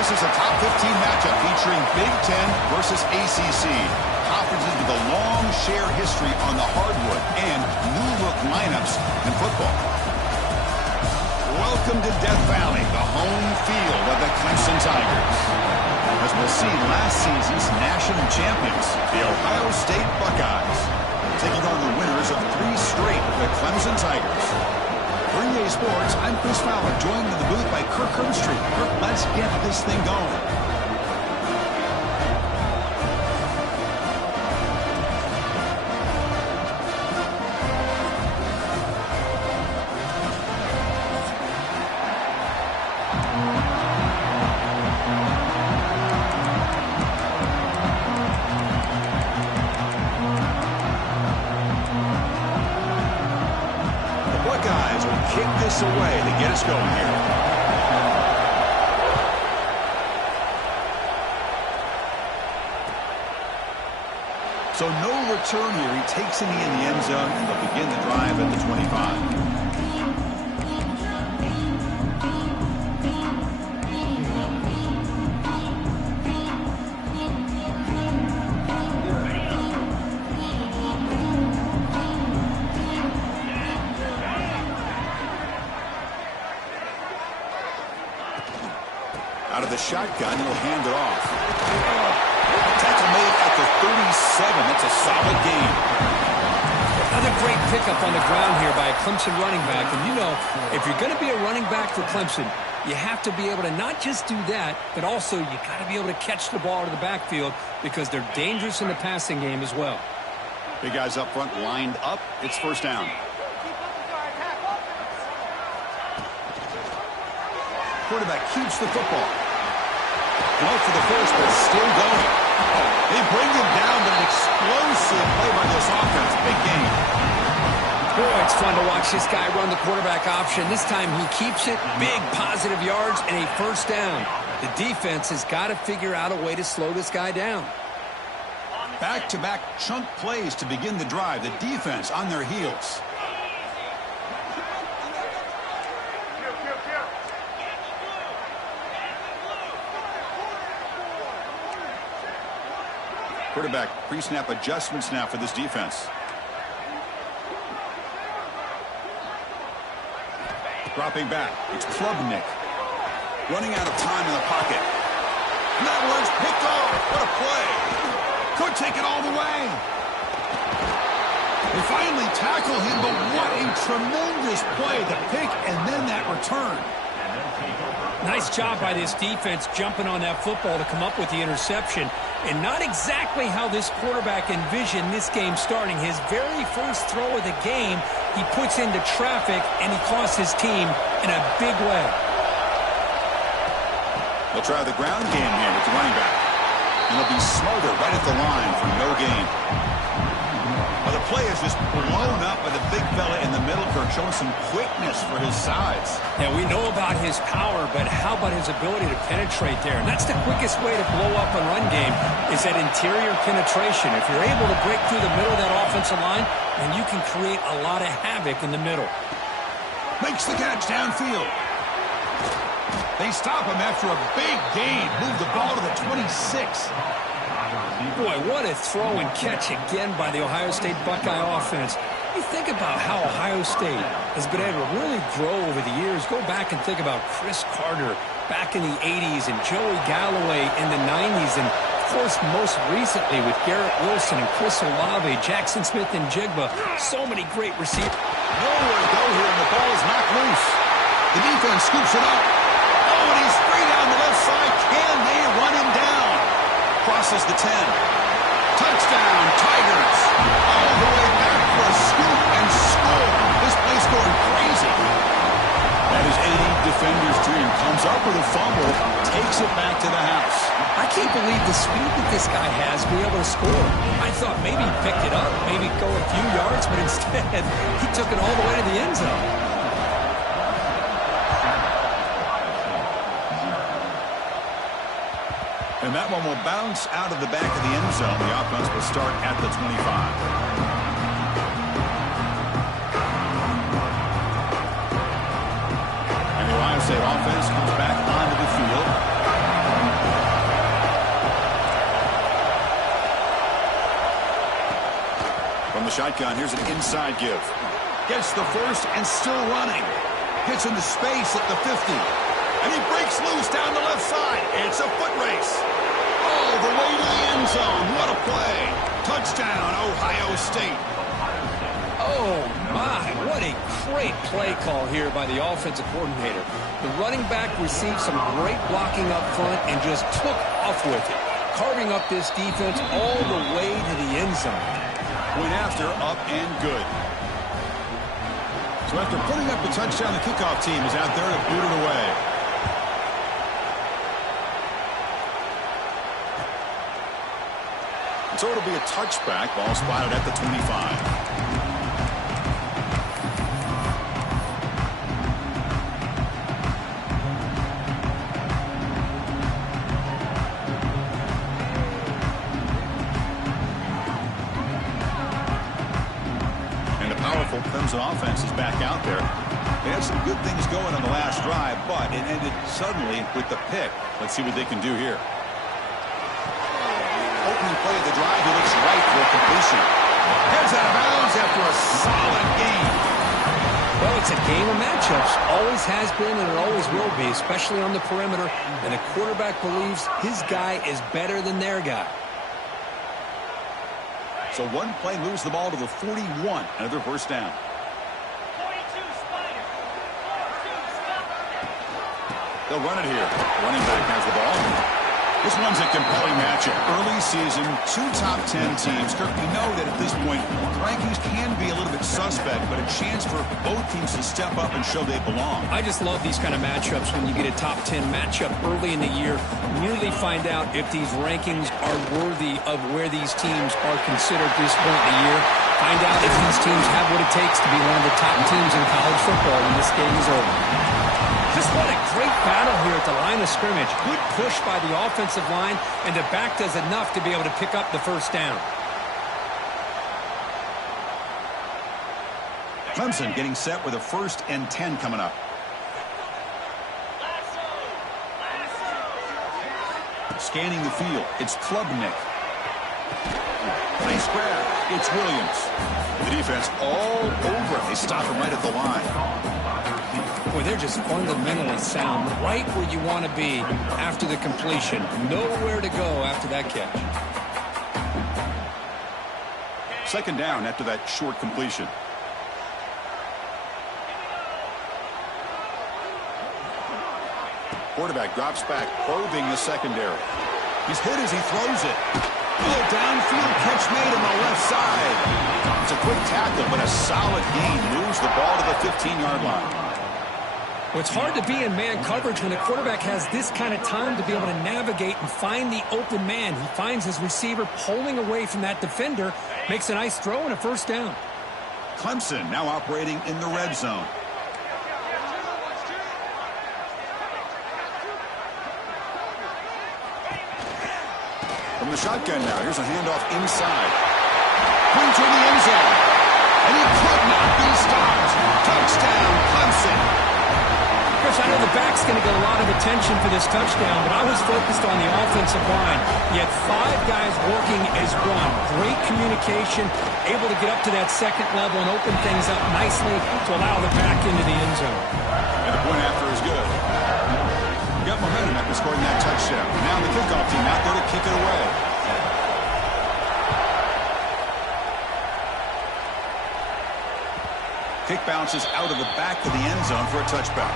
This is a top 15 matchup featuring Big Ten versus ACC. Conferences with a long shared history on the hardwood and new-look lineups in football. Welcome to Death Valley, the home field of the Clemson Tigers. As we'll see, last season's national champions, the Ohio State Buckeyes, taking on the winners of 3 straight, the Clemson Tigers. For EA Sports, I'm Chris Fowler, joined in the booth by Kirk Herbstreit. Kirk, let's get this thing going. Kick this away to get us going here. So no return here. He takes it in the end zone, and they'll begin the drive at the 25. Out of the shotgun, he'll hand it off. Tackle made at the 37. That's a solid gain. Another great pickup on the ground here by a Clemson running back. And you know, if you're going to be a running back for Clemson, you have to be able to not just do that, but also you got to be able to catch the ball to the backfield because they're dangerous in the passing game as well. Big guys up front lined up. It's first down. Quarterback keeps the football. No for the first, but still going. They bring him down, but an explosive play by this offense. Big game. Boy, it's fun to watch this guy run the quarterback option. This time he keeps it, big positive yards, and a first down. The defense has got to figure out a way to slow this guy down. Back-to-back chunk plays to begin the drive. The defense on their heels. Quarterback pre-snap adjustments now for this defense. Dropping back. It's Klubnik. Running out of time in the pocket. And that one's picked off. What a play. Could take it all the way. They finally tackle him, but what a tremendous play. The pick and then that return. Nice job by this defense jumping on that football to come up with the interception. And not exactly how this quarterback envisioned this game starting. His very first throw of the game, he puts into traffic, and he costs his team in a big way. They'll try the ground game here with the running back. And they'll be smarter right at the line for no gain. Well, the play is just blown up by the big fella in the middle, Kirk, showing some quickness for his size. Yeah, we know about his power, but how about his ability to penetrate there? And that's the quickest way to blow up a run game is that interior penetration. If you're able to break through the middle of that offensive line, then you can create a lot of havoc in the middle. Makes the catch downfield. They stop him after a big gain. Move the ball to the 26. Boy, what a throw and catch again by the Ohio State Buckeye offense. You think about how Ohio State has been able to really grow over the years. Go back and think about Chris Carter back in the 80s and Joey Galloway in the 90s. And, of course, most recently with Garrett Wilson and Chris Olave, Jackson Smith and Jigba. So many great receivers. Nowhere to go here, and the ball is knocked loose. The defense scoops it up. Oh, and he's free down the left side. Can they run him down? Crosses the 10. Touchdown, Tigers. All the way back for a scoop and score. This place going crazy. That is any defender's dream. Comes up with a fumble, takes it back to the house. I can't believe the speed that this guy has to be able to score. I thought maybe he picked it up, maybe go a few yards, but instead he took it all the way to the end zone. And that one will bounce out of the back of the end zone. The offense will start at the 25. And the Ohio State offense comes back onto the field. From the shotgun, here's an inside give. Gets the first and still running. Gets into space at the 50. And he breaks loose down the left side. It's a foot race. Oh, the way to the end zone. What a play. Touchdown, Ohio State. Oh, my. What a great play call here by the offensive coordinator. The running back received some great blocking up front and just took off with it, carving up this defense all the way to the end zone. Went after, up and good. So after putting up the touchdown, the kickoff team is out there to boot it away. So it'll be a touchback. Ball spotted at the 25. Clemson offense is back out there. They had some good things going on the last drive, but it ended suddenly with the pick. Let's see what they can do here. Opening play of the drive, he looks right for a completion. Heads out of bounds after a solid game. Well, it's a game of matchups. Always has been and it always will be, especially on the perimeter. And the quarterback believes his guy is better than their guy. So one play moves the ball to the 41. Another first down. They'll run it here. Running back has the ball. This one's a compelling matchup. Early season, two top 10 teams. Kirk, we know that at this point, rankings can be a little bit suspect, but a chance for both teams to step up and show they belong. I just love these kind of matchups when you get a top 10 matchup early in the year. Really find out if these rankings are worthy of where these teams are considered at this point in the year. Find out if these teams have what it takes to be one of the top teams in college football when this game is over. Just what a great battle here at the line of scrimmage. Good push by the offensive line, and the back does enough to be able to pick up the first down. Clemson getting set with a 1st and 10 coming up. Scanning the field, it's Klubnik. Nice grab, it's Williams. The defense all over it. They stop him right at the line. Boy, they're just fundamentally sound, right where you want to be after the completion. Nowhere to go after that catch. Second down after that short completion. Quarterback drops back, probing the secondary. He's hit as he throws it. Oh, downfield catch made on the left side. It's a quick tackle, but a solid gain moves the ball to the 15-yard line. Well, it's hard to be in man coverage when the quarterback has this kind of time to be able to navigate and find the open man. He finds his receiver pulling away from that defender, makes a nice throw and a first down. Clemson now operating in the red zone. From the shotgun now, here's a handoff inside. Point to the end zone. And he could not be stopped. Touchdown, Clemson. Chris, I know the back's going to get a lot of attention for this touchdown, but I was focused on the offensive line. You had 5 guys working as one. Great communication, able to get up to that second level and open things up nicely to allow the back into the end zone. And the point after is good. Got momentum after scoring that touchdown. Now the kickoff team out there to kick it away. Kick bounces out of the back of the end zone for a touchback.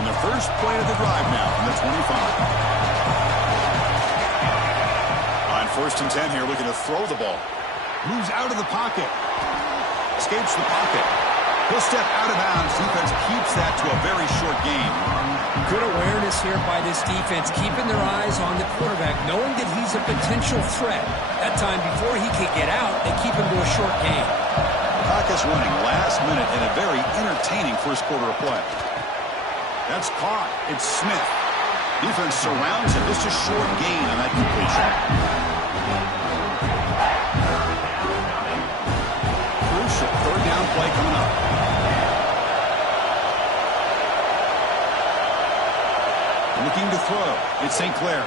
And the first play of the drive now from the 25. On 1st and 10 here, looking to throw the ball. Moves out of the pocket. Escapes the pocket. He'll step out of bounds. Defense keeps that to a very short gain. Good awareness here by this defense, keeping their eyes on the quarterback, knowing that he's a potential threat. That time, before he can get out, they keep him to a short gain. Clock is running last minute in a very entertaining first quarter of play. That's caught. It's Smith. Defense surrounds him. Just a short gain on that completion. Crucial 3rd down play coming up. Looking to throw. It's St. Clair.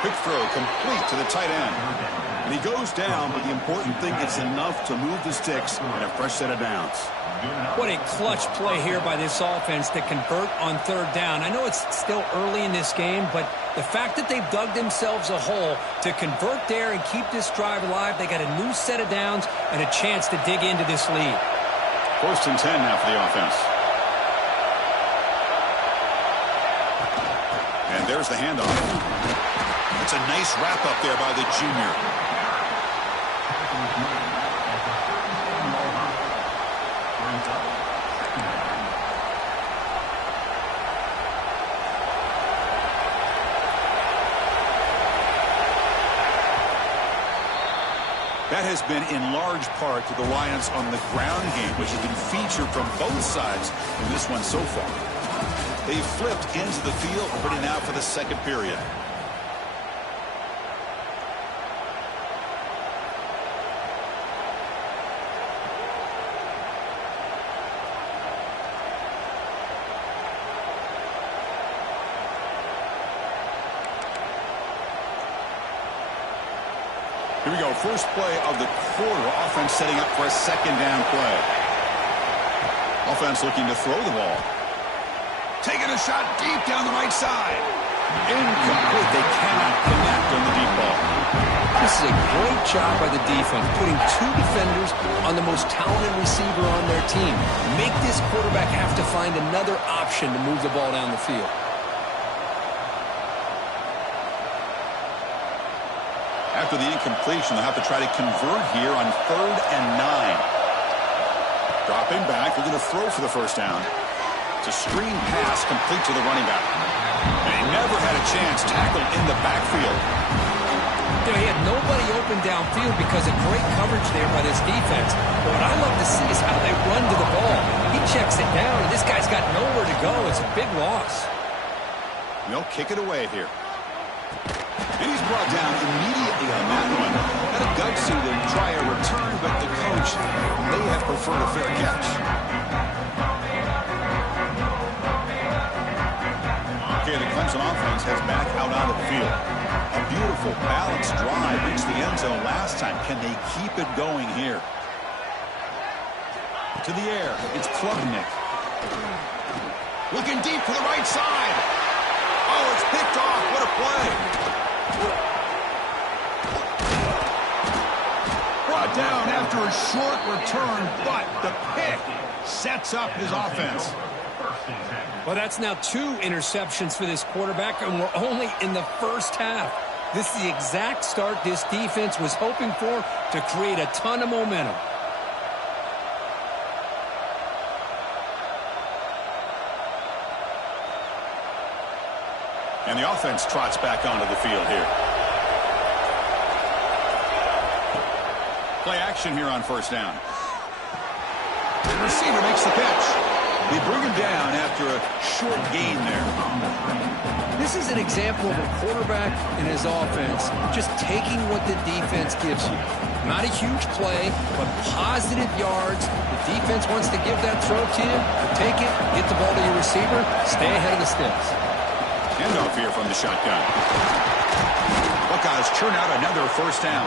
Quick throw complete to the tight end. And he goes down, but the important thing is enough to move the sticks and a fresh set of downs. What a clutch play here by this offense to convert on third down. I know it's still early in this game, but the fact that they've dug themselves a hole to convert there and keep this drive alive, they got a new set of downs and a chance to dig into this lead. 1st and 10 now for the offense. And there's the handoff. It's a nice wrap up there by the junior. That has been in large part to the reliance on the ground game, which has been featured from both sides in this one so far. They've flipped into the field, ready now for the second period. Here we go, first play of the quarter. Offense setting up for a second down play. Offense looking to throw the ball. Taking a shot deep down the right side. Incomplete. They cannot connect on the deep ball. This is a great job by the defense, putting two defenders on the most talented receiver on their team. Make this quarterback have to find another option to move the ball down the field. After the incompletion, they'll have to try to convert here on 3rd and 9. Dropping back, looking to throw for the first down. It's a screen pass complete to the running back. And he never had a chance tackled in the backfield. You know, he had nobody open downfield because of great coverage there by this defense. But what I love to see is how they run to the ball. He checks it down, and this guy's got nowhere to go. It's a big loss. They'll kick it away here. And he's brought down immediately on that one. Had a gutsy to try a return, but the coach may have preferred a fair catch. Okay, the Clemson offense heads back out onto the field. A beautiful, balanced drive reached the end zone last time. Can they keep it going here? To the air, it's Klubnik. Looking deep to the right side. Oh, it's picked off. What a play. Brought down after a short return, but the pick sets up his offense. Well, that's now 2 interceptions for this quarterback, and we're only in the first half. This is the exact start this defense was hoping for to create a ton of momentum. And the offense trots back onto the field here. Play action here on first down. The receiver makes the catch. They bring him down after a short gain there. This is an example of a quarterback and his offense just taking what the defense gives you. Not a huge play, but positive yards. The defense wants to give that throw to you. Take it, get the ball to your receiver, stay ahead of the sticks. Handoff here from the shotgun. Buckeyes churn out another first down.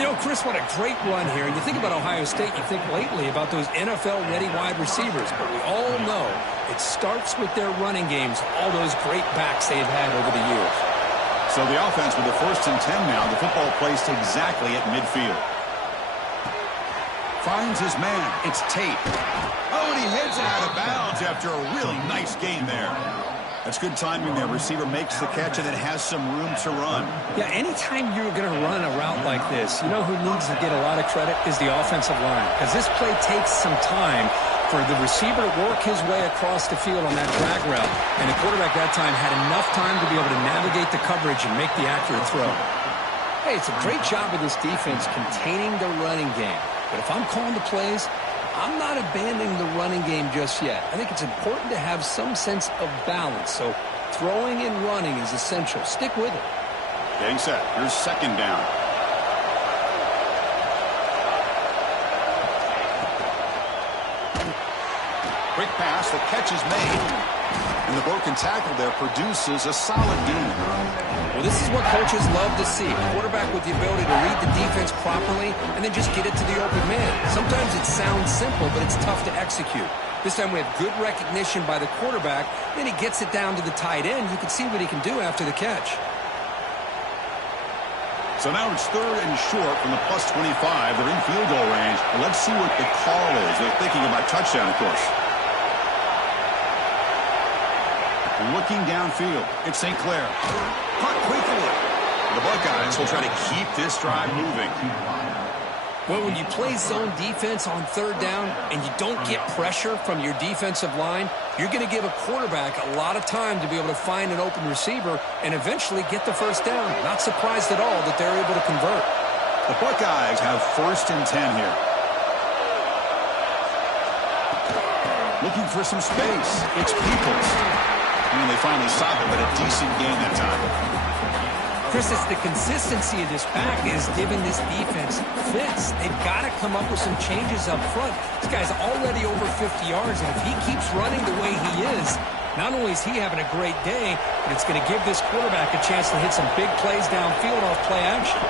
You know, Chris, what a great run here. And you think about Ohio State, you think lately about those NFL-ready wide receivers. But we all know it starts with their running games, all those great backs they've had over the years. So the offense with the 1st and 10 now. The football placed exactly at midfield. Finds his man. It's Tate. Oh, and he heads it out of bounds after a really nice gain there. That's good timing there. Receiver makes the catch and it has some room to run. Yeah, anytime you're going to run a route like this, you know who needs to get a lot of credit is the offensive line. Because this play takes some time for the receiver to work his way across the field on that drag route. And the quarterback that time had enough time to be able to navigate the coverage and make the accurate throw. Hey, it's a great job of this defense containing the running game. But if I'm calling the plays, I'm not abandoning the running game just yet. I think it's important to have some sense of balance. So throwing and running is essential. Stick with it. Getting set. Here's second down. Quick pass, the catch is made. And the broken tackle there produces a solid gain. Well, this is what coaches love to see. A quarterback with the ability to read the defense properly and then just get it to the open man. Sometimes it sounds simple, but it's tough to execute. This time we have good recognition by the quarterback. Then he gets it down to the tight end. You can see what he can do after the catch. So now it's 3rd and short from the plus 25. They're in field goal range. Well, let's see what the call is. They're thinking about touchdown, of course. Looking downfield, it's St. Clair. Caught quickly. The Buckeyes will try to keep this drive moving. Well, when you play zone defense on 3rd down and you don't get pressure from your defensive line, you're going to give a quarterback a lot of time to be able to find an open receiver and eventually get the 1st down. Not surprised at all that they're able to convert. The Buckeyes have 1st and 10 here. Looking for some space. It's Peoples. And they finally stop it, but a decent gain that time. Chris, it's the consistency of this back is giving this defense fits. They've got to come up with some changes up front. This guy's already over 50 yards, and if he keeps running the way he is, not only is he having a great day, but it's going to give this quarterback a chance to hit some big plays downfield off play action.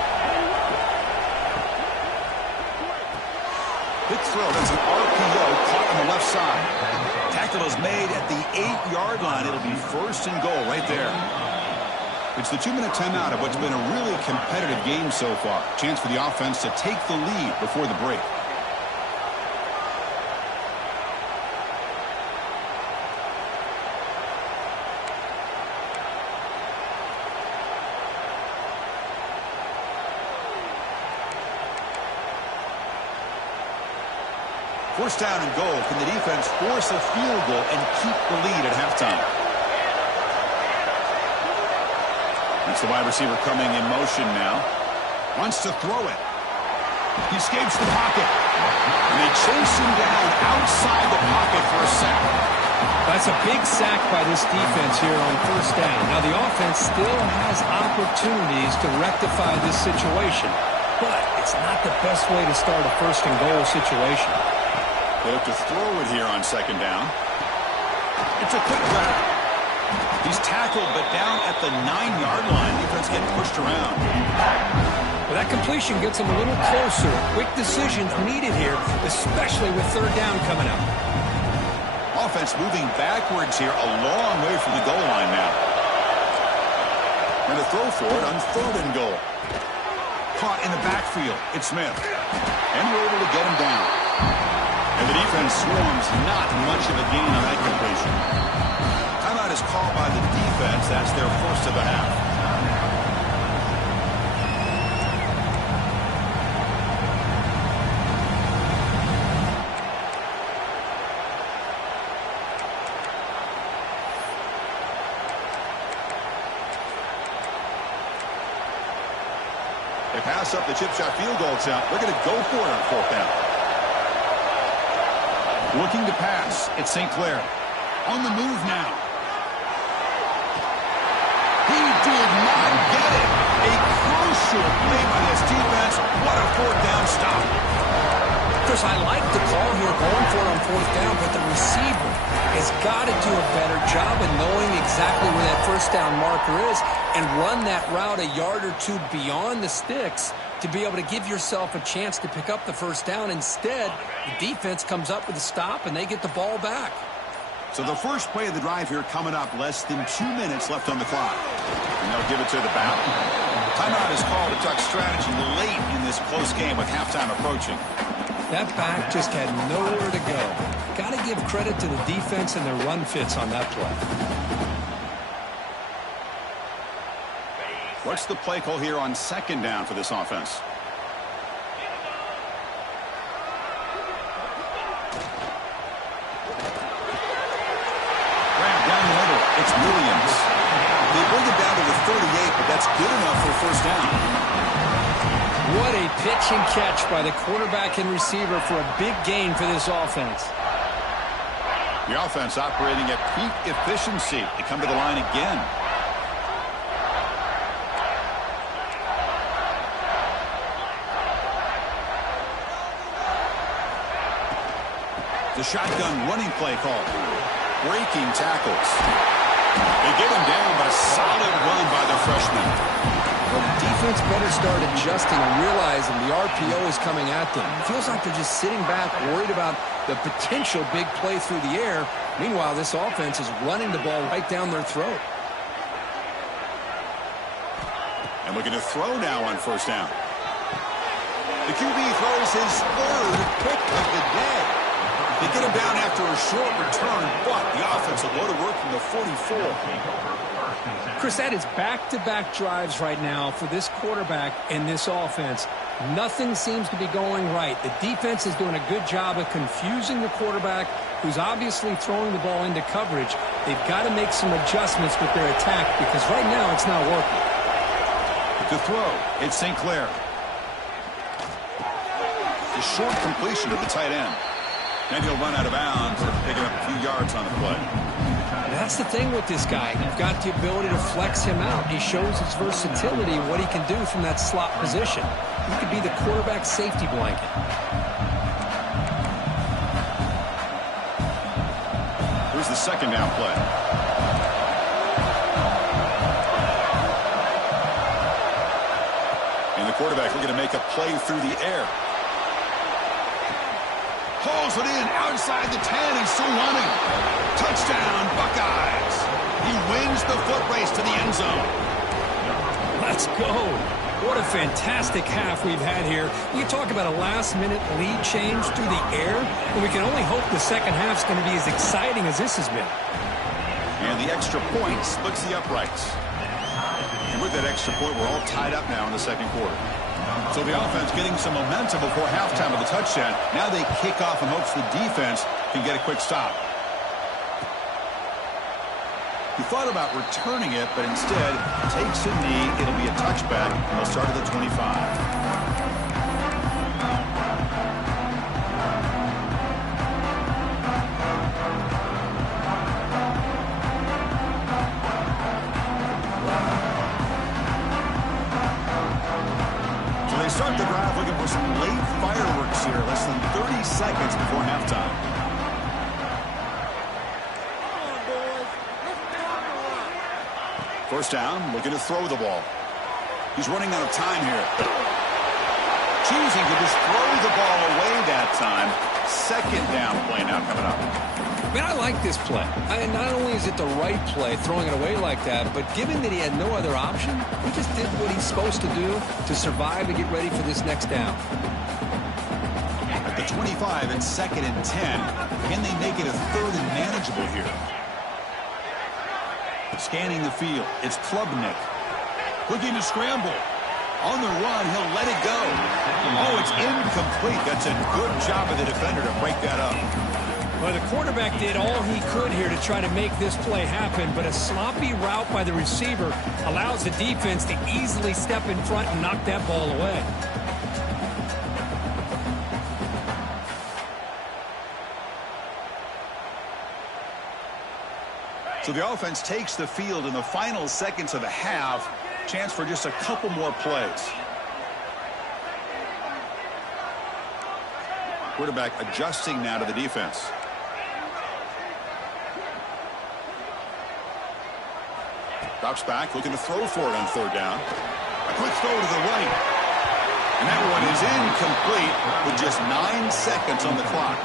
Big throw. That's an RPO caught on the left side. Tackle is made at the 8-yard line. It'll be 1st and goal right there. It's the 2-minute timeout of what's been a really competitive game so far. Chance for the offense to take the lead before the break. First down and goal. Can the defense force a field goal and keep the lead at halftime? It's the wide receiver coming in motion now. Wants to throw it. He escapes the pocket. And they chase him down outside the pocket for a sack. That's a big sack by this defense here on 1st down. Now the offense still has opportunities to rectify this situation, but it's not the best way to start a 1st and goal situation. They have to throw it here on 2nd down. It's a quick grab. He's tackled, but down at the 9-yard line. Defense getting pushed around. Well, that completion gets him a little closer. Quick decisions needed here, especially with 3rd down coming up. Offense moving backwards here, a long way from the goal line now. And a throw for it on 3rd and goal. Caught in the backfield. It's Smith. And we're able to get him down. And the defense swarms, not much of a gain on that completion. Timeout is called by the defense. That's their 1st of the half. They pass up the chip shot field goal attempt. They're going to go for it on 4th down. Looking to pass. It's St. Clair. On the move now. He did not get it. A crucial play by this defense. What a 4th down stop. Chris, I like the call here going for it on 4th down, but the receiver has got to do a better job of knowing exactly where that 1st down marker is and run that route a yard or two beyond the sticks to be able to give yourself a chance to pick up the 1st down. Instead, the defense comes up with a stop, and they get the ball back. So the first play of the drive here coming up, less than 2 minutes left on the clock. And they'll give it to the back. Timeout is called to talk strategy late in this close game with halftime approaching. That back just had nowhere to go. Got to give credit to the defense and their run fits on that play. What's the play call here on 2nd down for this offense? Grab down the middle. It's Williams. They bring it down to the 38, but that's good enough for a 1st down. What a pitch and catch by the quarterback and receiver for a big gain for this offense. The offense operating at peak efficiency. They come to the line again. The shotgun running play call. Breaking tackles. They get him down, but a solid run by the freshman. Well, the defense better start adjusting and realizing the RPO is coming at them. It feels like they're just sitting back, worried about the potential big play through the air. Meanwhile, this offense is running the ball right down their throat. And looking to throw now on first down. The QB throws his third pick of the day. They get him down after a short return, but the offense will go to work from the 44. Chris, that is back-to-back drives right now for this quarterback and this offense. Nothing seems to be going right. The defense is doing a good job of confusing the quarterback, who's obviously throwing the ball into coverage. They've got to make some adjustments with their attack because right now it's not working. To throw, it's St. Clair. The short completion to the tight end. Then he'll run out of bounds after picking up a few yards on the play. That's the thing with this guy. You've got the ability to flex him out. He shows his versatility and what he can do from that slot position. He could be the quarterback safety blanket. Here's the second down play. And the quarterback looking to make a play through the air. Hauls it in outside the 10. He's still running. Touchdown, Buckeyes. He wins the foot race to the end zone. Let's go. What a fantastic half we've had here. You talk about a last-minute lead change through the air, and we can only hope the second half's going to be as exciting as this has been. And the extra point splits the uprights. And with that extra point, we're all tied up now in the second quarter. So the offense getting some momentum before halftime with the touchdown. Now they kick off in hopes the defense can get a quick stop. He thought about returning it, but instead takes a knee. It'll be a touchback. They'll start at the 25. Start the drive looking for some late fireworks here. Less than 30 seconds before halftime. First down, looking to throw the ball. He's running out of time here. Choosing to just throw the ball away that time. Second down play now coming up. Man, I like this play. Not only is it the right play, throwing it away like that, but given that he had no other option, he just did what he's supposed to do to survive and get ready for this next down. At the 25, it's 2nd and 10. Can they make it a 3rd and manageable here? Scanning the field, it's Klubnik. Looking to scramble. On the run, he'll let it go. Oh, it's incomplete. That's a good job of the defender to break that up. Well, the quarterback did all he could here to try to make this play happen, but a sloppy route by the receiver allows the defense to easily step in front and knock that ball away. So the offense takes the field in the final seconds of the half. Chance for just a couple more plays. Quarterback adjusting now to the defense. Drops back, looking to throw for it on 3rd down. A quick throw to the right. And that one is incomplete with just 9 seconds on the clock.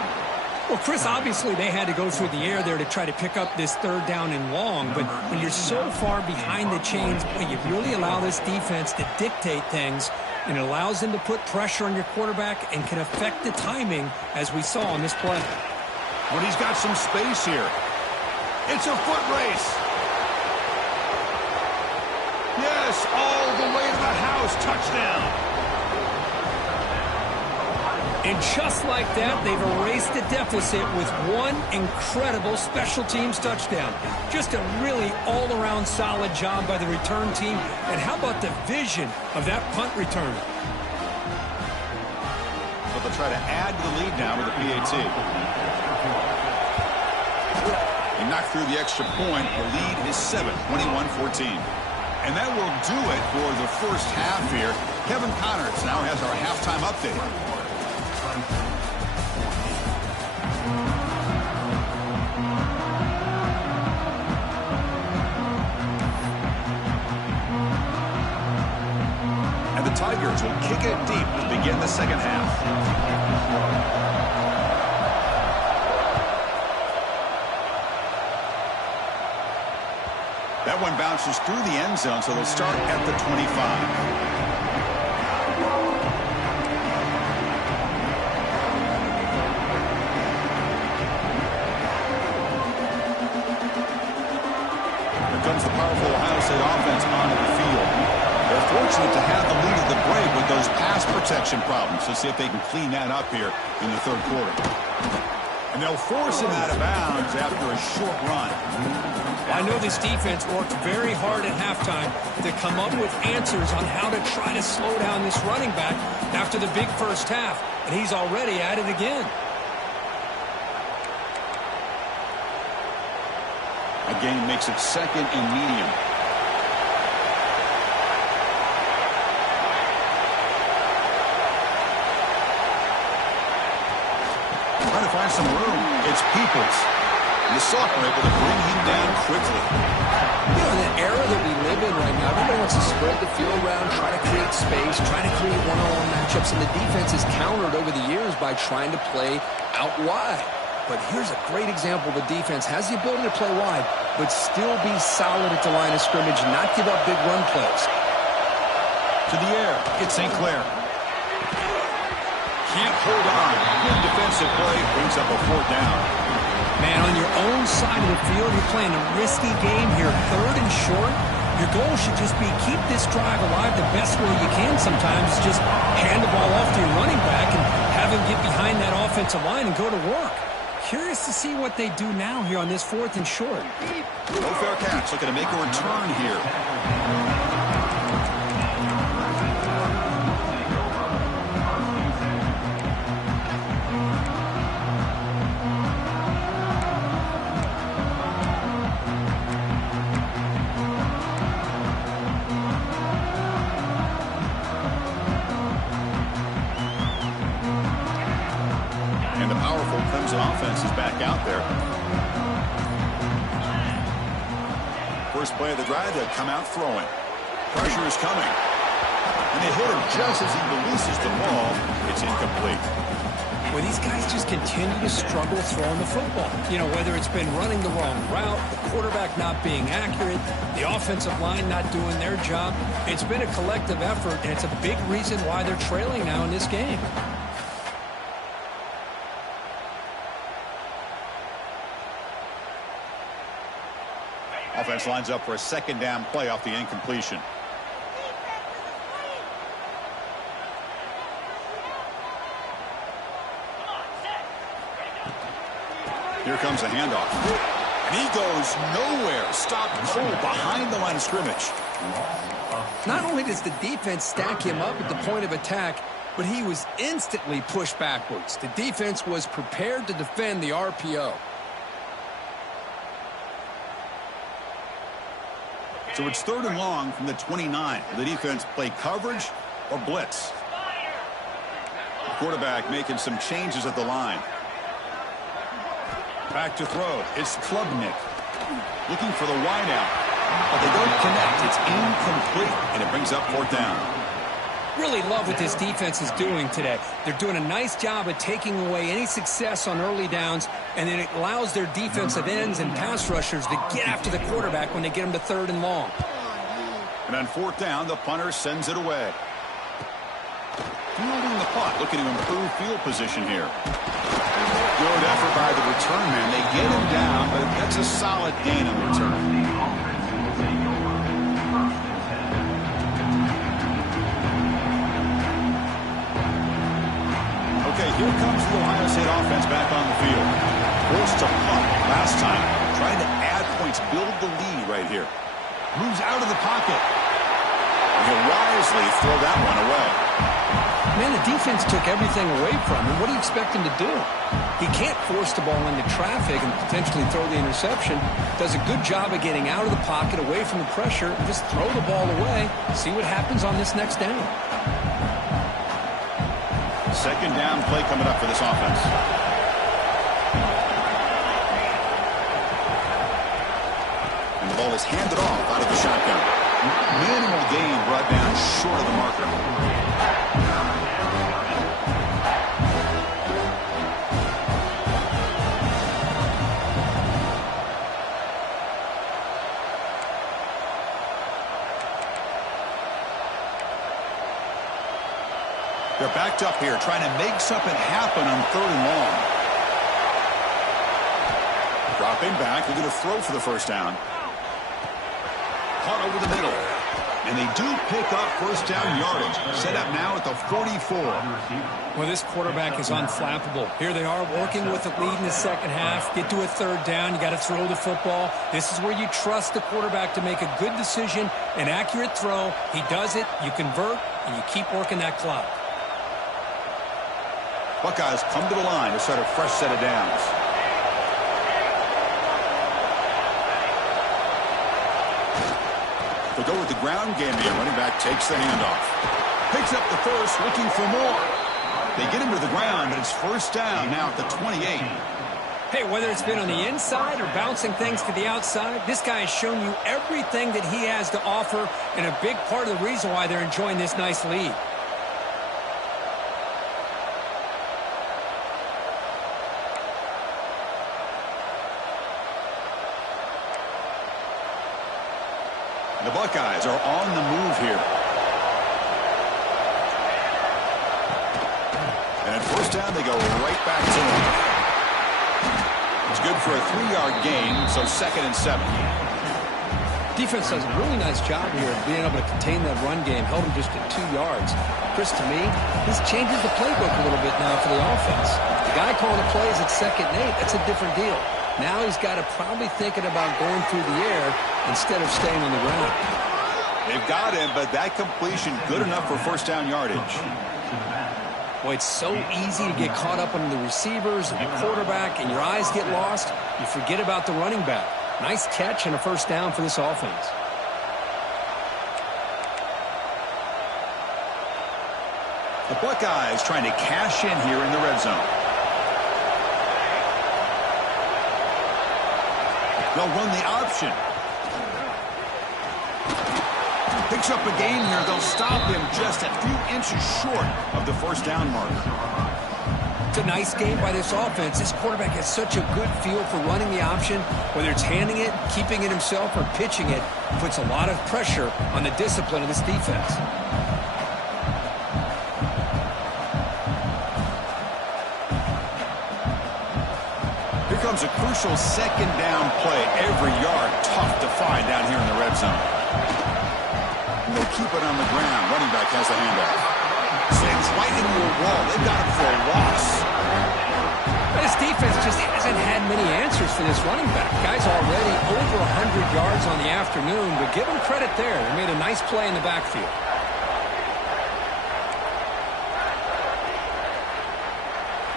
Well, Chris, obviously they had to go through the air there to try to pick up this 3rd down and long, but when you're so far behind the chains, you really allow this defense to dictate things, and it allows them to put pressure on your quarterback and can affect the timing, as we saw on this play. But he's got some space here. It's a foot race. Yes, all the way to the house. Touchdown. And just like that, they've erased the deficit with one incredible special teams touchdown. Just a really all-around solid job by the return team. And how about the vision of that punt return? So they'll try to add to the lead now with the PAT. They knock through the extra point. The lead is 7, 21-14. And that will do it for the first half here. Kevin Connors now has our halftime update. offense will kick it deep to begin the second half. That one bounces through the end zone, so they'll start at the 25. Comes the powerful Ohio State offense onto the field. They're fortunate to have the lead at the break with those pass protection problems. Let's see if they can clean that up here in the third quarter. And they'll force him out of bounds after a short run. I know this defense worked very hard at halftime to come up with answers on how to try to slow down this running back after the big first half, and he's already at it again. Gain makes it second and medium. Trying to find some room. It's Peoples. And the sophomore able to bring him down quickly. You know, in that era that we live in right now, everybody wants to spread the field around, try to create space, try to create one-on-one matchups, and the defense is countered over the years by trying to play out wide. But here's a great example. The defense has the ability to play wide, but still be solid at the line of scrimmage, not give up big run plays. To the air, it's St. Clair. Can't hold on. Good defensive play, brings up a fourth down. Man, on your own side of the field, you're playing a risky game here, third and short. Your goal should just be keep this drive alive the best way you can sometimes. Just hand the ball off to your running back and have him get behind that offensive line and go to work. Curious to see what they do now here on this fourth and short. No fair catch, looking to make a return here. And the powerful Crimson offense is back out there. First play of the drive, they'll come out throwing. Pressure is coming. And they hit him just as he releases the ball. It's incomplete. Well, these guys just continue to struggle throwing the football. You know, whether it's been running the wrong route, the quarterback not being accurate, the offensive line not doing their job. It's been a collective effort, and it's a big reason why they're trailing now in this game. Offense lines up for a second down play off the incompletion. Here comes the handoff. And he goes nowhere. Stopped cold behind the line of scrimmage. Not only does the defense stack him up at the point of attack, but he was instantly pushed backwards. The defense was prepared to defend the RPO. So it's third and long from the 29. The defense play coverage or blitz. The quarterback making some changes at the line. Back to throw. It's Klubnik. Looking for the wideout. But they don't connect. It's incomplete. And it brings up fourth down. Really love what this defense is doing today. They're doing a nice job of taking away any success on early downs, and then it allows their defensive ends and pass rushers to get after the quarterback when they get them to third and long. And on fourth down, the punter sends it away. Fielding the punt, looking to improve field position here. Good effort by the return man. They get him down, but that's a solid gain on the return. Okay, here comes the Ohio State offense back on the field. Forced to punt last time. Trying to add points, build the lead right here. Moves out of the pocket. And he'll wisely throw that one away. Man, the defense took everything away from him. What do you expect him to do? He can't force the ball into traffic and potentially throw the interception. Does a good job of getting out of the pocket, away from the pressure, and just throw the ball away. See what happens on this next down. Second down play coming up for this offense. And the ball is handed off out of the shotgun. Minimal gain brought down short of the marker. They're backed up here, trying to make something happen on 3rd and long. Dropping back, looking to throw for the first down. Caught over the middle. And they do pick up first down yardage. Set up now at the 44. Well, this quarterback is unflappable. Here they are working with the lead in the second half. Get to a 3rd down. You got to throw the football. This is where you trust the quarterback to make a good decision, an accurate throw. He does it, you convert, and you keep working that clock. Buckeyes come to the line to start a fresh set of downs. They go with the ground game here. Running back takes the handoff. Picks up the first, looking for more. They get him to the ground, but it's first down now at the 28. Hey, whether it's been on the inside or bouncing things to the outside, this guy has shown you everything that he has to offer, and a big part of the reason why they're enjoying this nice lead. The Buckeyes are on the move here. And at first down, they go right back to him. It's good for a 3-yard gain, so 2nd and 7. Defense does a really nice job here of being able to contain that run game. Held him just at 2 yards. Chris, to me, this changes the playbook a little bit now for the offense. The guy calling the plays at 2nd and 8, that's a different deal. Now he's got to probably thinking about going through the air instead of staying on the ground. They've got him, but that completion good enough for first down yardage. Boy, it's so easy to get caught up on the receivers and the quarterback, and your eyes get lost. You forget about the running back. Nice catch and a first down for this offense. The Buckeyes trying to cash in here in the red zone. They'll run the option. Picks up a gain here. They'll stop him just a few inches short of the first down mark. It's a nice game by this offense. This quarterback has such a good feel for running the option. Whether it's handing it, keeping it himself, or pitching it, puts a lot of pressure on the discipline of this defense. Here comes a crucial 2nd down play. Every yard tough to find down here in the red zone. And they'll keep it on the ground. Running back has the handoff. Slams right into a wall. They've got him for a loss. But his defense just hasn't had many answers for this running back. Guy's already over 100 yards on the afternoon, but give him credit there. They made a nice play in the backfield.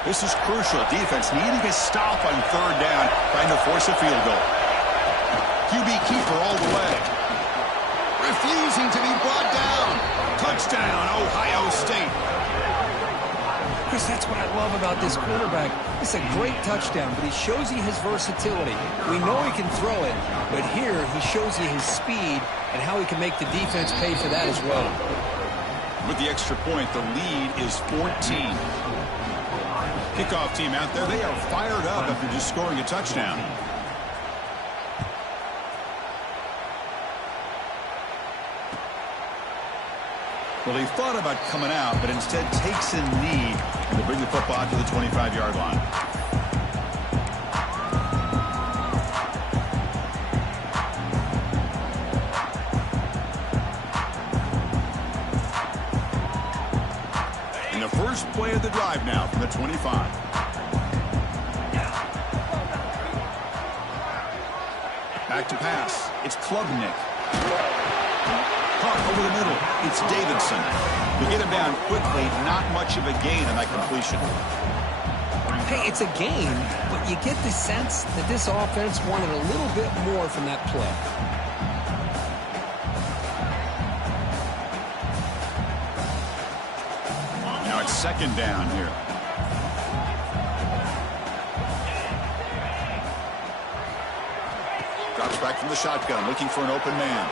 This is crucial. Defense needing a stop on 3rd down, trying to force a field goal. QB keeper all the way. Refusing to be brought down. Touchdown, Ohio State. Chris, that's what I love about this quarterback. It's a great touchdown, but he shows you his versatility. We know he can throw it, but here he shows you his speed and how he can make the defense pay for that as well. With the extra point, the lead is 14. Kickoff team out there, they are fired up after just scoring a touchdown. Well, he thought about coming out, but instead takes a knee to bring the football to the 25-yard line. And the first play of the drive now from the 25. Back to pass. It's Klubnik. Caught over the middle. It's Davidson. We get him down quickly. Not much of a gain on that completion. Hey, it's a gain, but you get the sense that this offense wanted a little bit more from that play. Now it's 2nd down here. Drops back from the shotgun, looking for an open man.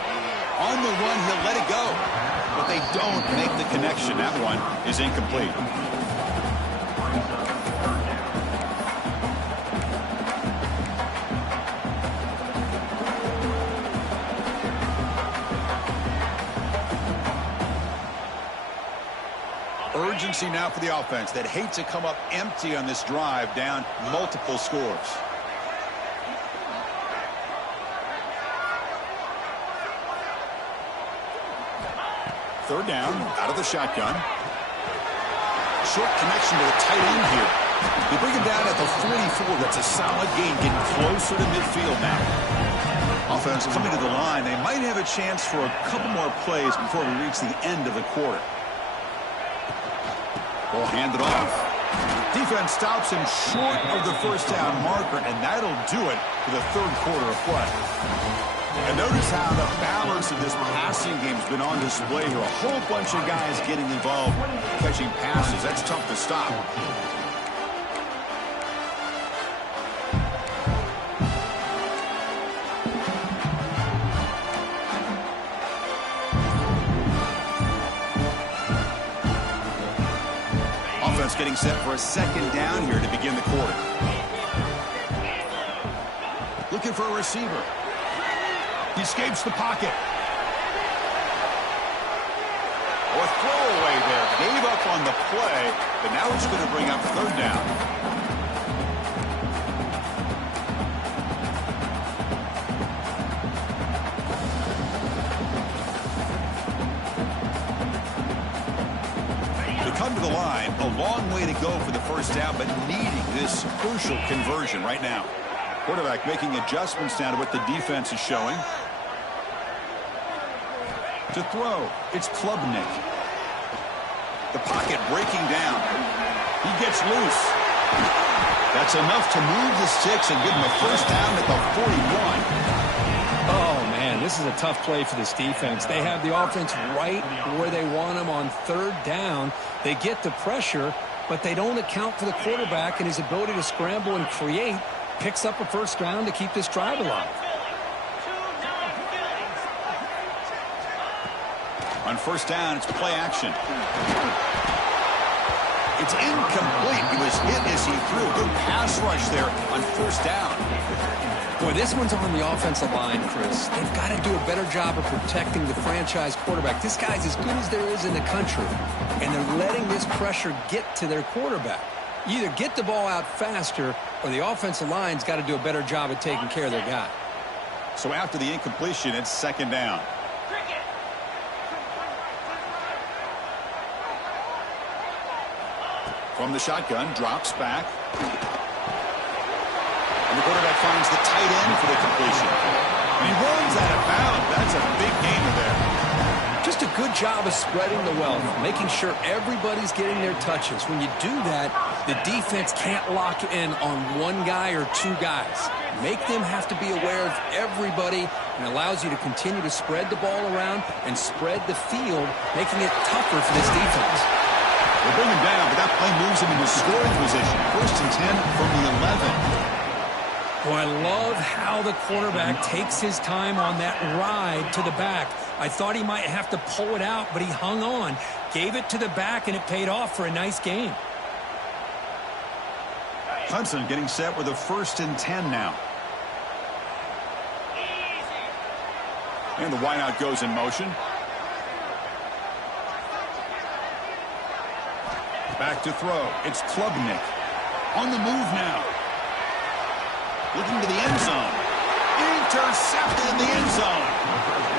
On the run, he'll let it go. But they don't make the connection. That one is incomplete. Urgency now for the offense that hate to come up empty on this drive, down multiple scores. Third down, out of the shotgun. Short connection to the tight end here. They bring him down at the 44. That's a solid gain, getting closer to midfield now. Offense coming to the line. They might have a chance for a couple more plays before we reach the end of the quarter. Ball handed off. Defense stops him short of the first down marker, and that'll do it for the third quarter of play. And notice how the balance of this passing game has been on display here. A whole bunch of guys getting involved, catching passes. That's tough to stop. Offense getting set for a second down here to begin the quarter. Looking for a receiver. He escapes the pocket. Oh, a throwaway there. Gave up on the play, but now it's going to bring up third down. To come to the line, a long way to go for the first down, but needing this crucial conversion right now. Quarterback making adjustments now to what the defense is showing. To throw, it's Klubnik. The pocket breaking down. He gets loose. That's enough to move the sticks and give him a first down at the 41. Oh, man, this is a tough play for this defense. They have the offense right where they want them on third down. They get the pressure, but they don't account for the quarterback and his ability to scramble and create. Picks up a first down to keep this drive alive. On first down, it's play action. It's incomplete. He was hit as he threw. Good pass rush there on first down. Boy, this one's on the offensive line, Chris. They've got to do a better job of protecting the franchise quarterback. This guy's as good as there is in the country, and they're letting this pressure get to their quarterback. You either get the ball out faster, or the offensive line's got to do a better job of taking care of their guy. So after the incompletion, it's second down. From the shotgun, drops back. And the quarterback finds the tight end for the completion. And he runs out of bounds. That's a big gainer there. Just a good job of spreading the wealth, making sure everybody's getting their touches. When you do that, the defense can't lock in on one guy or two guys. Make them have to be aware of everybody, and allows you to continue to spread the ball around and spread the field, making it tougher for this defense. They'll bring him down, but that play moves him into scoring position. First and 10 from the 11. Boy, I love how the quarterback takes his time on that ride to the back. I thought he might have to pull it out, but he hung on, gave it to the back, and it paid off for a nice game. Hudson getting set with a first and 10 now. And the wideout goes in motion. Back to throw. It's Klubnik. On the move now. Looking to the end zone. Intercepted in the end zone.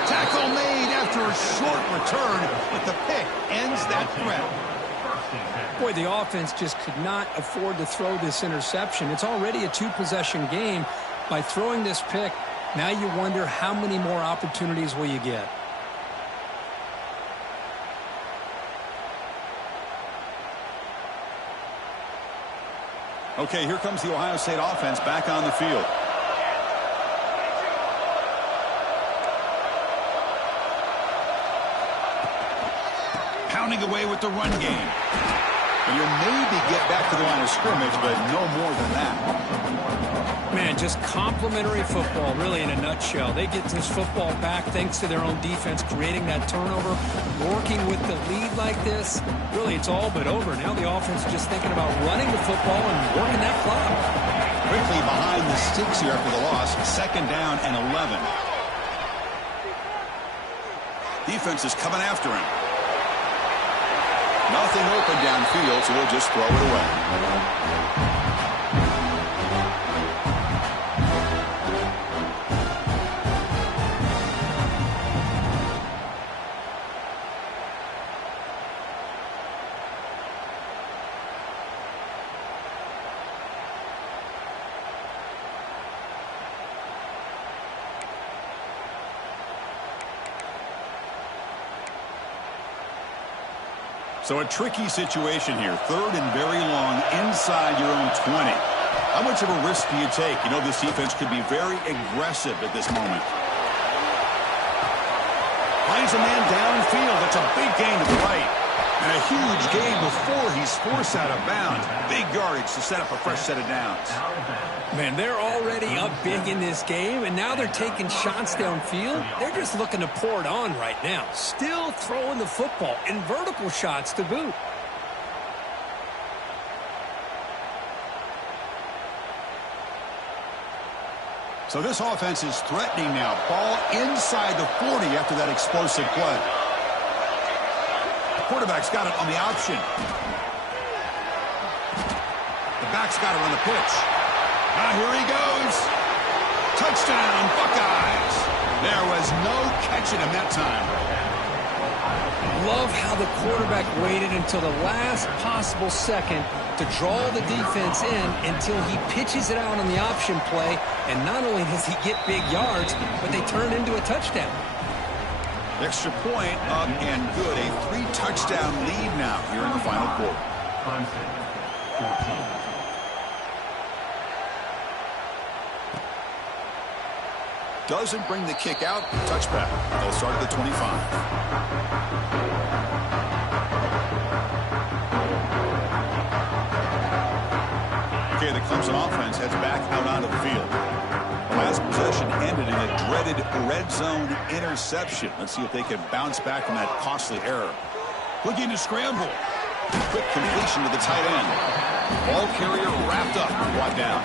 Tackle made after a short return, but the pick ends that threat. Boy, the offense just could not afford to throw this interception. It's already a two-possession game. By throwing this pick, now you wonder how many more opportunities will you get. Okay, here comes the Ohio State offense back on the field. Pounding away with the run game. And you'll maybe get back to the line of scrimmage, but no more than that. Man, just complimentary football, really, in a nutshell. They get this football back thanks to their own defense, creating that turnover, working with the lead like this. Really, it's all but over. Now the offense is just thinking about running the football and working that clock. Quickly behind the sticks here after the loss. 2nd down and 11. Defense is coming after him. Nothing open downfield, so we'll just throw it away. So a tricky situation here. 3rd and very long inside your own 20. How much of a risk do you take? You know, this defense could be very aggressive at this moment. Finds a man downfield. That's a big gain to the right. And a huge gain before he's forced out of bounds. Big yardage to set up a fresh set of downs. Man, they're already up big in this game, and now they're taking shots downfield. They're just looking to pour it on right now. Still throwing the football, and vertical shots to boot. So this offense is threatening now. Ball inside the 40 after that explosive play. The quarterback's got it on the option. The back's got it on the pitch. Now here he goes. Touchdown, Buckeyes. There was no catching him that time. Love how the quarterback waited until the last possible second to draw the defense in until he pitches it out on the option play. And not only does he get big yards, but they turn into a touchdown. Extra point up and good. A 3-touchdown lead now here in the final quarter. Doesn't bring the kick out. Touchback. They'll start at the 25. Okay, the Clemson offense heads back out onto the field. The last possession ended in a dreaded red zone interception. Let's see if they can bounce back from that costly error. Looking to scramble. Quick completion to the tight end. Ball carrier wrapped up. Brought down.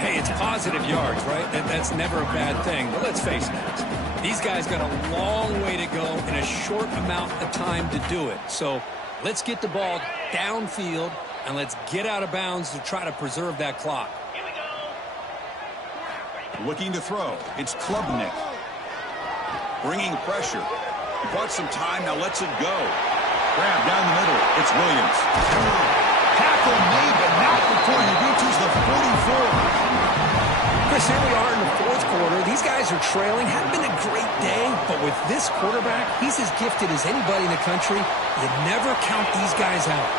Hey, it's positive yards, right? That's never a bad thing. But let's face it, these guys got a long way to go in a short amount of time to do it. So let's get the ball downfield, and let's get out of bounds to try to preserve that clock. Looking to throw. It's Klubnik. Bringing pressure. He bought some time. Now lets it go. Grab down the middle. It's Williams. Tackle made, but not before he reaches the 44. Chris, here we are in the 4th quarter. These guys are trailing. Hadn't been a great day, but with this quarterback, he's as gifted as anybody in the country. You never count these guys out.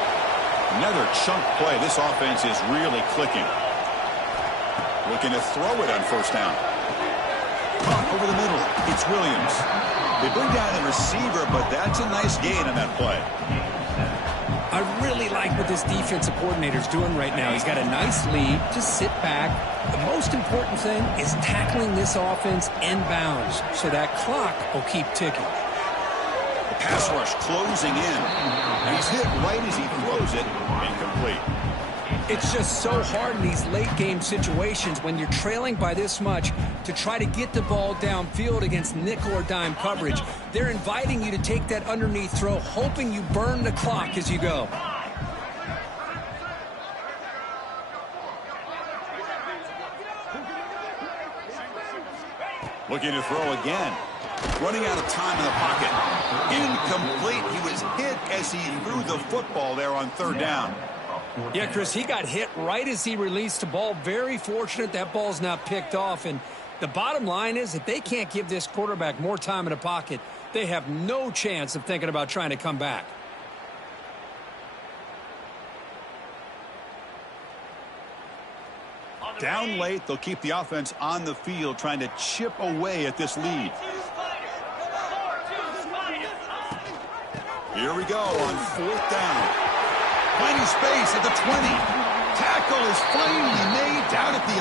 Another chunk play. This offense is really clicking. Looking to throw it on 1st down. Caught over the middle. It's Williams. They bring down the receiver, but that's a nice gain on that play. I really like what this defensive coordinator's doing right now. He's got a nice lead. Just sit back. The most important thing is tackling this offense inbounds so that clock will keep ticking. The pass rush closing in. And he's hit right as he throws it. Incomplete. It's just so hard in these late-game situations when you're trailing by this much to try to get the ball downfield against nickel or dime coverage. They're inviting you to take that underneath throw, hoping you burn the clock as you go. Looking to throw again. Running out of time in the pocket. Incomplete. He was hit as he threw the football there on 3rd down. Yeah, Chris, he got hit right as he released the ball. Very fortunate that ball's not picked off. And the bottom line is that they can't give this quarterback more time in the pocket. They have no chance of thinking about trying to come back. Down late, they'll keep the offense on the field trying to chip away at this lead. Here we go on 4th down. Finding space at the 20. Tackle is finally made down at the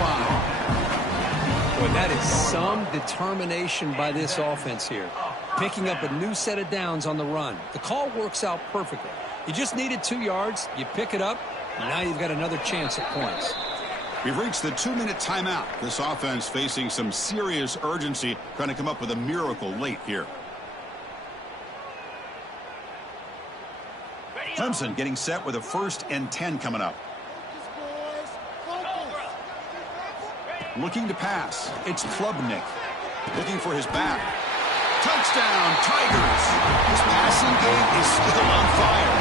line. Boy, that is some determination by this offense here. Picking up a new set of downs on the run. The call works out perfectly. You just needed 2 yards. You pick it up. And now you've got another chance at points. We've reached the 2-minute timeout. This offense facing some serious urgency, trying to come up with a miracle late here. Clemson getting set with a 1st and 10 coming up. Looking to pass. It's Klubnik. Looking for his back. Touchdown, Tigers. This passing game is still on fire.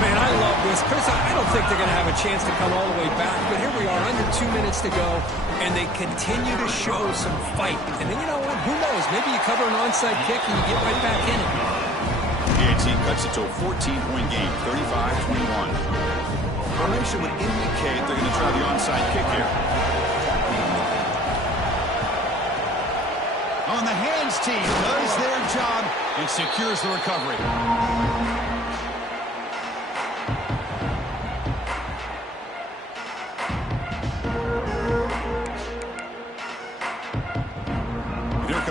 Man, I love this. Chris, I don't think they're going to have a chance to come all the way back, but here we are, under 2 minutes to go, and they continue to show some fight. And then, you know what, who knows? Maybe you cover an onside kick and you get right back in it. PAT cuts it to a 14-point game, 35-21. Formation would indicate they're going to try the onside kick here. On the hands team, does their job and secures the recovery.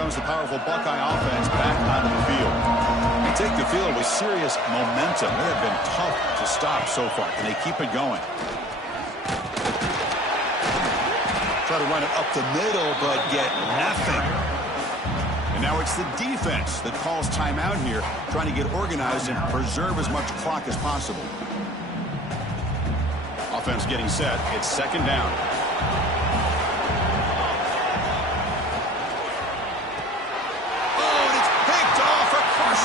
The powerful Buckeye offense back onto the field. They take the field with serious momentum. They have been tough to stop so far. Can they keep it going? Try to run it up the middle, but get nothing. And now it's the defense that calls timeout here, trying to get organized and preserve as much clock as possible. Offense getting set. It's 2nd down.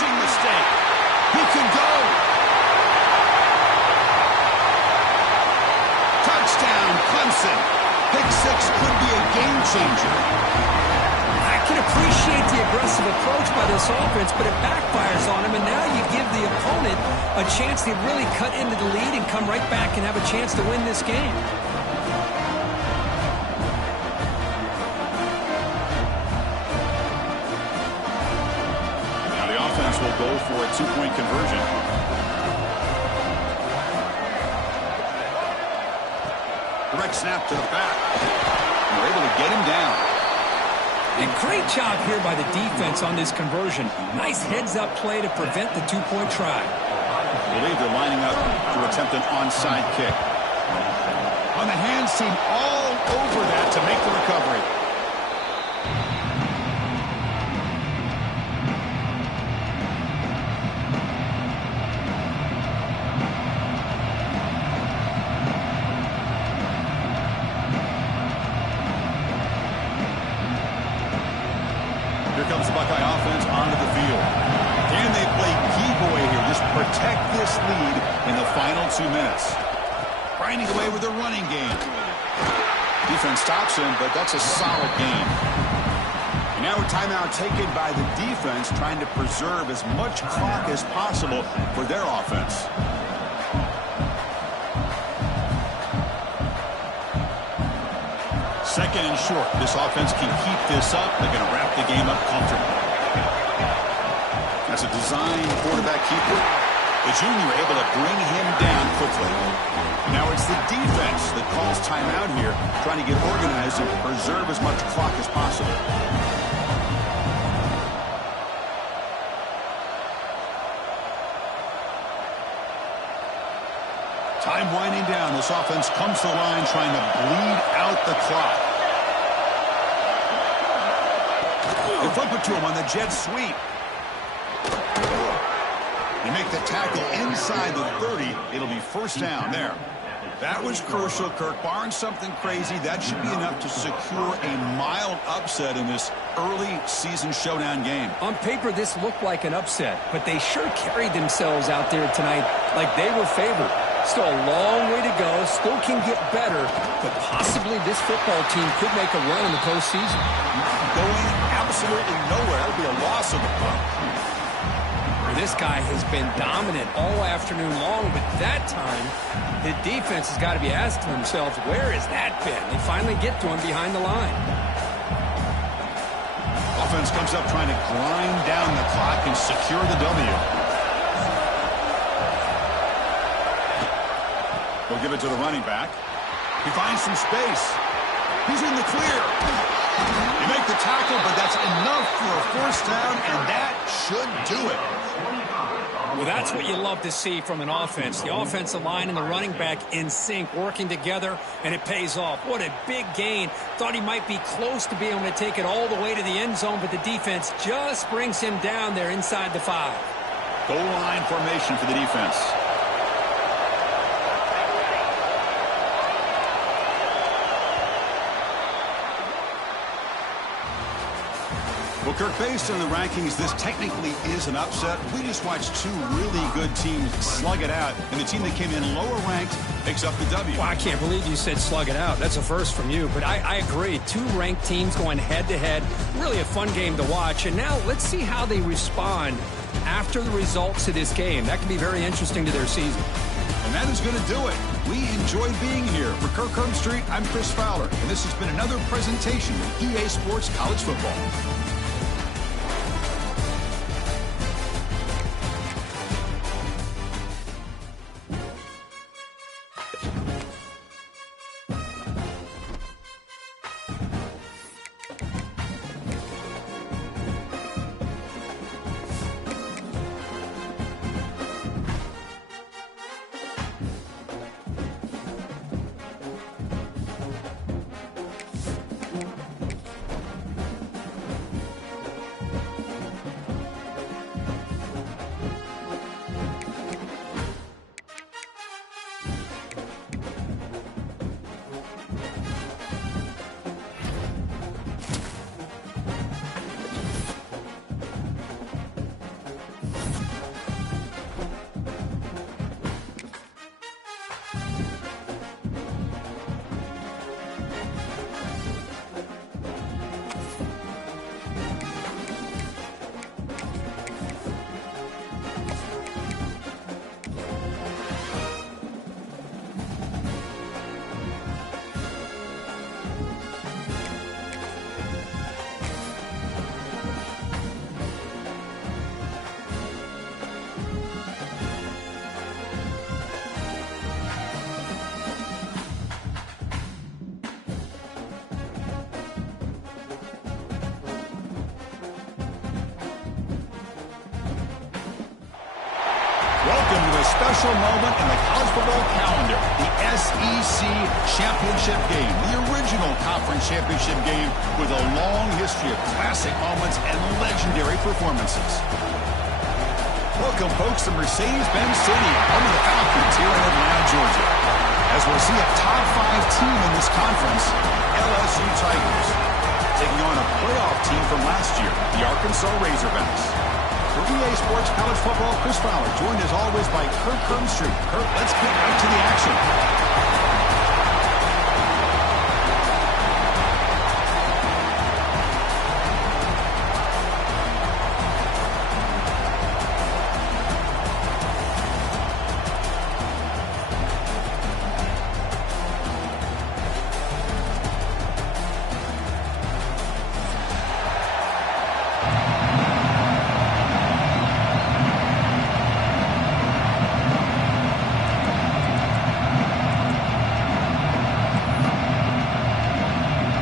Mistake. He can go. Touchdown, Clemson. Pick 6 could be a game changer. I can appreciate the aggressive approach by this offense, but it backfires on him, and now you give the opponent a chance to really cut into the lead and come right back and have a chance to win this game. Will go for a 2-point conversion. Direct snap to the back. And we're able to get him down. A great job here by the defense on this conversion. Nice heads-up play to prevent the 2-point try. I believe they're lining up to attempt an onside kick. On the hands team all over that to make the recovery. Here comes the Buckeye offense onto the field. Can they play key boy here? Just protect this lead in the final 2 minutes. Grinding away with the running game. Defense stops him, but that's a solid game. And now a timeout taken by the defense, trying to preserve as much clock as possible for their offense. Second and short. This offense can keep this up. They're going to wrap the game up comfortably. That's a design quarterback keeper. The junior able to bring him down quickly. Now it's the defense that calls timeout here, trying to get organized and preserve as much clock as possible. Time winding down. This offense comes to the line trying to bleed out the clock. They flip it to him on the jet sweep. They make the tackle inside the 30. It'll be 1st down there. That was crucial, Kirk. Barring something crazy, that should be enough to secure a mild upset in this early season showdown game. On paper, this looked like an upset, but they sure carried themselves out there tonight like they were favored. Still a long way to go. Still can get better, but possibly this football team could make a run in the postseason. Going absolutely nowhere. It'll be a loss of the club. This guy has been dominant all afternoon long, but that time, the defense has got to be asking themselves, where has that been? They finally get to him behind the line. Offense comes up trying to grind down the clock and secure the W. They'll give it to the running back. He finds some space. He's in the clear. You make the tackle, but that's enough for a first down, and that should do it. Well, that's what you love to see from an offense. The offensive line and the running back in sync, working together, and it pays off. What a big gain. Thought he might be close to being able to take it all the way to the end zone, but the defense just brings him down there inside the 5. Goal line formation for the defense. Well, Kirk, based on the rankings, this technically is an upset. We just watched two really good teams slug it out, and the team that came in lower ranked picks up the W. Well, I can't believe you said slug it out. That's a first from you, but I agree. Two ranked teams going head-to-head. Really a fun game to watch, and now let's see how they respond after the results of this game. That can be very interesting to their season. And that is going to do it. We enjoyed being here. For Kirk Herbstreit, I'm Chris Fowler, and this has been another presentation of EA Sports College Football. Welcome to a special moment in the college football calendar, the SEC Championship Game, the original conference championship game with a long history of classic moments and legendary performances. Welcome, folks, to Mercedes-Benz Stadium, home of the Falcons here in Atlanta, Georgia. As we'll see a top-5 team in this conference, LSU Tigers, taking on a playoff team from last year, the Arkansas Razorbacks. For EA Sports College Football, Chris Fowler, joined as always by Kirk Herbstreit. Kirk, let's get right to the action.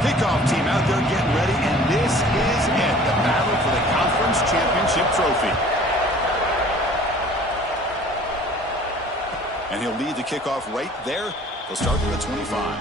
Kickoff team out there getting ready, and this is it, the battle for the conference championship trophy. And he'll lead the kickoff right there. He'll start with the 25.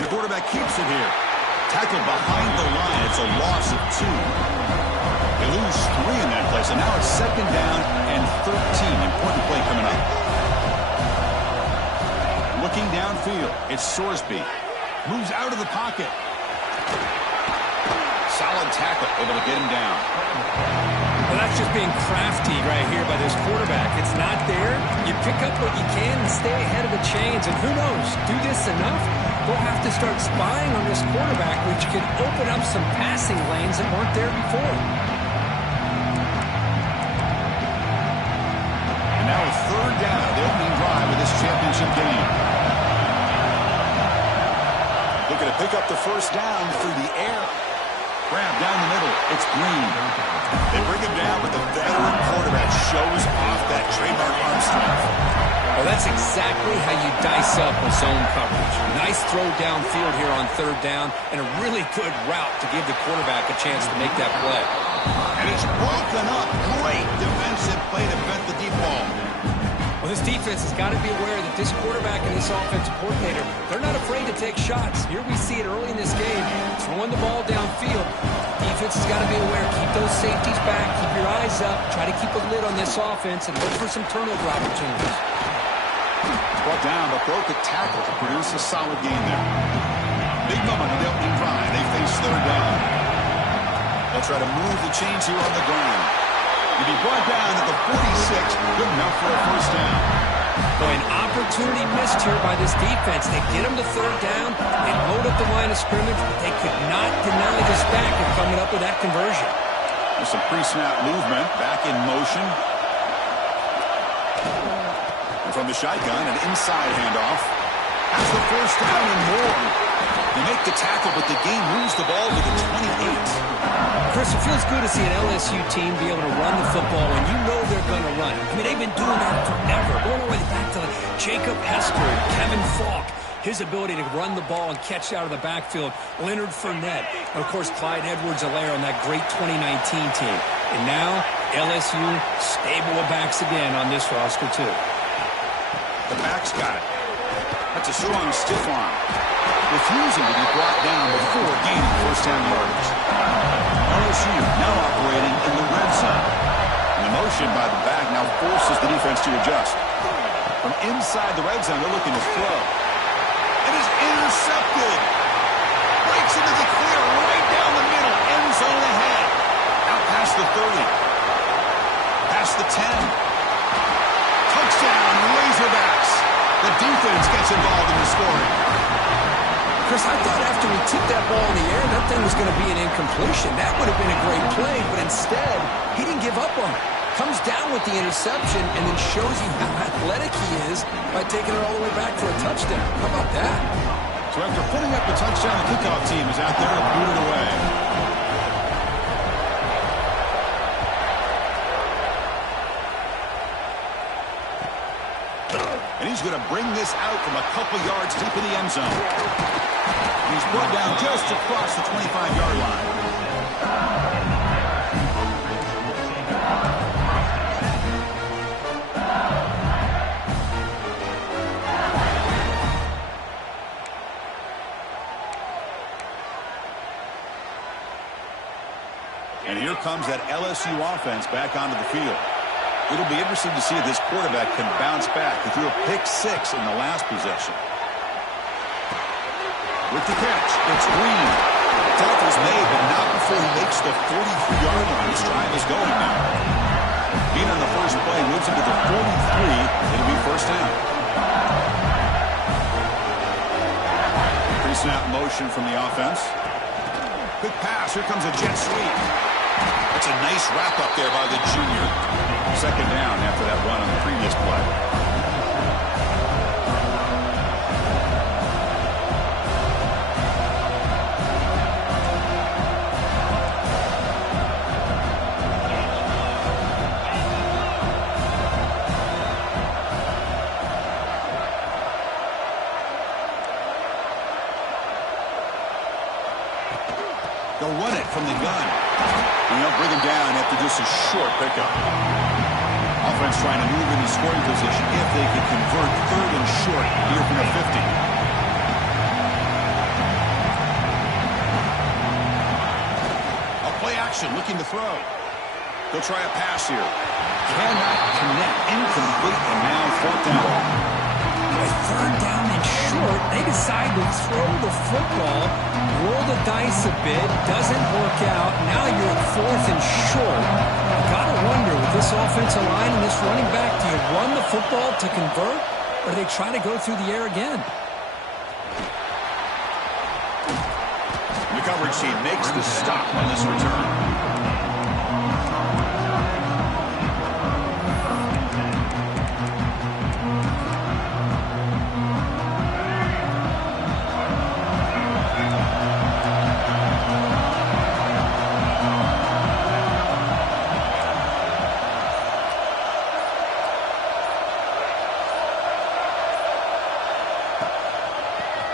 The quarterback keeps it here. Tackled behind the line. It's a loss of 2. They lose 3 in that play, so now it's 2nd down and 13. Important play coming up. Looking downfield, it's Sorsby. Moves out of the pocket. solid tackle, able to get him down. Well, that's just being crafty right here by this quarterback. It's not there. You pick up what you can and stay ahead of the chains. And who knows, do this enough, they'll have to start spying on this quarterback, which could open up some passing lanes that weren't there before. And now a third down, the opening drive of this championship game. Looking to pick up the first down through the air. Grab down the middle. It's Green. They bring him down, but the veteran quarterback shows off that trademark arm strength. Well, that's exactly how you dice up a zone coverage. Nice throw downfield here on third down, and a really good route to give the quarterback a chance to make that play. And it's broken up. Great defensive play to vet the deep ball. Well, this defense has got to be aware that this quarterback and this offensive coordinator, they're not afraid to take shots. Here we see it early in this game, throwing the ball downfield. Defense has got to be aware. Keep those safeties back. Keep your eyes up. Try to keep a lid on this offense and look for some turnover opportunities. Brought down, but broke a tackle to produce a solid gain there. Big moment of the opening drive. They face third down. They'll try to move the chains here on the ground. To be brought down at the 46, good enough for a first down. Boy, an opportunity missed here by this defense. They get them to third down, they load up the line of scrimmage, but they could not deny this back of coming up with that conversion. There's some pre-snap movement, back in motion. And from the shotgun, an inside handoff. Has the first down and more. They make the tackle, but the game moves the ball to the 28. Chris, it feels good to see an LSU team be able to run the football when you know they're going to run. I mean, they've been doing that forever, going all the way back to Jacob Hester, Kevin Falk, his ability to run the ball and catch out of the backfield, Leonard Fournette, and, of course, Clyde Edwards-Helaire on that great 2019 team. And now, LSU stable of backs again on this roster, too. The back's got it. That's a strong stiff arm. Refusing to be brought down before gaining first down yardage. LSU now operating in the red zone. And the motion by the back now forces the defense to adjust. From inside the red zone, they're looking to throw. It is intercepted. Breaks into the clear right down the middle. End zone ahead. Out past the 30. Past the 10. Touchdown, Razorbacks. The defense gets involved in the scoring. Chris, I thought after he tipped that ball in the air, that thing was going to be an incompletion. That would have been a great play, but instead, he didn't give up on it. Comes down with the interception and then shows you how athletic he is by taking it all the way back for a touchdown. How about that? So after putting up the touchdown, the kickoff team is out there to boot it away. And he's going to bring this out from a couple yards deep in the end zone. And he's brought down just across the 25-yard line. And here comes that LSU offense back onto the field. It'll be interesting to see if this quarterback can bounce back. He threw a pick-6 in the last possession. With the catch, it's Green. Tackle's made, but not before he makes the 43-yard line. This drive is going now. Being on the first play moves him to the 43. It'll be first down. Pre-snap motion from the offense. Quick pass. Here comes a jet sweep. That's a nice wrap-up there by the junior. Second down after that run on the previous play. They'll run it from the gun. And they'll bring him down after just a short pickup. Offense trying to move into scoring position if they can convert third and short here from the 50. A play action, looking to throw. They'll try a pass here. Cannot connect. Incomplete, and now fourth down. Third down and short, they decide to throw the football, roll the dice a bit, doesn't work took out. Now you're at 4th and short. You got to wonder, with this offensive line and this running back, do you run the football to convert, or do they try to go through the air again? The coverage team makes the stop on this return.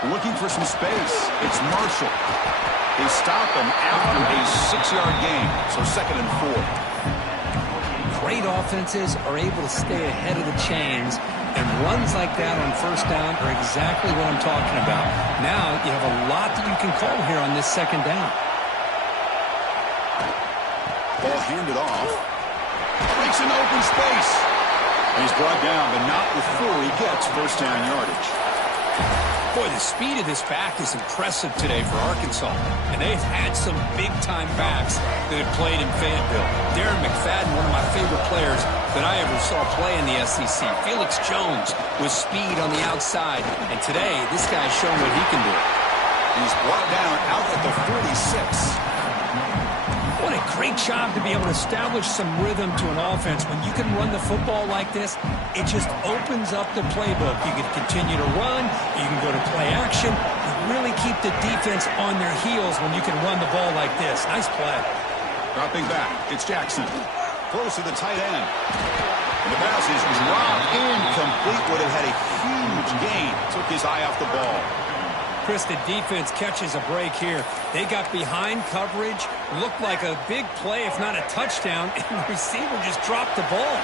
Looking for some space. It's Marshall. They stop him after a 6-yard gain, so 2nd and 4. Great offenses are able to stay ahead of the chains, and runs like that on 1st down are exactly what I'm talking about. Now you have a lot that you can call here on this 2nd down. Ball handed off. Breaks into open space. And he's brought down, but not before he gets 1st down yardage. Boy, the speed of this back is impressive today for Arkansas. And they've had some big-time backs that have played in Fayetteville. Darren McFadden, one of my favorite players that I ever saw play in the SEC. Felix Jones with speed on the outside. And today, this guy's shown what he can do. He's brought down out at the 46. What a great job to be able to establish some rhythm to an offense. When you can run the football like this, it just opens up the playbook. You can continue to run. You can go to play action. You really keep the defense on their heels when you can run the ball like this. Nice play. Dropping back. It's Jackson. Close to the tight end. And the pass is dropped incomplete. Would have had a huge gain. Took his eye off the ball. Chris, the defense catches a break here. They got behind coverage, looked like a big play, if not a touchdown, and the receiver just dropped the ball.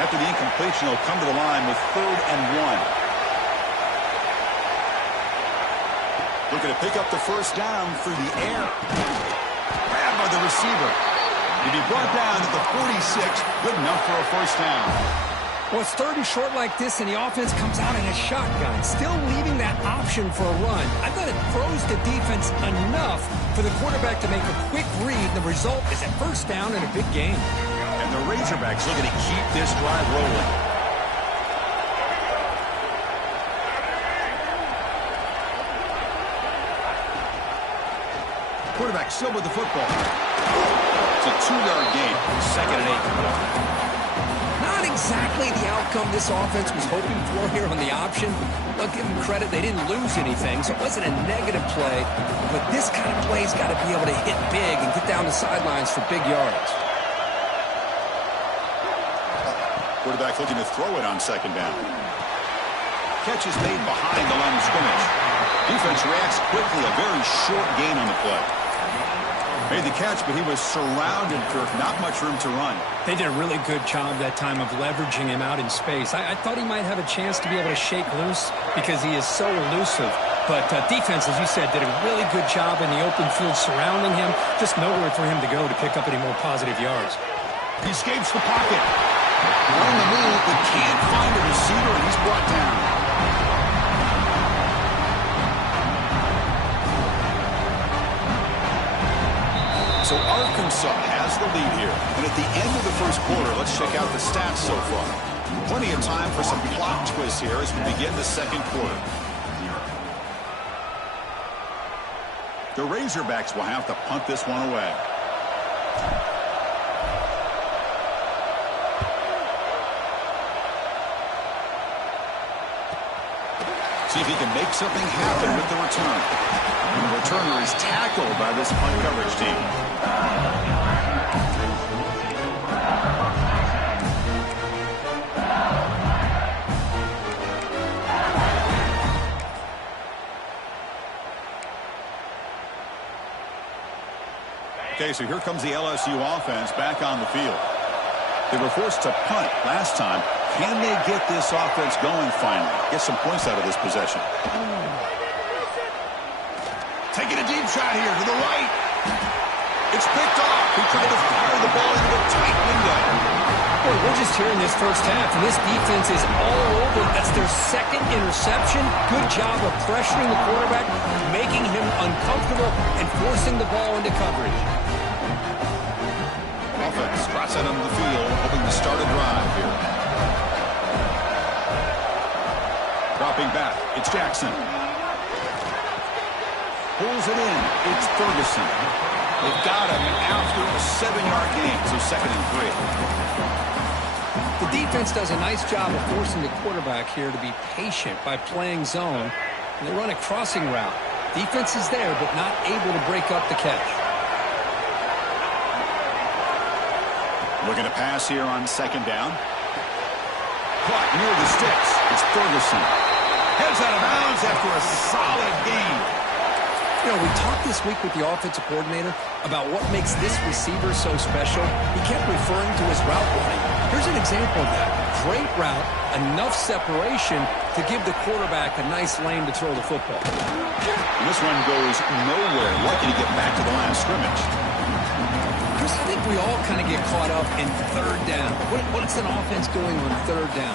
After the incompletion, he'll come to the line with 3rd and 1. Looking to pick up the 1st down through the air. Grabbed by the receiver. He'll be brought down at the 46. Good enough for a 1st down. Well, it's 3rd and short like this, and the offense comes out in a shotgun, still leaving that option for a run. I thought it throws the defense enough for the quarterback to make a quick read. The result is a 1st down and a big gain. And the Razorbacks looking to keep this drive rolling. Quarterback still with the football. It's a 2-yard gain. 2nd and 8. Not exactly the outcome this offense was hoping for here on the option. Look, give them credit, they didn't lose anything, so it wasn't a negative play. But this kind of play's got to be able to hit big and get down the sidelines for big yards. Quarterback looking to throw it on 2nd down. Catch is made behind the line of scrimmage. Defense reacts quickly, a very short gain on the play. Made the catch, but he was surrounded, Kirk. Not much room to run. They did a really good job that time of leveraging him out in space. I thought he might have a chance to be able to shake loose because he is so elusive. But defense, as you said, did a really good job in the open field surrounding him. Just nowhere for him to go to pick up any more positive yards. He escapes the pocket. On the move, but can't find a receiver, and he's brought down. So Arkansas has the lead here. And at the end of the 1st quarter, let's check out the stats so far. Plenty of time for some plot twists here as we begin the 2nd quarter. The Razorbacks will have to punt this one away. See if he can make something happen with the return. And the returner is tackled by this punt coverage team. Okay, so here comes the LSU offense back on the field. They were forced to punt last time. Can they get this offense going finally? Get some points out of this possession. Taking a deep shot here to the right. It's picked off. He tried to fire the ball into a tight window. Well, we're just here in this first half, and this defense is all over. That's their second interception. Good job of pressuring the quarterback, making him uncomfortable, and forcing the ball into coverage. Offense trots out onto the field, hoping to start a drive here. Dropping back, it's Jackson. Pulls it in, it's Ferguson. They've got him after a 7-yard gain, so 2nd and 3. The defense does a nice job of forcing the quarterback here to be patient by playing zone. They run a crossing route. Defense is there, but not able to break up the catch. Looking to pass here on 2nd down. Caught near the sticks. It's Ferguson. Heads out of bounds after a solid gain. You know, we talked this week with the offensive coordinator about what makes this receiver so special. He kept referring to his route running. Here's an example of that. Great route, enough separation to give the quarterback a nice lane to throw the football. And this one goes nowhere. Lucky to get back to the line of scrimmage. Chris, I think we all kind of get caught up in 3rd down. What's an offense doing on 3rd down?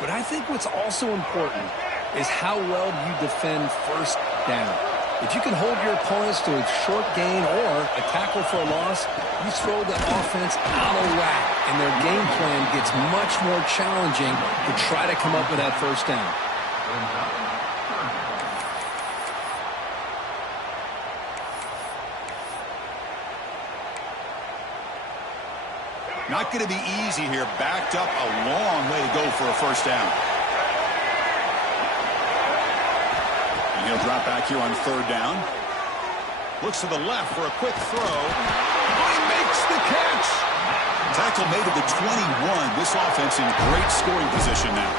But I think what's also important is how well you defend 1st down. If you can hold your opponents to a short gain or a tackle for a loss, you throw the offense out of whack, and their game plan gets much more challenging to try to come up with that 1st down. Not going to be easy here. Backed up a long way to go for a 1st down. He'll drop back here on 3rd down. Looks to the left for a quick throw. Oh, he makes the catch. Tackle made at the 21. This offense in great scoring position now.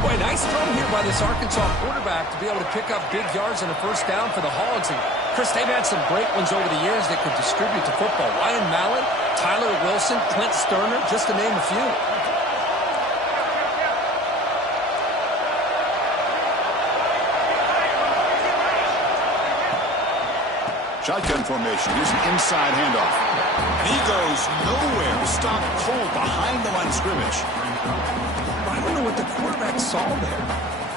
Boy, nice throw here by this Arkansas quarterback to be able to pick up big yards on a 1st down for the Hogs. And, Chris, they've had some great ones over the years that could distribute the football. Ryan Mallett, Tyler Wilson, Clint Sterner, just to name a few. Shotgun formation. Here's an inside handoff. And he goes nowhere. Stopped cold behind the line of scrimmage. I don't know what the quarterback saw there.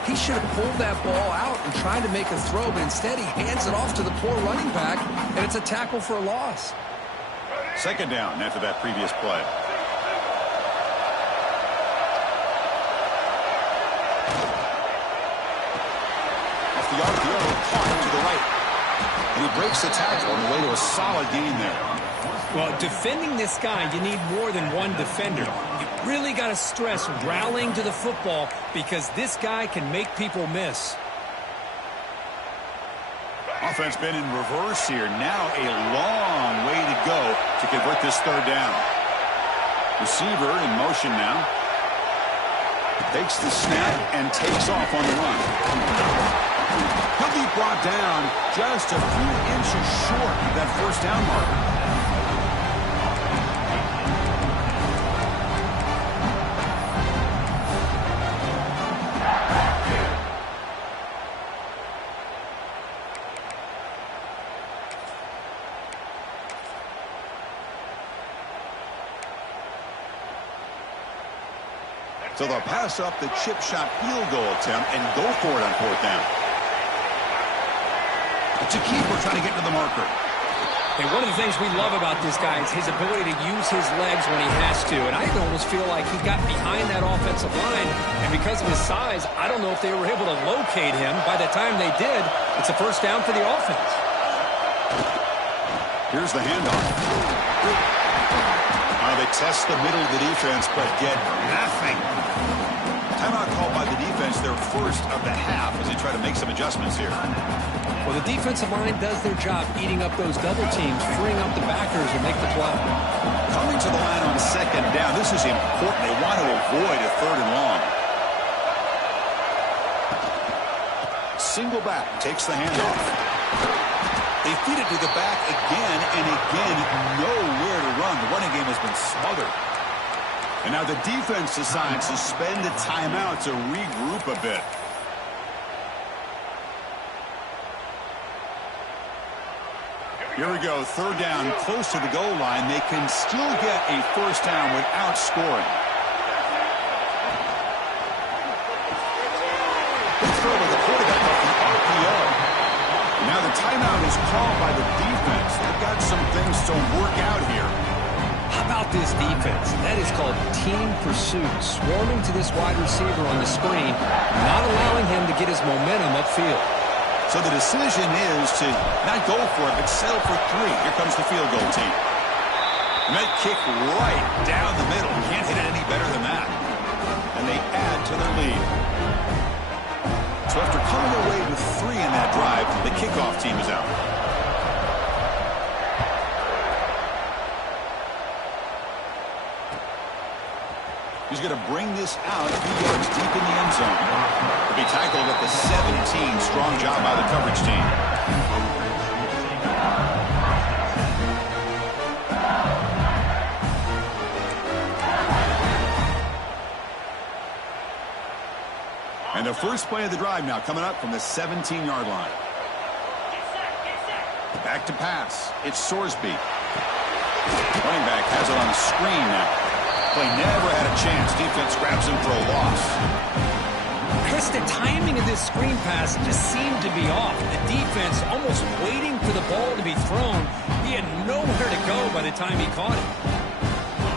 He should have pulled that ball out and tried to make a throw, but instead he hands it off to the poor running back, and it's a tackle for a loss. 2nd down after that previous play. Off the RPO, caught to the right. And he breaks the tackle on the way to a solid gain there. Well, defending this guy, you need more than one defender. You really got to stress rallying to the football because this guy can make people miss. Offense been in reverse here. Now a long way to go to convert this 3rd down. Receiver in motion now. Takes the snap and takes off on the run. He'll be brought down just a few inches short of that 1st down marker. So they'll pass up the chip shot field goal attempt and go for it on 4th down. It's a keeper trying to get to the marker. And one of the things we love about this guy is his ability to use his legs when he has to. And I almost feel like he got behind that offensive line. And because of his size, I don't know if they were able to locate him. By the time they did, it's a 1st down for the offense. Here's the handoff. They test the middle of the defense, but get nothing. Timeout called by the defense, their 1st of the half, as they try to make some adjustments here. Well, the defensive line does their job eating up those double teams, freeing up the backers and make the play. Coming to the line on 2nd down, this is important. They want to avoid a 3rd and long. Single back, takes the handoff. They feed it to the back again and again. Nowhere to run. The running game has been smothered. And now the defense decides to spend a timeout to regroup a bit. Here we go, third down, close to the goal line. They can still get a first down without scoring. They throw to the quarterback off the RPO. Now the timeout is called by the defense. They've got some things to work out here. How about this defense? That is called team pursuit. Swarming to this wide receiver on the screen, not allowing him to get his momentum upfield. So the decision is to not go for it, but settle for 3. Here comes the field goal team. And that kick right down the middle. Can't hit it any better than that. And they add to their lead. So after coming away with 3 in that drive, the kickoff team is out. He's going to bring this out a few yards deep in the end zone. He'll be tackled at the 17. Strong job by the coverage team. And the first play of the drive now coming up from the 17-yard line. Back to pass. It's Sorsby. Running back has it on the screen now. Play never had a chance. Defense grabs him for a loss. Chris, the timing of this screen pass just seemed to be off. The defense almost waiting for the ball to be thrown. He had nowhere to go by the time he caught it.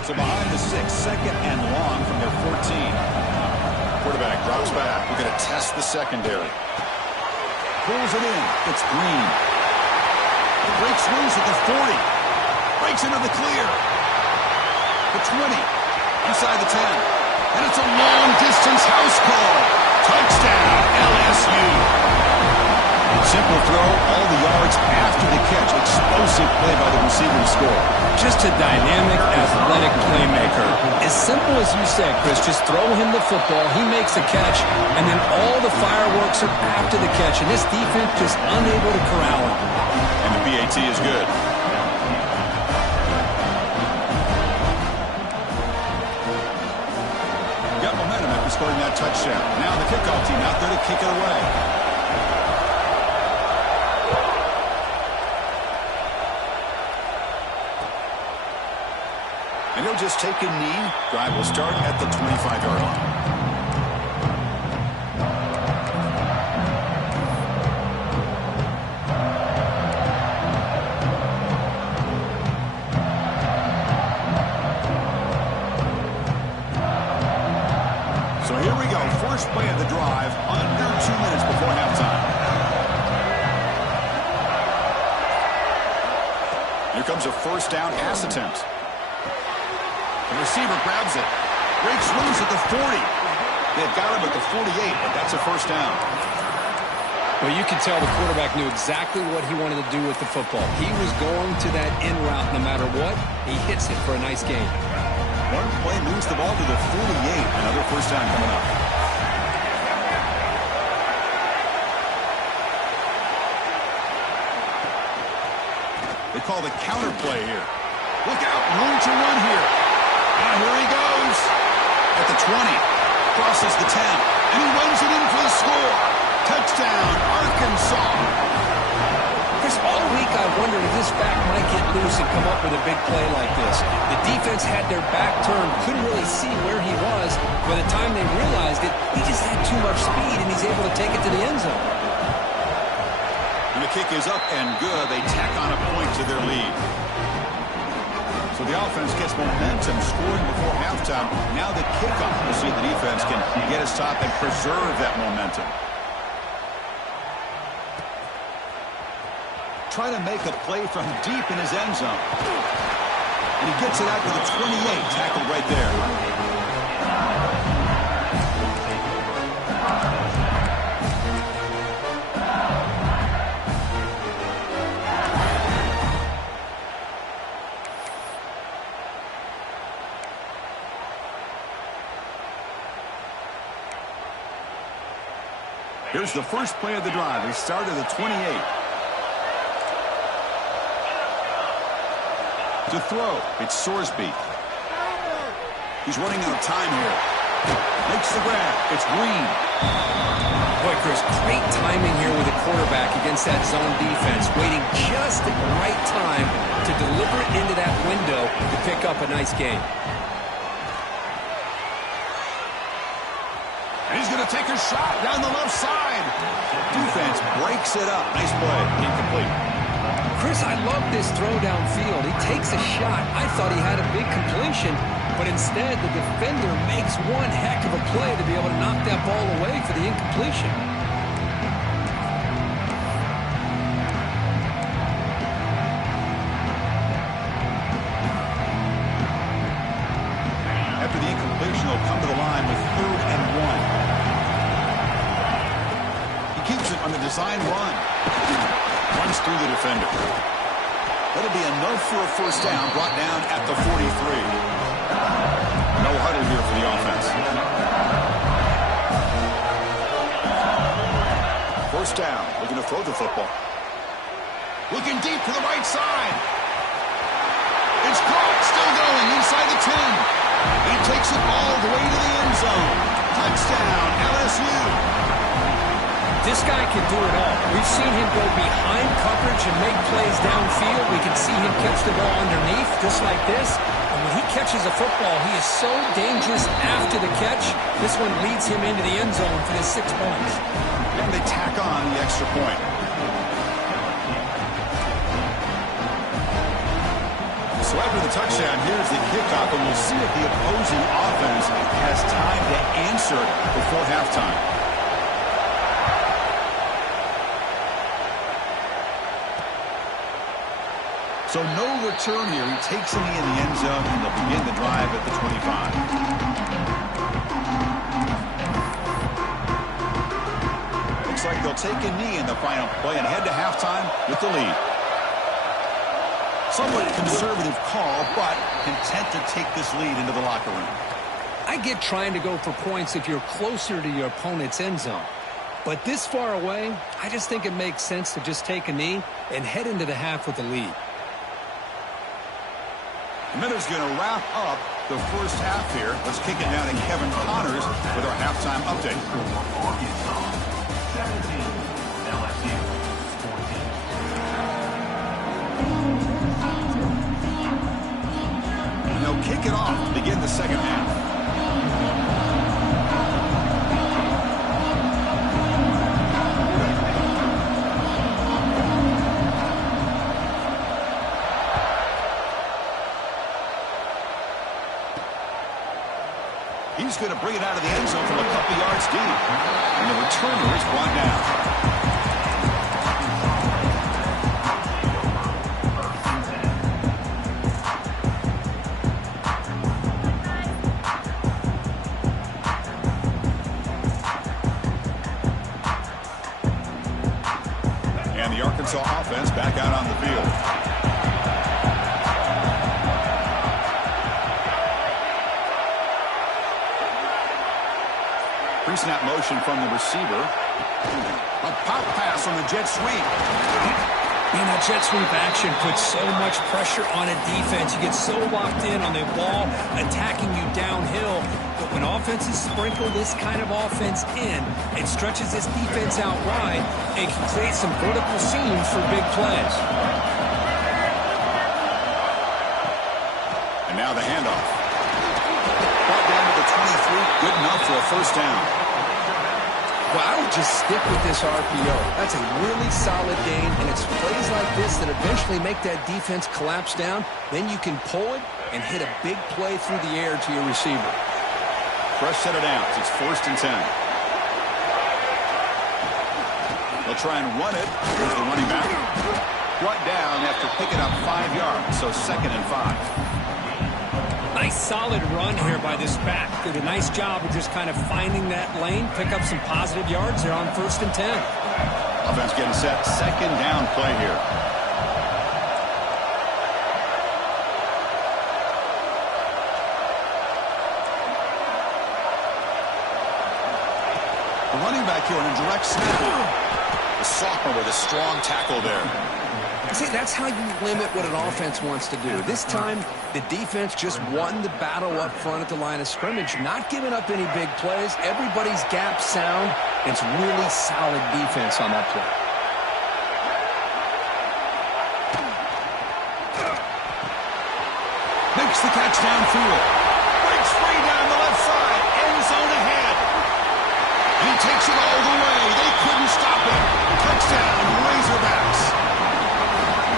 So behind the 6, second and long from their 14. Quarterback drops back. We're going to test the secondary. Pulls it in. It's Green. Breaks loose at the 40. Breaks into the clear. The 20. Inside the 10. And it's a long-distance house call. Touchdown, LSU. Simple throw, all the yards after the catch. Explosive play by the receiver to score. Just a dynamic, athletic playmaker. As simple as you said, Chris, just throw him the football, he makes a catch, and then all the fireworks are after the catch. And this defense just unable to corral him. And the PAT is good. Scoring that touchdown. Now the kickoff team out there to kick it away. And he'll just take a knee. Drive will start at the 25-yard line. First play of the drive, under 2 minutes before halftime. Here comes a first down pass attempt. The receiver grabs it. Breaks loose at the 40. They've got him at the 48, but that's a first down. Well, you can tell the quarterback knew exactly what he wanted to do with the football. He was going to that in route no matter what. He hits it for a nice gain. One play moves the ball to the 48. Another first down coming up. They call the counter play here. Look out, room to run here. And here he goes. At the 20. Crosses the 10. And he runs it in for the score. Touchdown, Arkansas. Chris, all week I wondered if this back might get loose and come up with a big play like this. The defense had their back turned, couldn't really see where he was. By the time they realized it, he just had too much speed, and he's able to take it to the end zone. And the kick is up and good. They tack on a point to their lead. So the offense gets momentum, scoring before halftime. Now the kickoff. We'll see if the defense can get a stop and preserve that momentum. Trying to make a play from deep in his end zone. And he gets it out to the 28, tackled right there. Here's the first play of the drive. They start at the 28. To throw, it's Sorsby. He's running out of time here. Makes the grab. It's Green. Boy, Chris, great timing here with the quarterback against that zone defense, waiting just at the right time to deliver it into that window to pick up a nice gain. And he's going to take a shot down the left side. Defense breaks it up. Nice play. Incomplete. Chris, I love this throw downfield. He takes a shot. I thought he had a big completion, but instead the defender makes one heck of a play to be able to knock that ball away for the incompletion. After the incompletion, he'll come to the line with 3rd and 1. He keeps it on the design run. Runs through the defender. That'll be enough for a first down, brought down at the 43. No huddle here for the offense. First down, looking to throw the football. Looking deep to the right side. It's caught, still going inside the 10. He takes it all the way to the end zone. Touchdown, LSU. This guy can do it all. We've seen him go behind coverage and make plays downfield. We can see him catch the ball underneath, just like this. And when he catches a football, he is so dangerous after the catch. This one leads him into the end zone for the 6 points. And they tack on the extra point. So after the touchdown, here's the kickoff, and we'll see if the opposing offense has time to answer before halftime. So no return here. He takes a knee in the end zone, and they'll begin the drive at the 25. Looks like they'll take a knee in the final play and head to halftime with the lead. Somewhat conservative call, but content to take this lead into the locker room. I get trying to go for points if you're closer to your opponent's end zone. But this far away, I just think it makes sense to just take a knee and head into the half with the lead. The Minnows going to wrap up the first half here. Let's kick it down to Kevin Connors with our halftime update. And they'll kick it off to begin the second half. He's going to bring it out of the end zone from a couple yards deep. And the returner is brought down. And the Arkansas offense back out on the field. Pre-snap motion from the receiver. A pop pass on the jet sweep. Man, that jet sweep action puts so much pressure on a defense. You get so locked in on the ball attacking you downhill. But when offenses sprinkle this kind of offense in, it stretches this defense out wide and can create some vertical seams for big plays. And now the handoff. Brought down to the 23. Good enough for a first down. Well, I would just stick with this RPO. That's a really solid gain, and it's plays like this that eventually make that defense collapse down. Then you can pull it and hit a big play through the air to your receiver. Fresh set of downs. It's 1st and 10. They'll try and run it. Here's the running back. Brought down after picking up 5 yards, so 2nd and 5. Nice solid run here by this back. Did a nice job of just kind of finding that lane, pick up some positive yards there on 1st and 10. Offense getting set. 2nd down play here. The running back here on a direct snap. The sophomore with a strong tackle there. See, that's how you limit what an offense wants to do. This time, the defense just won the battle up front at the line of scrimmage, not giving up any big plays. Everybody's gap sound. It's really solid defense on that play. Makes the catch downfield. Breaks free down the left side. End zone ahead. He takes it all the way. They couldn't stop him. Touchdown, Razorbacks.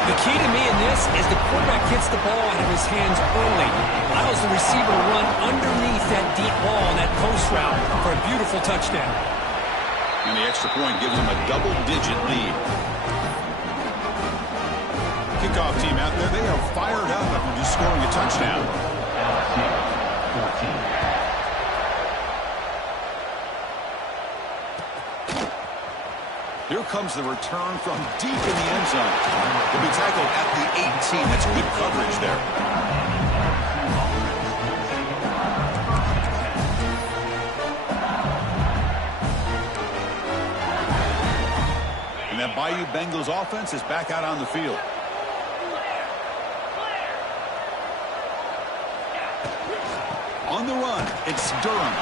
The key to me in this is the quarterback gets the ball out of his hands early, allows the receiver to run underneath that deep ball on that post route for a beautiful touchdown. And the extra point gives them a double-digit lead. Kickoff team out there, they are fired up after just scoring a touchdown. Here comes the return from deep in the end zone. He'll be tackled at the 18. That's good coverage there. And that Bayou Bengals offense is back out on the field. On the run, it's Durham.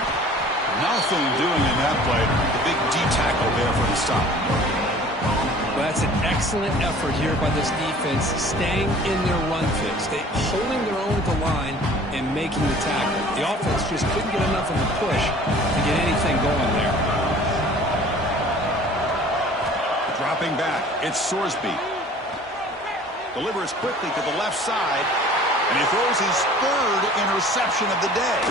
Nothing doing in that play. The big D tackle there for the stop. Well, that's an excellent effort here by this defense, staying in their run fix. They holding their own at the line and making the tackle. The offense just couldn't get enough of the push to get anything going there. Dropping back, it's Sorsby. Delivers quickly to the left side, and he throws his third interception of the day.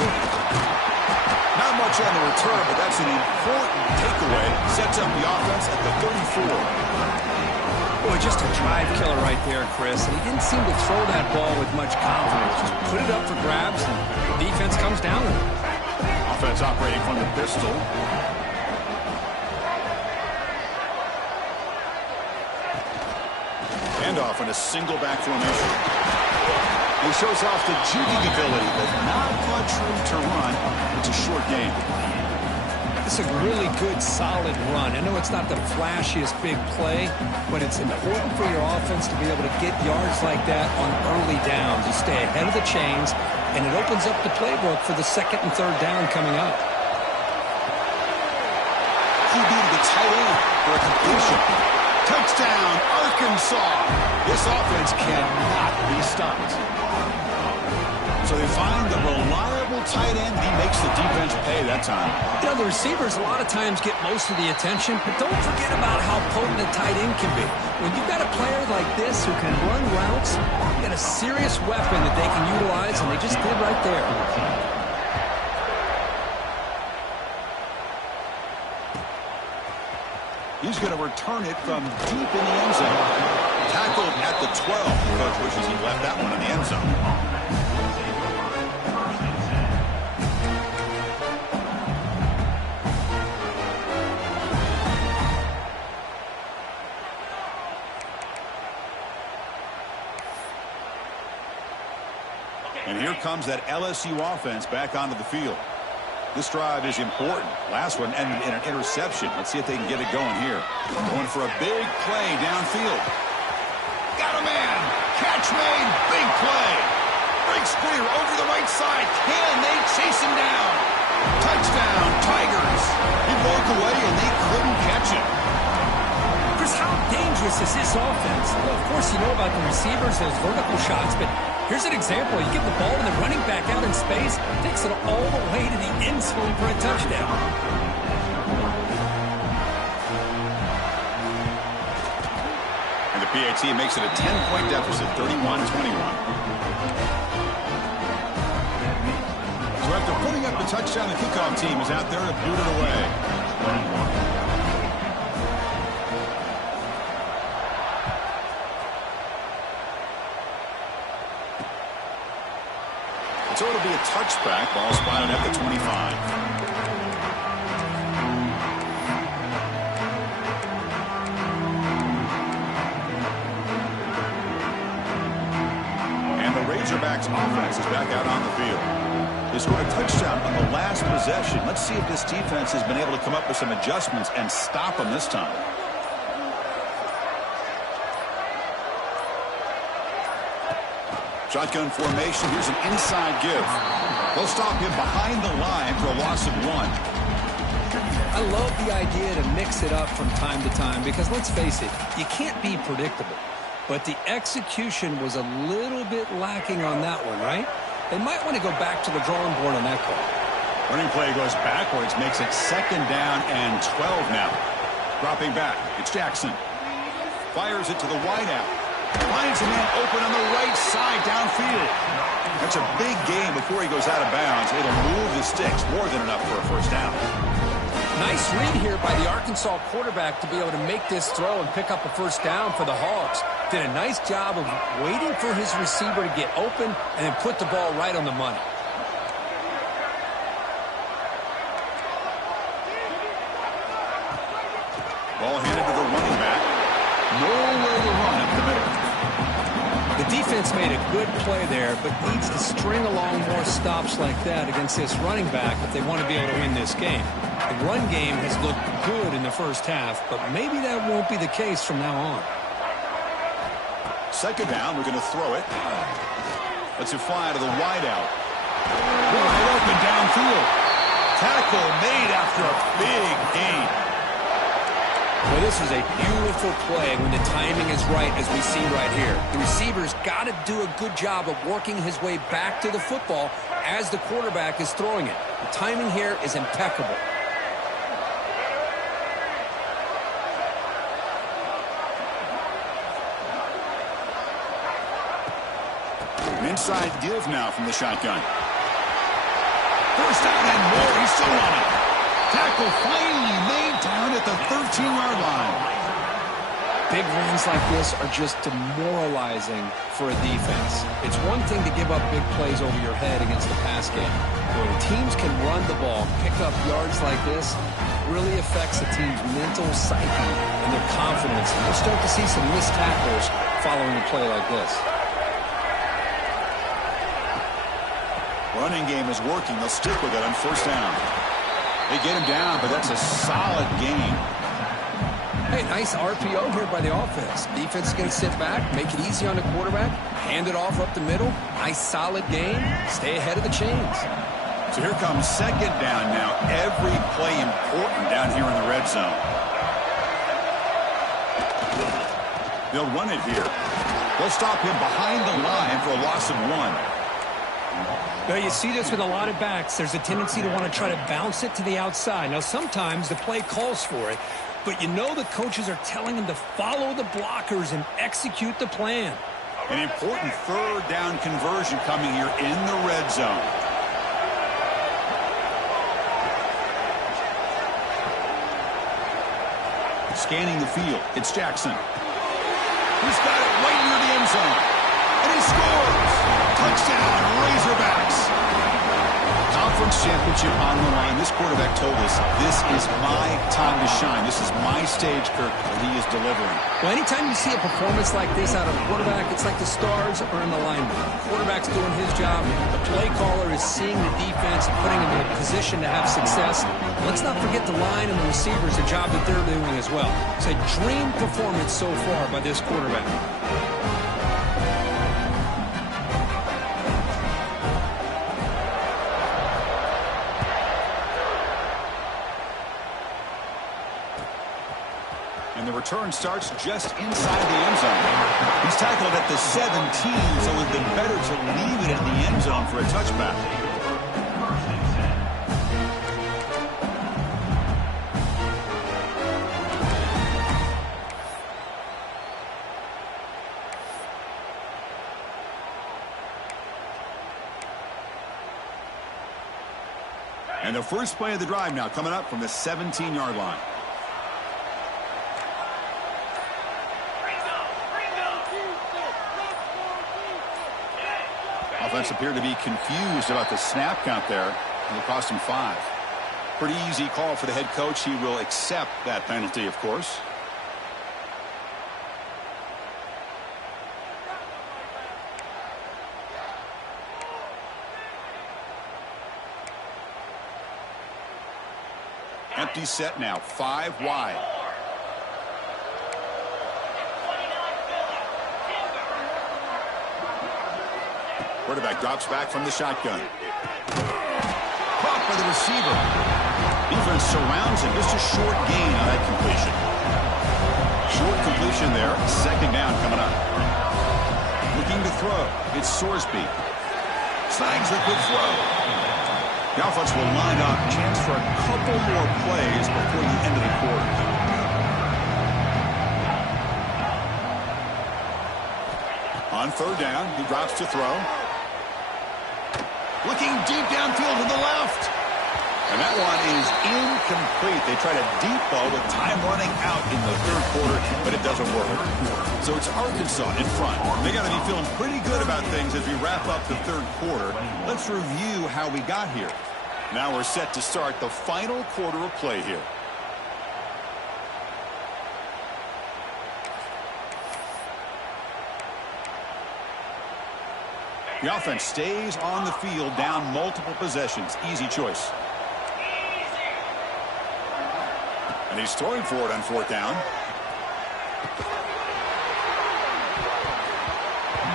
Not much on the return, but that's an important takeaway. Sets up the offense at the 34. Boy, just a drive killer right there, Chris. And he didn't seem to throw that ball with much confidence. Just put it up for grabs, and the defense comes down with it. Offense operating from the pistol. Handoff in a single back formation. He shows off the juking ability, but not much room to run. It's a short game. It's a really good, solid run. I know it's not the flashiest big play, but it's important for your offense to be able to get yards like that on early downs. You stay ahead of the chains, and it opens up the playbook for the second and third down coming up. He beat the tight end for a completion. Touchdown, Arkansas. This offense cannot be stopped. So they find the reliable tight end. He makes the defense pay that time. You know, the receivers a lot of times get most of the attention, but don't forget about how potent a tight end can be. When you've got a player like this who can run routes, you've got a serious weapon that they can utilize, and they just did right there. He's going to return it from deep in the end zone. Tackled at the 12. The coach wishes he left that one in the end zone. And here comes that LSU offense back onto the field. This drive is important. Last one ended in an interception. Let's see if they can get it going here. Going for a big play downfield. Got a man. Catch made. Big play. Breaks clear over the right side. Can they chase him down? Touchdown, Tigers. He broke away and they couldn't catch him. Chris, how dangerous is this offense? Well, of course, you know about the receivers, those vertical shots, but here's an example. You give the ball and the running back out in space, takes it all the way to the end zone for a touchdown. And the PAT makes it a 10-point deficit, 31-21. So after putting up the touchdown, the kickoff team is out there to boot it away. So it'll be a touchback. Ball spotted at the 25. And the Razorbacks offense is back out on the field. They scored a touchdown on the last possession. Let's see if this defense has been able to come up with some adjustments and stop them this time. Shotgun formation. Here's an inside give. They'll stop him behind the line for a loss of 1. I love the idea to mix it up from time to time because, let's face it, you can't be predictable. But the execution was a little bit lacking on that one, right? They might want to go back to the drawing board on that call. Running play goes backwards, makes it 2nd down and 12 now. Dropping back, it's Jackson. Fires it to the wideout. Finds a man open on the right side downfield. That's a big gain before he goes out of bounds. It'll move the sticks more than enough for a first down. Nice read here by the Arkansas quarterback to be able to make this throw and pick up a first down for the Hogs. Did a nice job of waiting for his receiver to get open and then put the ball right on the money. Ball handed to the running back. Nowhere to run up the middle. The defense made a good play there, but needs to string along more stops like that against this running back if they want to be able to win this game. The run game has looked good in the first half, but maybe that won't be the case from now on. 2nd down, we're going to throw it. Lets it fly to the wideout. Wide open downfield. Tackle made after a big gain. Well, this is a beautiful play when the timing is right, as we see right here. The receiver's got to do a good job of working his way back to the football as the quarterback is throwing it. The timing here is impeccable. An inside give now from the shotgun. First down and more. He's still on it. Tackle finally made down at the 13-yard line. Big runs like this are just demoralizing for a defense. It's one thing to give up big plays over your head against the pass game. When teams can run the ball, pick up yards like this, really affects the team's mental psyche and their confidence. And we'll start to see some missed tackles following a play like this. Running game is working. They'll stick with it on first down. They get him down, but that's a solid gain. Hey, nice RPO here by the offense. Defense is going to sit back, make it easy on the quarterback, hand it off up the middle. Nice solid gain. Stay ahead of the chains. So here comes 2nd down now. Every play important down here in the red zone. They'll run it here. They'll stop him behind the line for a loss of 1. Well, you see this with a lot of backs. There's a tendency to want to try to bounce it to the outside. Now, sometimes the play calls for it, but you know the coaches are telling them to follow the blockers and execute the plan. An important 3rd down conversion coming here in the red zone. Scanning the field, it's Jackson. He's got it right near the end zone. And he scores! Touchdown, Razorbacks! Conference championship on the line. This quarterback told us, this is my time to shine. This is my stage, Kirk, and he is delivering. Well, anytime you see a performance like this out of a quarterback, it's like the stars are in alignment. The quarterback's doing his job. The play caller is seeing the defense and putting them in a position to have success. Let's not forget the line and the receivers, the job that they're doing as well. It's a dream performance so far by this quarterback. And the return starts just inside the end zone. He's tackled at the 17, so it would have been better to leave it in the end zone for a touchback. And the first play of the drive now coming up from the 17-yard line. Offense appeared to be confused about the snap count there, and it cost him 5. Pretty easy call for the head coach. He will accept that penalty, of course. Empty set now, 5 wide. Quarterback drops back from the shotgun. Caught by the receiver. Defense surrounds him. Just a short gain on that completion. Short completion there. Second down coming up. Looking to throw. It's Sorsby. Snags a quick throw. The offense will line up. Chance for a couple more plays before the end of the quarter. On third down, he drops to throw. Looking deep downfield to the left. And that one is incomplete. They tried a deep ball with time running out in the third quarter, but it doesn't work. So it's Arkansas in front. They got to be feeling pretty good about things as we wrap up the third quarter. Let's review how we got here. Now we're set to start the final quarter of play here. The offense stays on the field, down multiple possessions. Easy choice. And he's throwing for it on fourth down.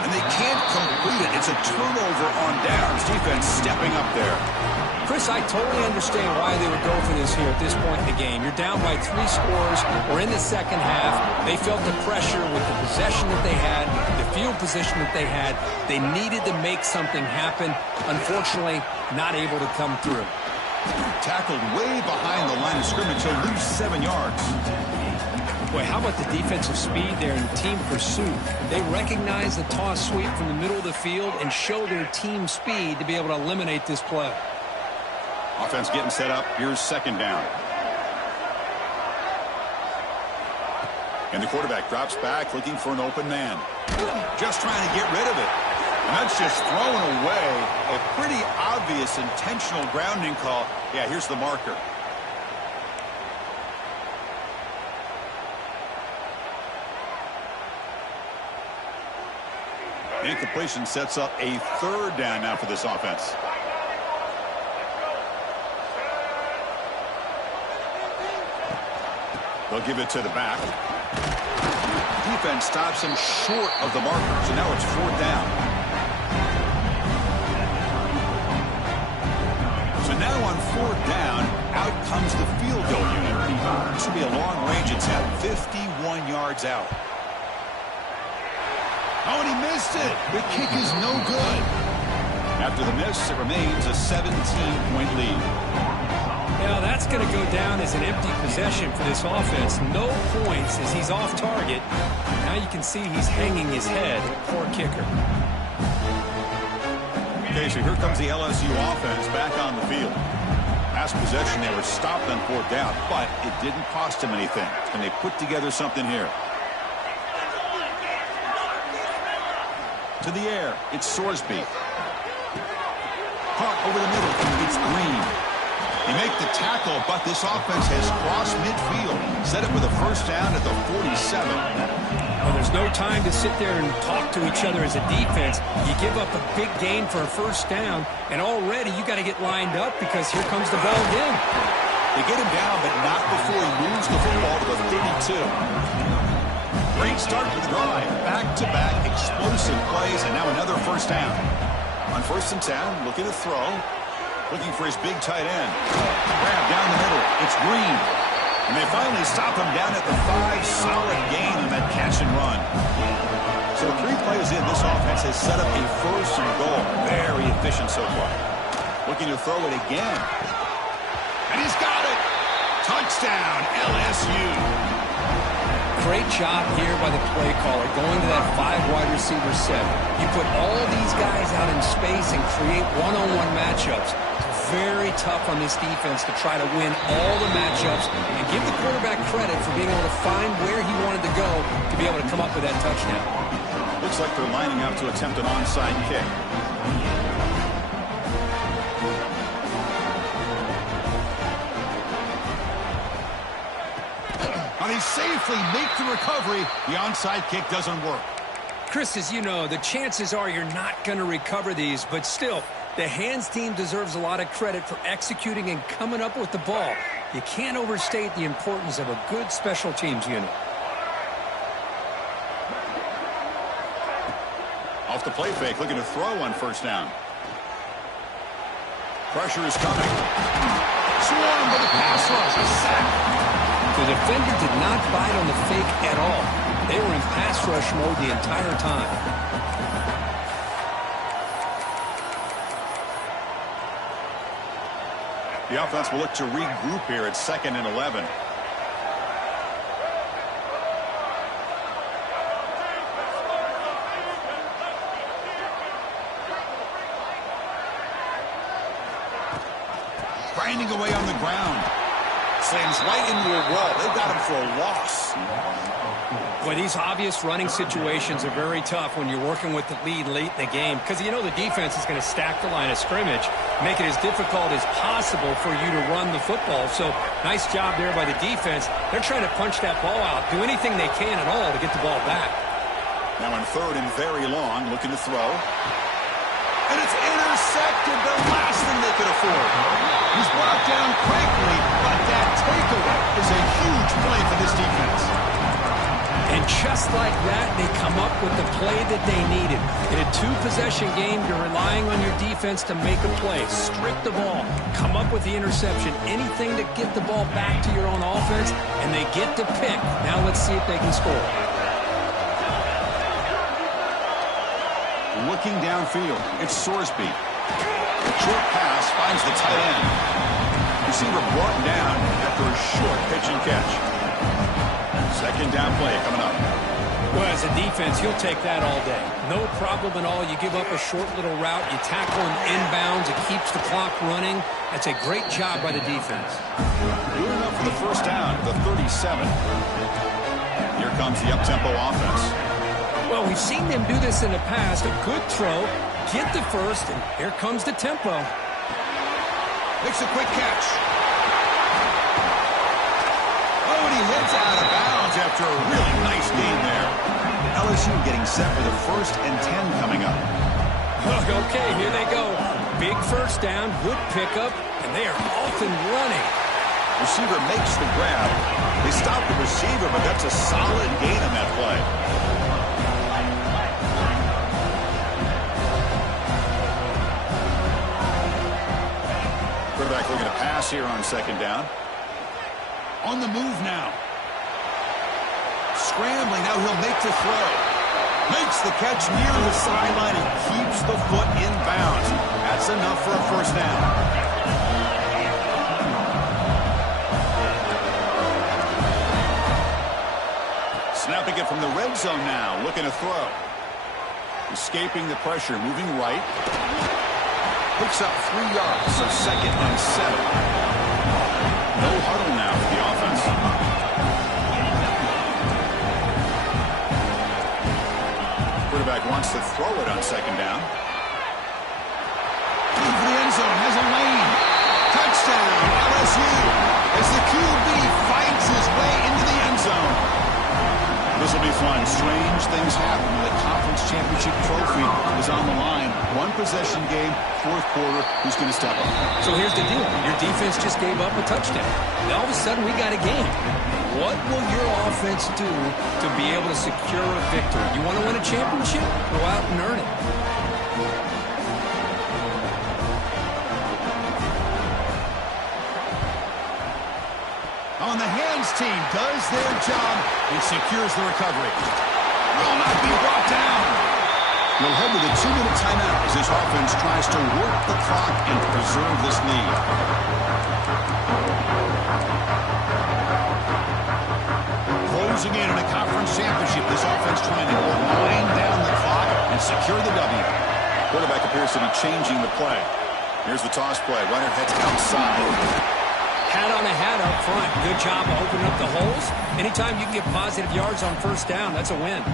And they can't complete it. It's a turnover on downs. Defense stepping up there. Chris, I totally understand why they would go for this here at this point in the game. You're down by 3 scores. We're in the second half. They felt the pressure with the possession that they had, the field position that they had. They needed to make something happen. Unfortunately, not able to come through. Tackled way behind the line of scrimmage. He'll lose 7 yards. Boy, how about the defensive speed there in team pursuit? They recognize the toss sweep from the middle of the field and show their team speed to be able to eliminate this play. Offense getting set up. Here's second down. And the quarterback drops back looking for an open man. Just trying to get rid of it. And that's just throwing away a pretty obvious intentional grounding call. Yeah, here's the marker. Incompletion sets up a third down now for this offense. They'll give it to the back. Defense stops him short of the marker, so now it's fourth down. So now on fourth down, out comes the field goal unit. This will be a long-range attempt, 51 yards out. Oh, and he missed it. The kick is no good. After the miss, it remains a 17-point lead. Now that's going to go down as an empty possession for this offense. No points as he's off target. Now you can see he's hanging his head. Poor kicker. Okay, so here comes the LSU offense back on the field. Last possession, they were stopped on fourth down, but it didn't cost them anything. And they put together something here. To the air, it's Sorsby. Caught over the middle, it's Green. They make the tackle, but this offense has crossed midfield. Set up with a first down at the 47. Well, there's no time to sit there and talk to each other as a defense. You give up a big gain for a first down, and already you got to get lined up because here comes the ball again. They get him down, but not before he moves the football to the 32. Great start for the drive. Back-to-back explosive plays, and now another first down. On first and 10, looking to throw. Looking for his big tight end. Grab down the middle. It's Green. And they finally stop him down at the 5. Solid gain on that catch and run. So 3 plays in, this offense has set up a first and goal. Very efficient so far. Looking to throw it again. And he's got it. Touchdown, LSU. Great job here by the play caller going to that 5 wide receiver set. You put all these guys out in space and create one-on-one matchups. It's very tough on this defense to try to win all the matchups and give the quarterback credit for being able to find where he wanted to go to be able to come up with that touchdown. Looks like they're lining up to attempt an onside kick. They safely make the recovery. The onside kick doesn't work. Chris, as you know, the chances are you're not going to recover these, but still, the hands team deserves a lot of credit for executing and coming up with the ball. You can't overstate the importance of a good special teams unit. Off the play fake, looking to throw on first down. Pressure is coming. Swarm with a pass rush. A sack. The defender did not bite on the fake at all. They were in pass rush mode the entire time. The offense will look to regroup here at 2nd and 11. Grinding away on the ground. Slams right into a wall. They've got him for a loss. Boy, these obvious running situations are very tough when you're working with the lead late in the game because you know the defense is going to stack the line of scrimmage, make it as difficult as possible for you to run the football. So nice job there by the defense. They're trying to punch that ball out, do anything they can at all to get the ball back. Now on 3rd and very long, looking to throw. And it's intercepted, the last thing they could afford. He's brought down quickly, but that takeaway is a huge play for this defense. And just like that, they come up with the play that they needed. In a 2-possession game, you're relying on your defense to make a play, strip the ball, come up with the interception, anything to get the ball back to your own offense, and they get to pick. Now let's see if they can score. Looking downfield, it's Sorsby. Short pass finds the tight end. Receiver brought down after a short pitch and catch. 2nd down play coming up. Well, as a defense, you'll take that all day. No problem at all. You give up a short little route. You tackle him inbounds. It keeps the clock running. That's a great job by the defense. Good enough for the first down, the 37. Here comes the up-tempo offense. Well, we've seen them do this in the past. A good throw, get the first, and here comes the tempo. Makes a quick catch. Oh, and he heads out of bounds after a really nice game there. LSU getting set for the 1st and 10 coming up. Okay, here they go. Big first down, good pickup, and they are off and running. Receiver makes the grab. They stop the receiver, but that's a solid gain on that play. Quarterback looking to pass here on 2nd down. On the move now. Scrambling, now he'll make the throw. Makes the catch near the sideline and keeps the foot in bounds. That's enough for a first down. Snapping it from the red zone now, looking to throw. Escaping the pressure, moving right. Picks up 3 yards, so 2nd and 7. No huddle now for the offense. Quarterback wants to throw it on 2nd down. Into the end zone, has a lane. Touchdown, LSU, as the QB fights his way into the end zone. This will be fun. Strange things happen when the conference championship trophy is on the line. 1-possession game, 4th quarter. Who's going to step up? So here's the deal. Your defense just gave up a touchdown. Now all of a sudden we got a game. What will your offense do to be able to secure a victory? You want to win a championship? Go out and earn it. On the hands team does their job and secures the recovery. Will not be brought down. We'll head to the 2-minute timeout as this offense tries to work the clock and preserve this lead. Closing in on a conference championship, this offense trying to wind down the clock and secure the W. Quarterback appears to be changing the play. Here's the toss play. Runner heads outside. Hat on a hat up front. Good job of opening up the holes. Anytime you can get positive yards on first down, that's a win.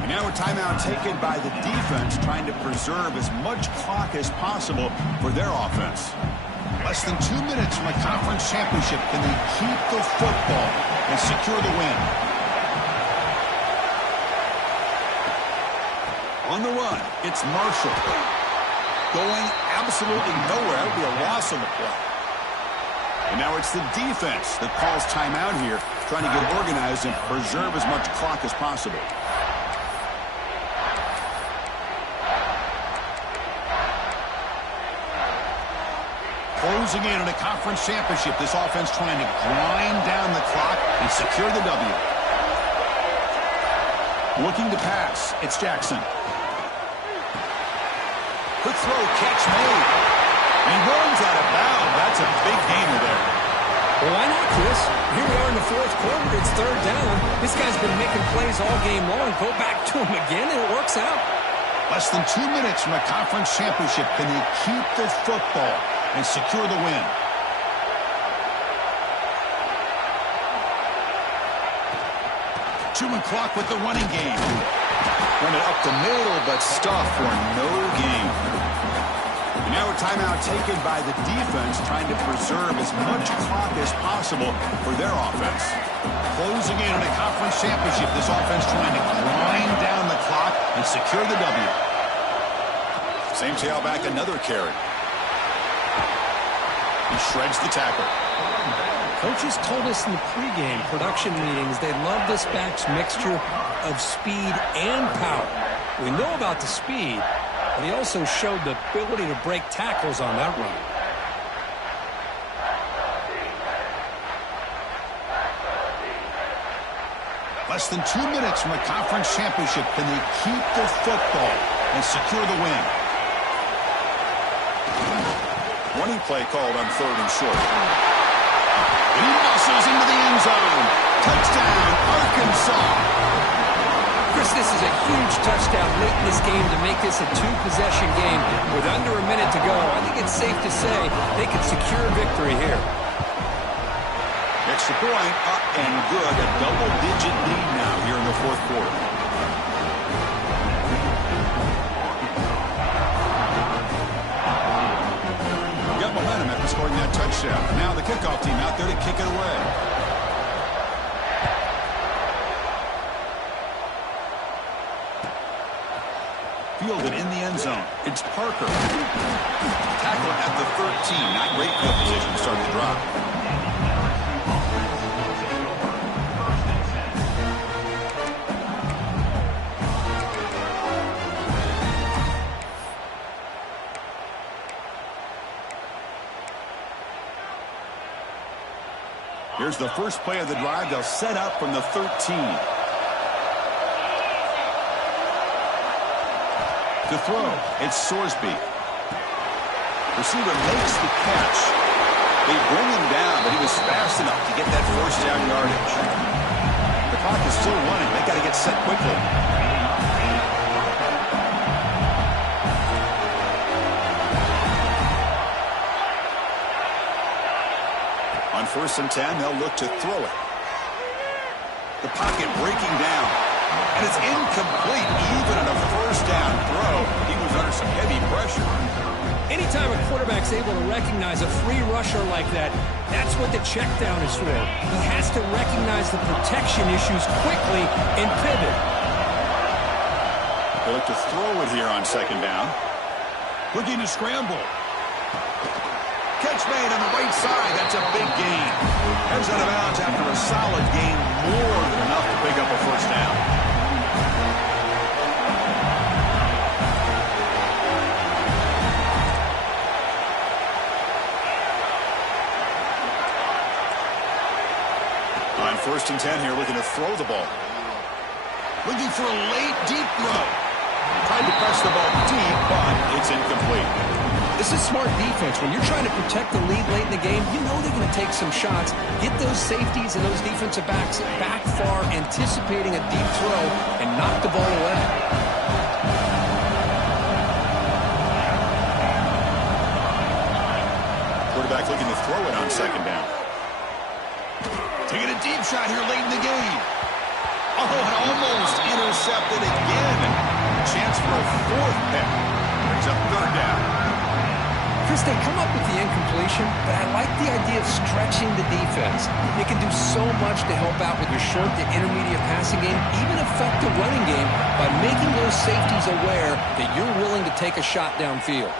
And now a timeout taken by the defense, trying to preserve as much clock as possible for their offense. Less than 2 minutes from a conference championship. Can they keep the football and secure the win? On the run, it's Marshall. Going absolutely nowhere. That would be a loss on the play. And now it's the defense that calls timeout here, trying to get organized and preserve as much clock as possible. Closing in on a conference championship, this offense trying to grind down the clock and secure the W. Looking to pass, it's Jackson. Quick throw, catch made. He runs out of bounds. That's a big gainer there. Well, why not, Chris? Here we are in the fourth quarter. It's third down. This guy's been making plays all game long. Go back to him again, and it works out. Less than 2 minutes from a conference championship. Can they keep the football and secure the win? Chewing clock with the running game. Run it up the middle, but stuff for no gain. And now a timeout taken by the defense, trying to preserve as much clock as possible for their offense. Closing in on a conference championship, this offense trying to grind down the clock and secure the W. Same tailback, another carry. He shreds the tackle. Coaches told us in the pregame production meetings they love this back's mixture of speed and power. We know about the speed, but he also showed the ability to break tackles on that run. Less than 2 minutes from a conference championship. Can they keep the football and secure the win? Running play called on 3rd and short. He muscles into the end zone. Touchdown, Arkansas. Chris, this is a huge touchdown late in this game to make this a two-possession game with under a minute to go. I think it's safe to say they can secure victory here. Extra point, up and good. A double-digit lead now here in the fourth quarter. Got momentum after scoring that touchdown. Now the kickoff team out there to kick it away. Fielded in the end zone. It's Parker. Tackle at the 13. Not great field position to start the drive. Here's the first play of the drive. They'll set up from the 13. To throw, it's Sorsby. Receiver makes the catch. They bring him down, but he was fast enough to get that first down yardage. The clock is still running. They got to get set quickly. On 1st and 10, they'll look to throw it. The pocket breaking down. And it's incomplete, even on a first down throw. He was under some heavy pressure. Anytime a quarterback's able to recognize a free rusher like that, that's what the check down is for. He has to recognize the protection issues quickly and pivot. They look to throw it here on 2nd down. Looking to scramble. Catch made on the right side. That's a big gain. Heads out of bounds after a solid gain. More than enough to pick up a first down. On 1st and 10 here, looking to throw the ball. Looking for a late, deep throw. Tried to press the ball deep, but it's incomplete. This is smart defense. When you're trying to protect the lead late in the game, you know they're going to take some shots, get those safeties and those defensive backs back far, anticipating a deep throw, and knock the ball away. Quarterback looking to throw it on 2nd down. Taking a deep shot here late in the game. Oh, and almost intercepted again. Chance for a 4th pick. Brings up 3rd down. Chris, they come up with the incompletion, but I like the idea of stretching the defense. It can do so much to help out with your short to intermediate passing game, even affect the running game by making those safeties aware that you're willing to take a shot downfield.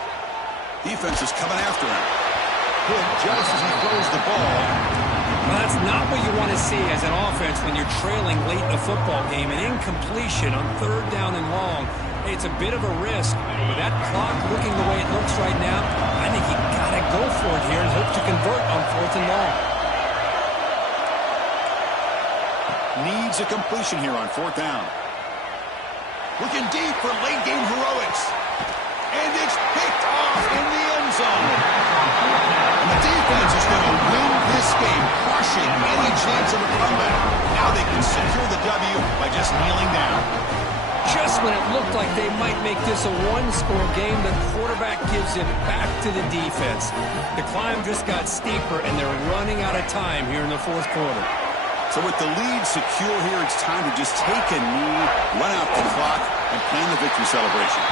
Defense is coming after him. Hit just as he throws the ball. Well, that's not what you want to see as an offense when you're trailing late in a football game. An incompletion on 3rd down and long. It's a bit of a risk, but that clock looking the way it looks right now, I think you got to go for it here and hope to convert on 4th and long. Needs a completion here on 4th down. Looking deep for late-game heroics. And it's picked off in the end zone. And the defense is going to win this game, crushing any chance of a comeback. Now they can secure the W by just kneeling down. Just when it looked like they might make this a one-score game, the quarterback gives it back to the defense. The climb just got steeper, and they're running out of time here in the 4th quarter. So with the lead secure here, it's time to just take a knee, run out the clock, and plan the victory celebration.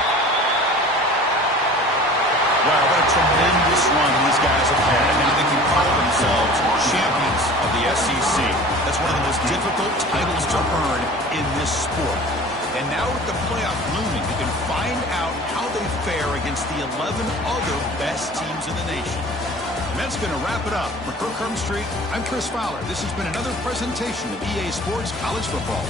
Wow, what a tremendous run these guys have had. And now they can call themselves champions of the SEC. That's one of the most difficult titles to earn in this sport. And now with the playoff looming, you can find out how they fare against the 11 other best teams in the nation. And that's going to wrap it up. For Kirk Street, I'm Chris Fowler. This has been another presentation of EA Sports College Football.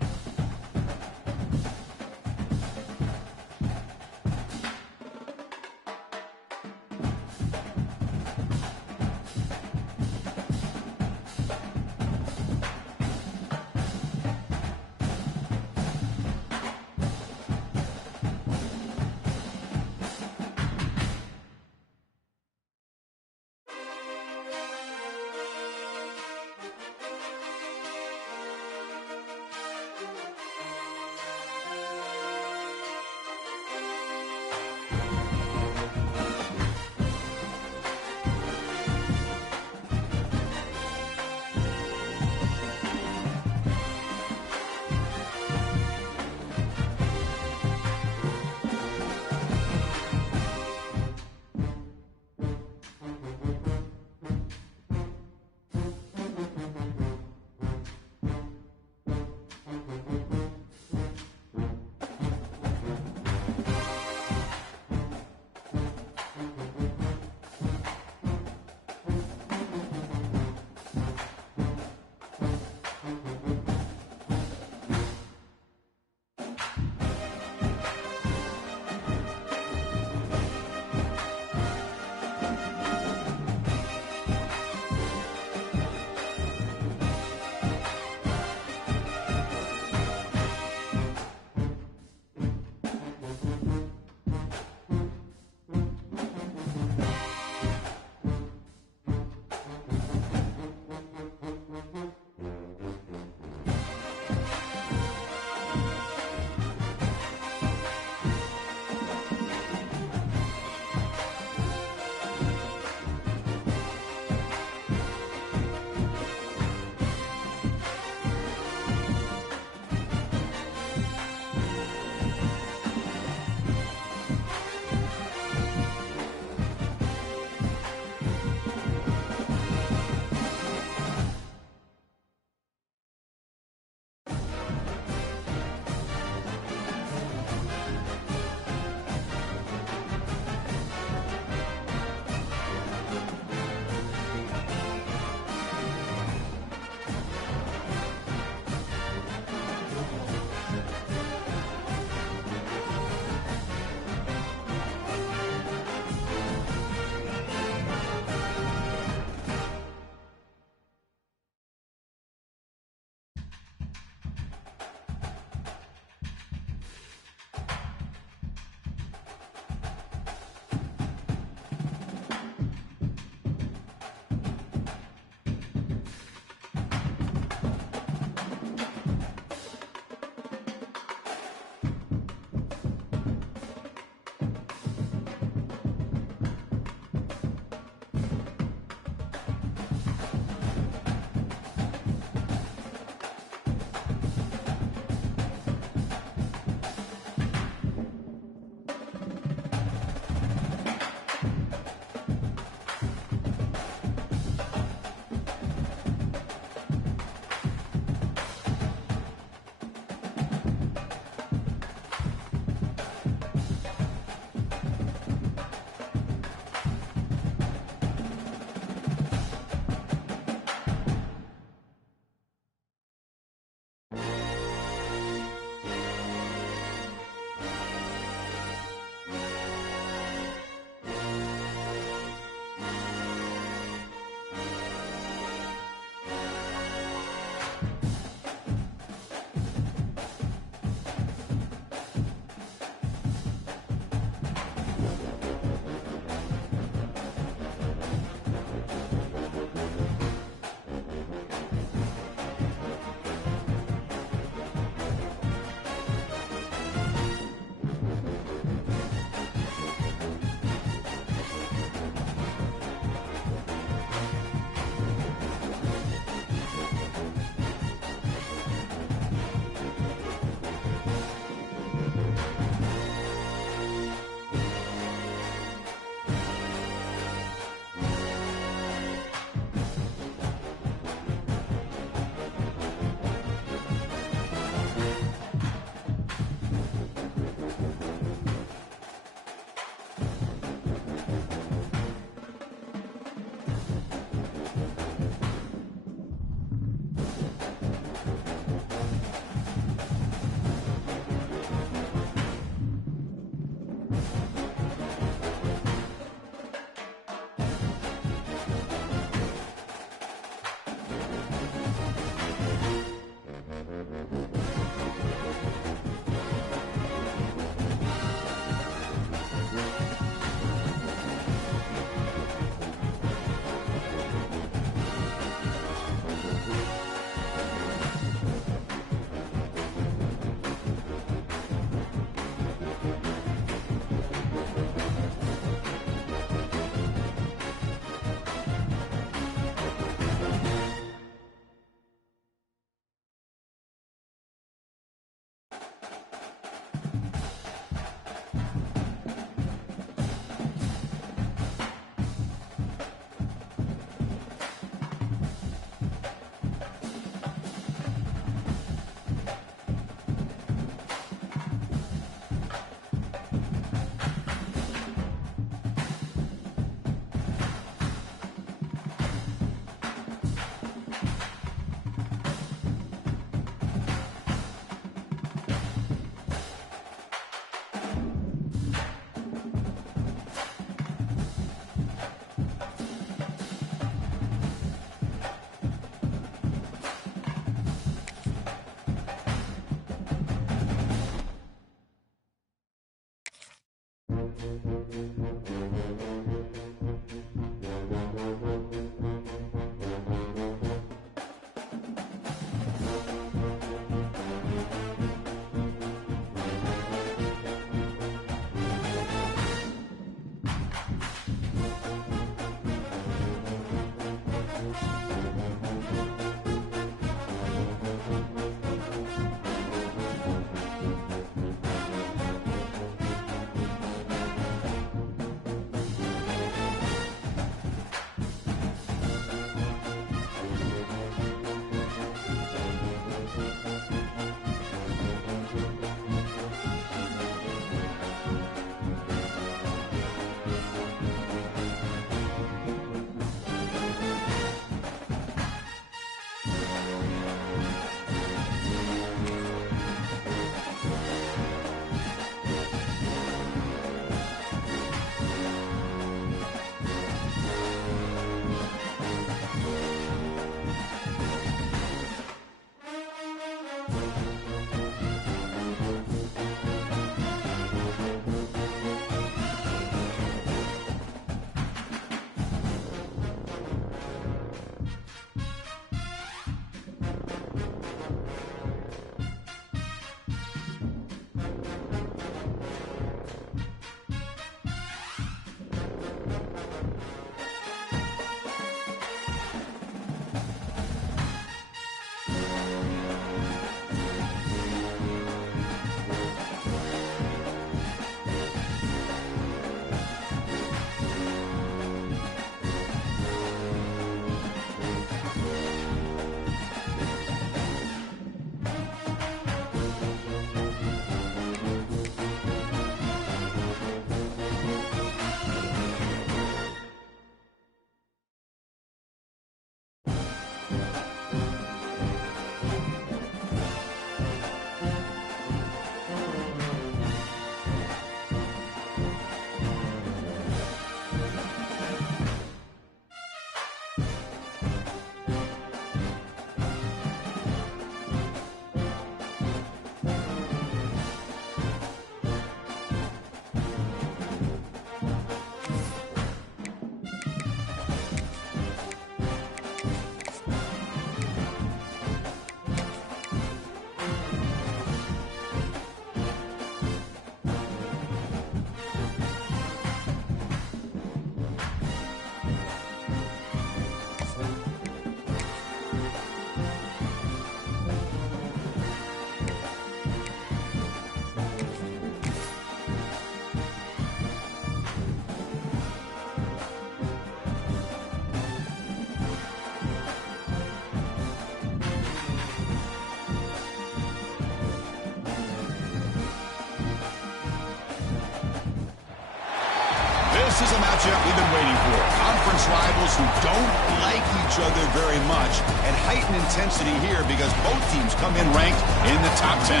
matchup we've been waiting for. Conference rivals who don't like each other very much, and heightened intensity here because both teams come in ranked in the top 10.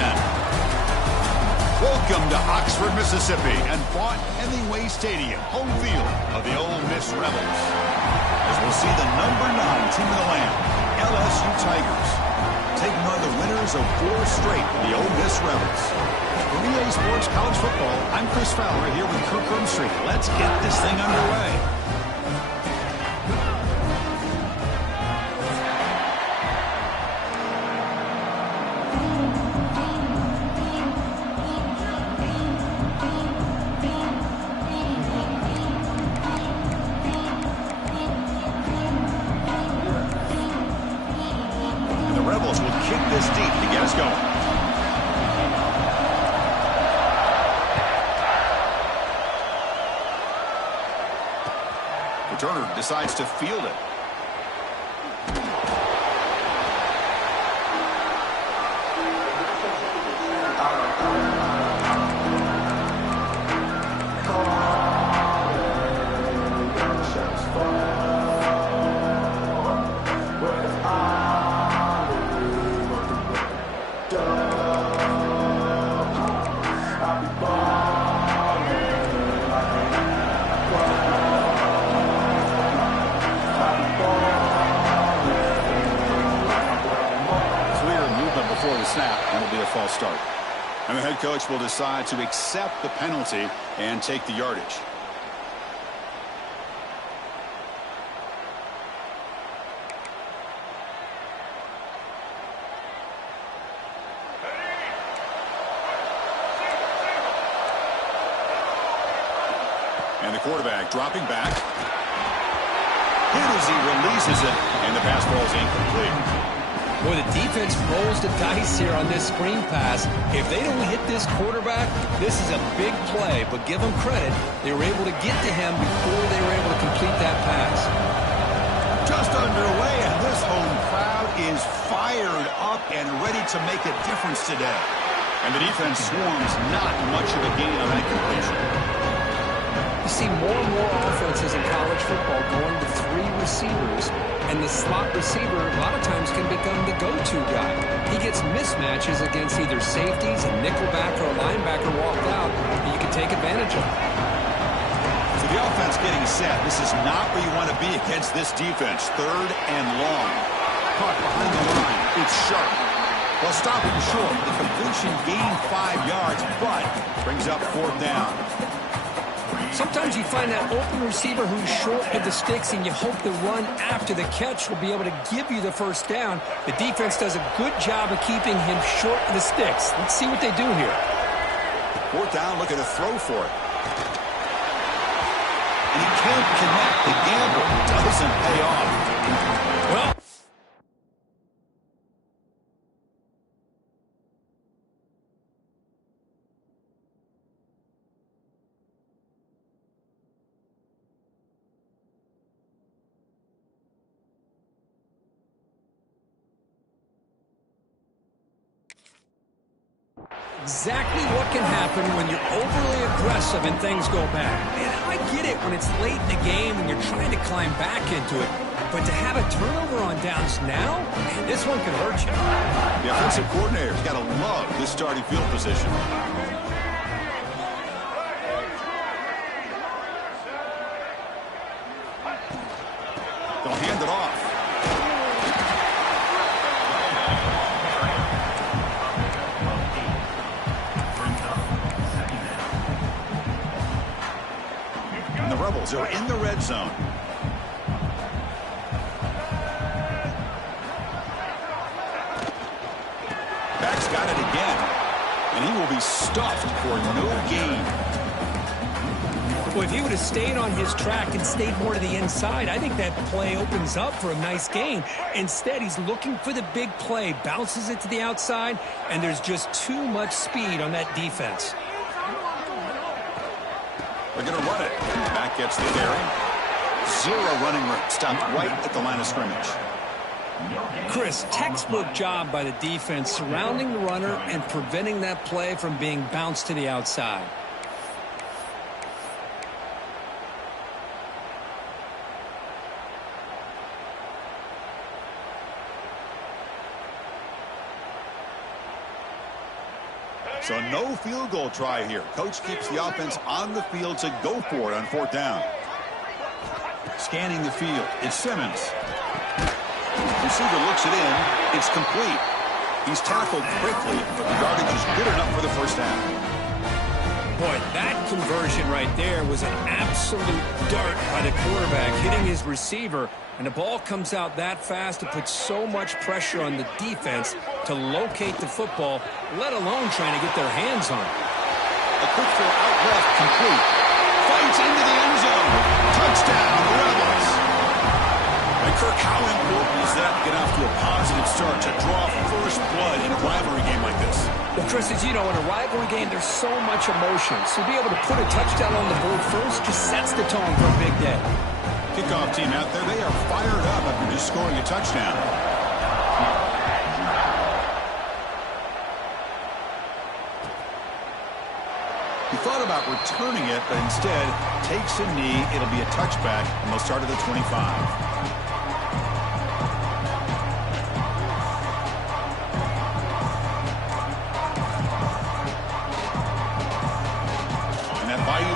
Welcome to Oxford, Mississippi, and Vaught-Hemingway Stadium, home field of the Ole Miss Rebels. As we'll see the number 9 team in the land, LSU Tigers, taking on the winners of 4 straight, the Ole Miss Rebels. For EA Sports College Football, I'm Chris Fowler here with Kirk Rumstreet. Let's get this thing underway. Turner decides to field it. False start. And the head coach will decide to accept the penalty and take the yardage. And the quarterback dropping back. Hit as he releases it, and the pass ball is incomplete. Boy, the defense rolls the dice here on this screen pass. If they don't hit this quarterback, this is a big play. But give them credit, they were able to get to him before they were able to complete that pass. Just underway, and this home crowd is fired up and ready to make a difference today. And the defense swarms not much of a gain on that completion. You see more and more offenses in college football going to 3 receivers. And the slot receiver, a lot of times, can become the go-to guy. He gets mismatches against either safeties, a nickelback, or a linebacker walked out that you can take advantage of. So the offense getting set. This is not where you want to be against this defense. 3rd and long. Caught behind the line. It's sharp. Well, stopping short. The completion gained 5 yards, but brings up 4th down. Sometimes you find that open receiver who's short of the sticks, and you hope the run after the catch will be able to give you the 1st down. The defense does a good job of keeping him short of the sticks. Let's see what they do here. 4th down, looking to throw for it. And he can't connect. The gamble doesn't pay off. Well, exactly what can happen when you're overly aggressive and things go bad. And I get it when it's late in the game and you're trying to climb back into it. But to have a turnover on downs now, man, this one can hurt you. The offensive coordinator's got to love this starting field position. They'll hand it off. And the Rebels are in the red zone. Back's got it again. And he will be stuffed for no gain. Well, if he would have stayed on his track and stayed more to the inside, I think that play opens up for a nice gain. Instead, he's looking for the big play, bounces it to the outside, and there's just too much speed on that defense. They're going to run it. Back gets the carry. 0 running room. Stopped right at the line of scrimmage. Chris, textbook job by the defense surrounding the runner and preventing that play from being bounced to the outside. So no field goal try here. Coach keeps the offense on the field to go for it on 4th down. Scanning the field. It's Simmons. Receiver looks it in. It's complete. He's tackled quickly, but the yardage is good enough for the 1st down. Boy, that conversion right there was an absolute dart by the quarterback, hitting his receiver, and the ball comes out that fast to put so much pressure on the defense to locate the football, let alone trying to get their hands on it. A quick throw out left, complete. Fights into the end zone. Touchdown, Rebels. And Kirk, how important is that to get off to a positive start, to draw first blood in a rivalry game like this? Well, Chris, as you know, in a rivalry game, there's so much emotion. So to be able to put a touchdown on the board first just sets the tone for a big day. Kickoff team out there, they are fired up after just scoring a touchdown. He thought about returning it, but instead takes a knee. It'll be a touchback, and they'll start at the 25.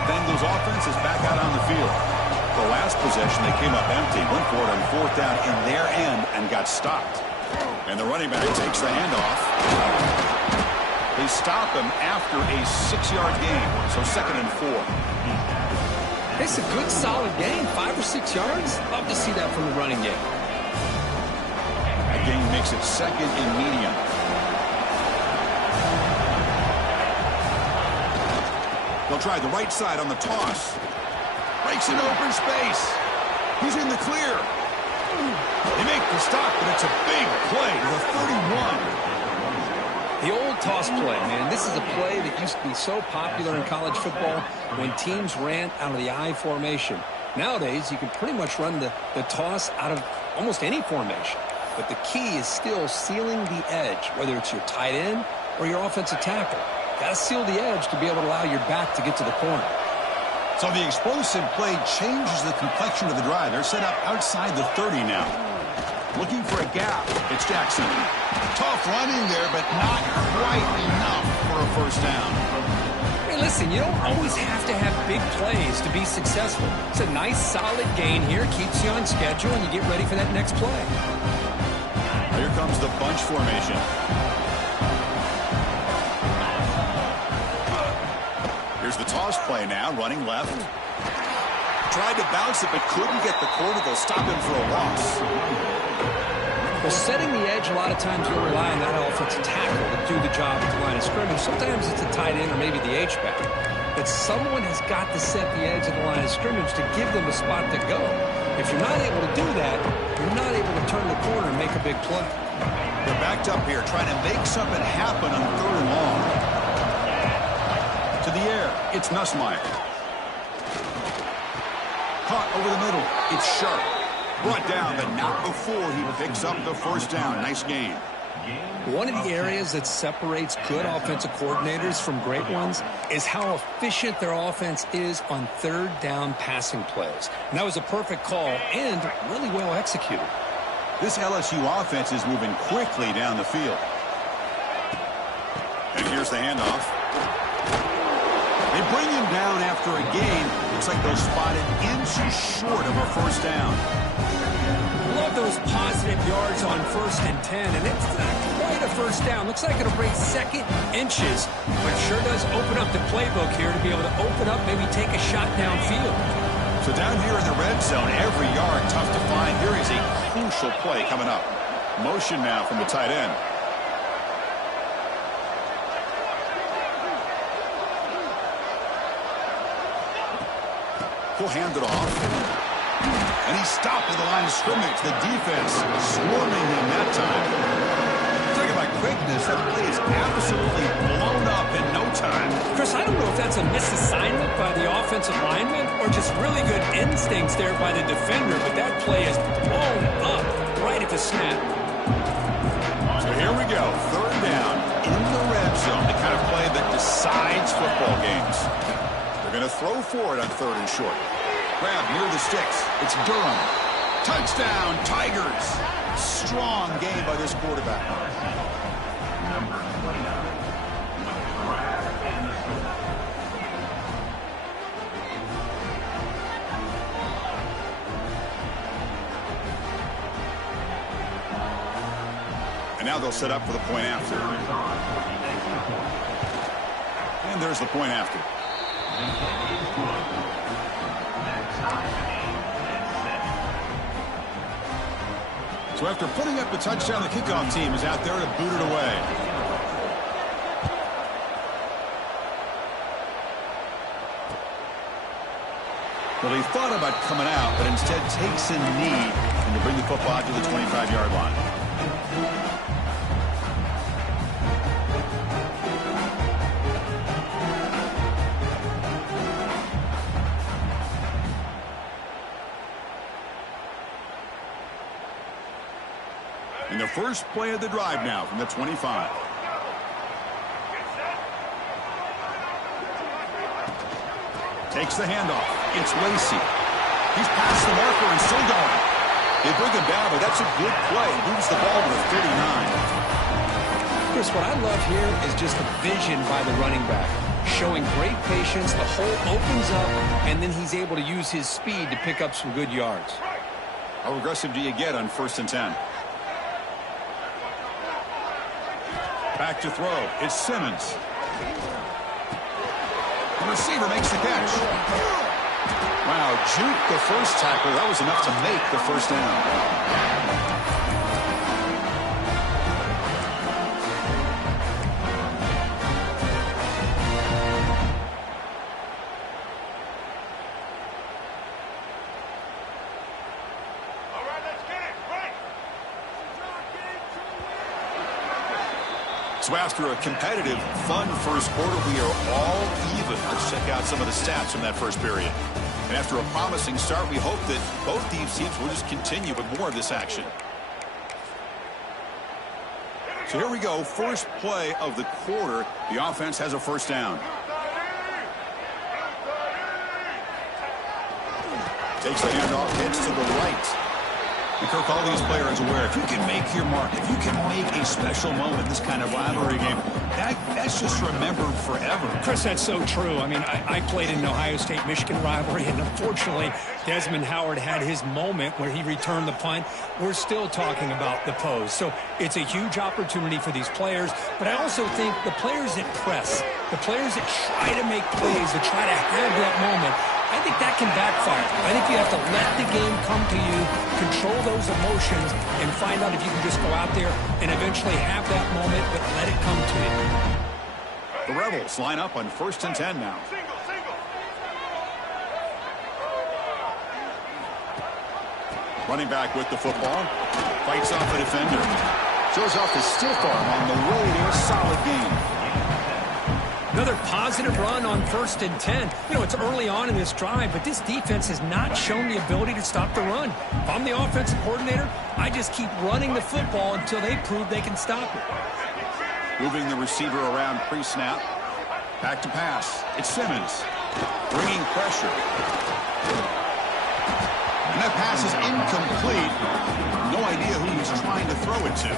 Bengals offense is back out on the field. The last possession, they came up empty, went for it on 4th down in their end and got stopped. And the running back takes the handoff. They stop him after a 6-yard gain, so 2nd and 4. It's a good, solid gain, 5 or 6 yards. Love to see that from the running game. That gain makes it 2nd and medium. They'll try the right side on the toss. Breaks in open space. He's in the clear. They make the stop, but it's a big play to the 31. The old toss play, man. This is a play that used to be so popular in college football when teams ran out of the I formation. Nowadays, you can pretty much run the toss out of almost any formation. But the key is still sealing the edge, whether it's your tight end or your offensive tackle. Got to seal the edge to be able to allow your back to get to the corner. So the explosive play changes the complexion of the drive. They're set up outside the 30 now. Looking for a gap. It's Jackson. Tough running there, but not quite enough for a 1st down. Hey, listen, you don't always have to have big plays to be successful. It's a nice, solid gain here. Keeps you on schedule, and you get ready for that next play. Here comes the bunch formation. Here's the toss play now, running left. Tried to bounce it, but couldn't get the corner. They'll stop him for a loss. Well, setting the edge, a lot of times you'll rely on that offensive tackle to do the job at the line of scrimmage. Sometimes it's a tight end or maybe the H-back. But someone has got to set the edge of the line of scrimmage to give them a spot to go. If you're not able to do that, you're not able to turn the corner and make a big play. They're backed up here, trying to make something happen on 3rd and long. To the air, it's Nussmeier. Caught over the middle, it's Sharp. Brought down, but not before he picks up the 1st down. Nice gain. One of the areas that separates good offensive coordinators from great ones is how efficient their offense is on 3rd down passing plays. And that was a perfect call and really well executed. This LSU offense is moving quickly down the field. And here's the handoff. They bring him down after a gain. Looks like they'll spot it inches short of a 1st down. Love those positive yards on 1st and 10, and it's not quite a 1st down. Looks like it'll bring 2nd inches, but sure does open up the playbook here to be able to open up, maybe take a shot downfield. So down here in the red zone, every yard tough to find. Here is a crucial play coming up. Motion now from the tight end. He'll hand it off. And he's stopped at the line of scrimmage. The defense swarming him that time. Talk about quickness. That play is absolutely blown up in no time. Chris, I don't know if that's a misassignment by the offensive lineman or just really good instincts there by the defender, but that play is blown up right at the snap. So here we go. 3rd down in the red zone. The kind of play that decides football games. They're going to throw for it on 3rd and short. Grab near the sticks. It's Durham. Touchdown, Tigers. Strong game by this quarterback. And now they'll set up for the point after. And there's the point after. So after putting up the touchdown, the kickoff team is out there to boot it away. Well, he thought about coming out, but instead takes a knee and to bring the football to the 25-yard line. And the first play of the drive now from the 25. Takes the handoff. It's Lacey. He's past the marker and still going. They bring him down, but that's a good play. Moves the ball to the 39. Chris, what I love here is just the vision by the running back. Showing great patience. The hole opens up, and then he's able to use his speed to pick up some good yards. How aggressive do you get on 1st and 10? Back to throw. It's Simmons. The receiver makes the catch. Wow, juke the first tackle. That was enough to make the first down. So after a competitive, fun first quarter, we are all even. Let's check out some of the stats from that first period. And after a promising start, we hope that both these teams will just continue with more of this action. So here we go, first play of the quarter. The offense has a first down. Takes the handoff, hits to the right. And Kirk, all these players aware, if you can make your mark, if you can make a special moment, this kind of rivalry game, that's just remembered forever. Chris, that's so true. I mean, I played in an Ohio State-Michigan rivalry, and unfortunately, Desmond Howard had his moment where he returned the punt. We're still talking about the pose. So it's a huge opportunity for these players, but I also think the players that press, the players that try to make plays, that try to have that moment, I think that can backfire. I think you have to let the game come to you, control those emotions, and find out if you can just go out there and eventually have that moment, but let it come to you. The Rebels line up on 1st and 10 now. Running back with the football. Fights off the defender. Shows off the stiff arm on the way to a solid gain. Another positive run on 1st and 10. You know, it's early on in this drive, but this defense has not shown the ability to stop the run. If I'm the offensive coordinator, I just keep running the football until they prove they can stop it. Moving the receiver around pre-snap. Back to pass. It's Simmons. Bringing pressure. And that pass is incomplete. No idea who he's trying to throw it to.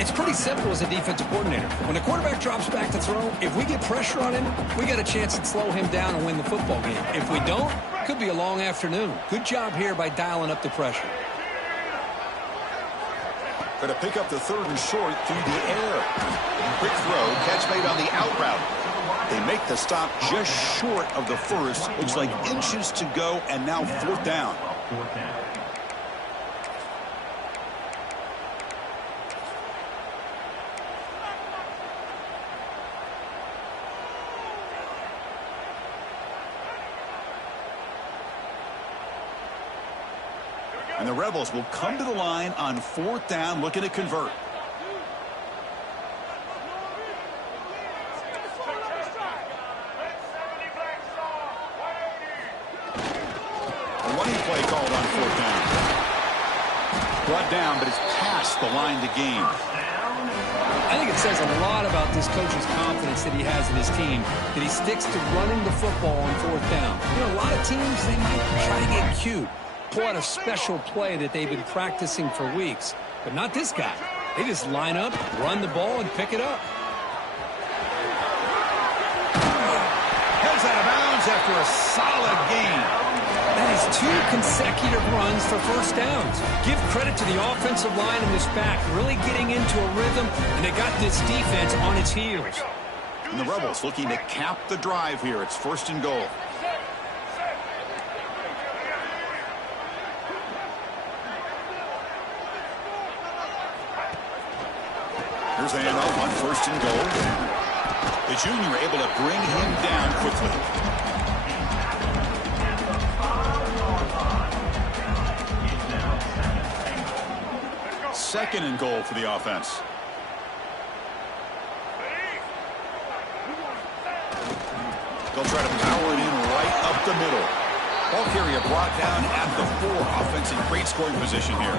It's pretty simple as a defensive coordinator. When the quarterback drops back to throw, if we get pressure on him, we got a chance to slow him down and win the football game. If we don't, could be a long afternoon. Good job here by dialing up the pressure. Going to pick up the 3rd and short through the air. Quick throw, catch made on the out route. They make the stop just short of the first. Looks like inches to go, and now 4th down. And the Rebels will come to the line on 4th down, looking to convert. A running play called on 4th down. Brought down, but it's past the line to gain. I think it says a lot about this coach's confidence that he has in his team, that he sticks to running the football on 4th down. You know, a lot of teams, they might try to get cute, pull out a special play that they've been practicing for weeks. But not this guy. They just line up, run the ball, and pick it up. downs after a solid gain. That is 2 consecutive runs for first downs. Give credit to the offensive line and this back, really getting into a rhythm, and they got this defense on its heels. And the Rebels looking to cap the drive here. It's 1st and goal. Here's the handoff on 1st and goal. The junior able to bring him down quickly. 2nd and goal for the offense. They'll try to power it in right up the middle. Ball carrier brought down at the 4. Offense in great scoring position here.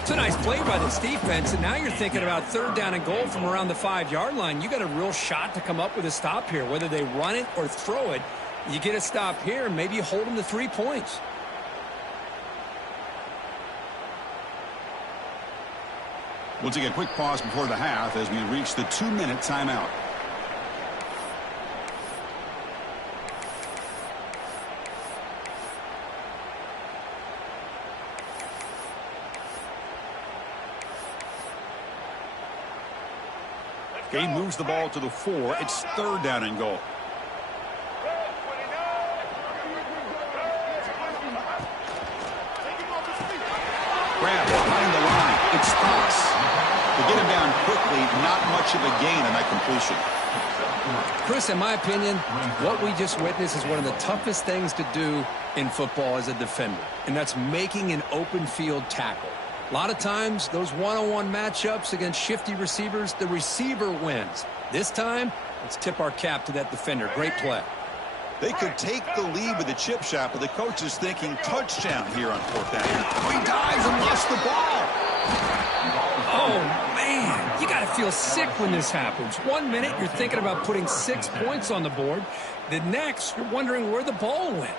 It's a nice play by this defense, and now you're thinking about 3rd down and goal from around the 5-yard line. You got a real shot to come up with a stop here. Whether they run it or throw it, you get a stop here, and maybe you hold them to 3 points. We'll take a quick pause before the half as we reach the 2-minute timeout. Game moves the ball to the 4. It's 3rd down and goal. Grab behind the line. It's Thomas. To get him down quickly, not much of a gain on that completion. Chris, in my opinion, what we just witnessed is one of the toughest things to do in football as a defender, and that's making an open field tackle. A lot of times, those one-on-one matchups against shifty receivers, the receiver wins. This time, let's tip our cap to that defender. Great play. They could take the lead with the chip shot, but the coach is thinking touchdown here on 4th down. Oh, he dives and lost the ball. Oh, man, you got to feel sick when this happens. 1 minute, you're thinking about putting 6 points on the board. The next, you're wondering where the ball went.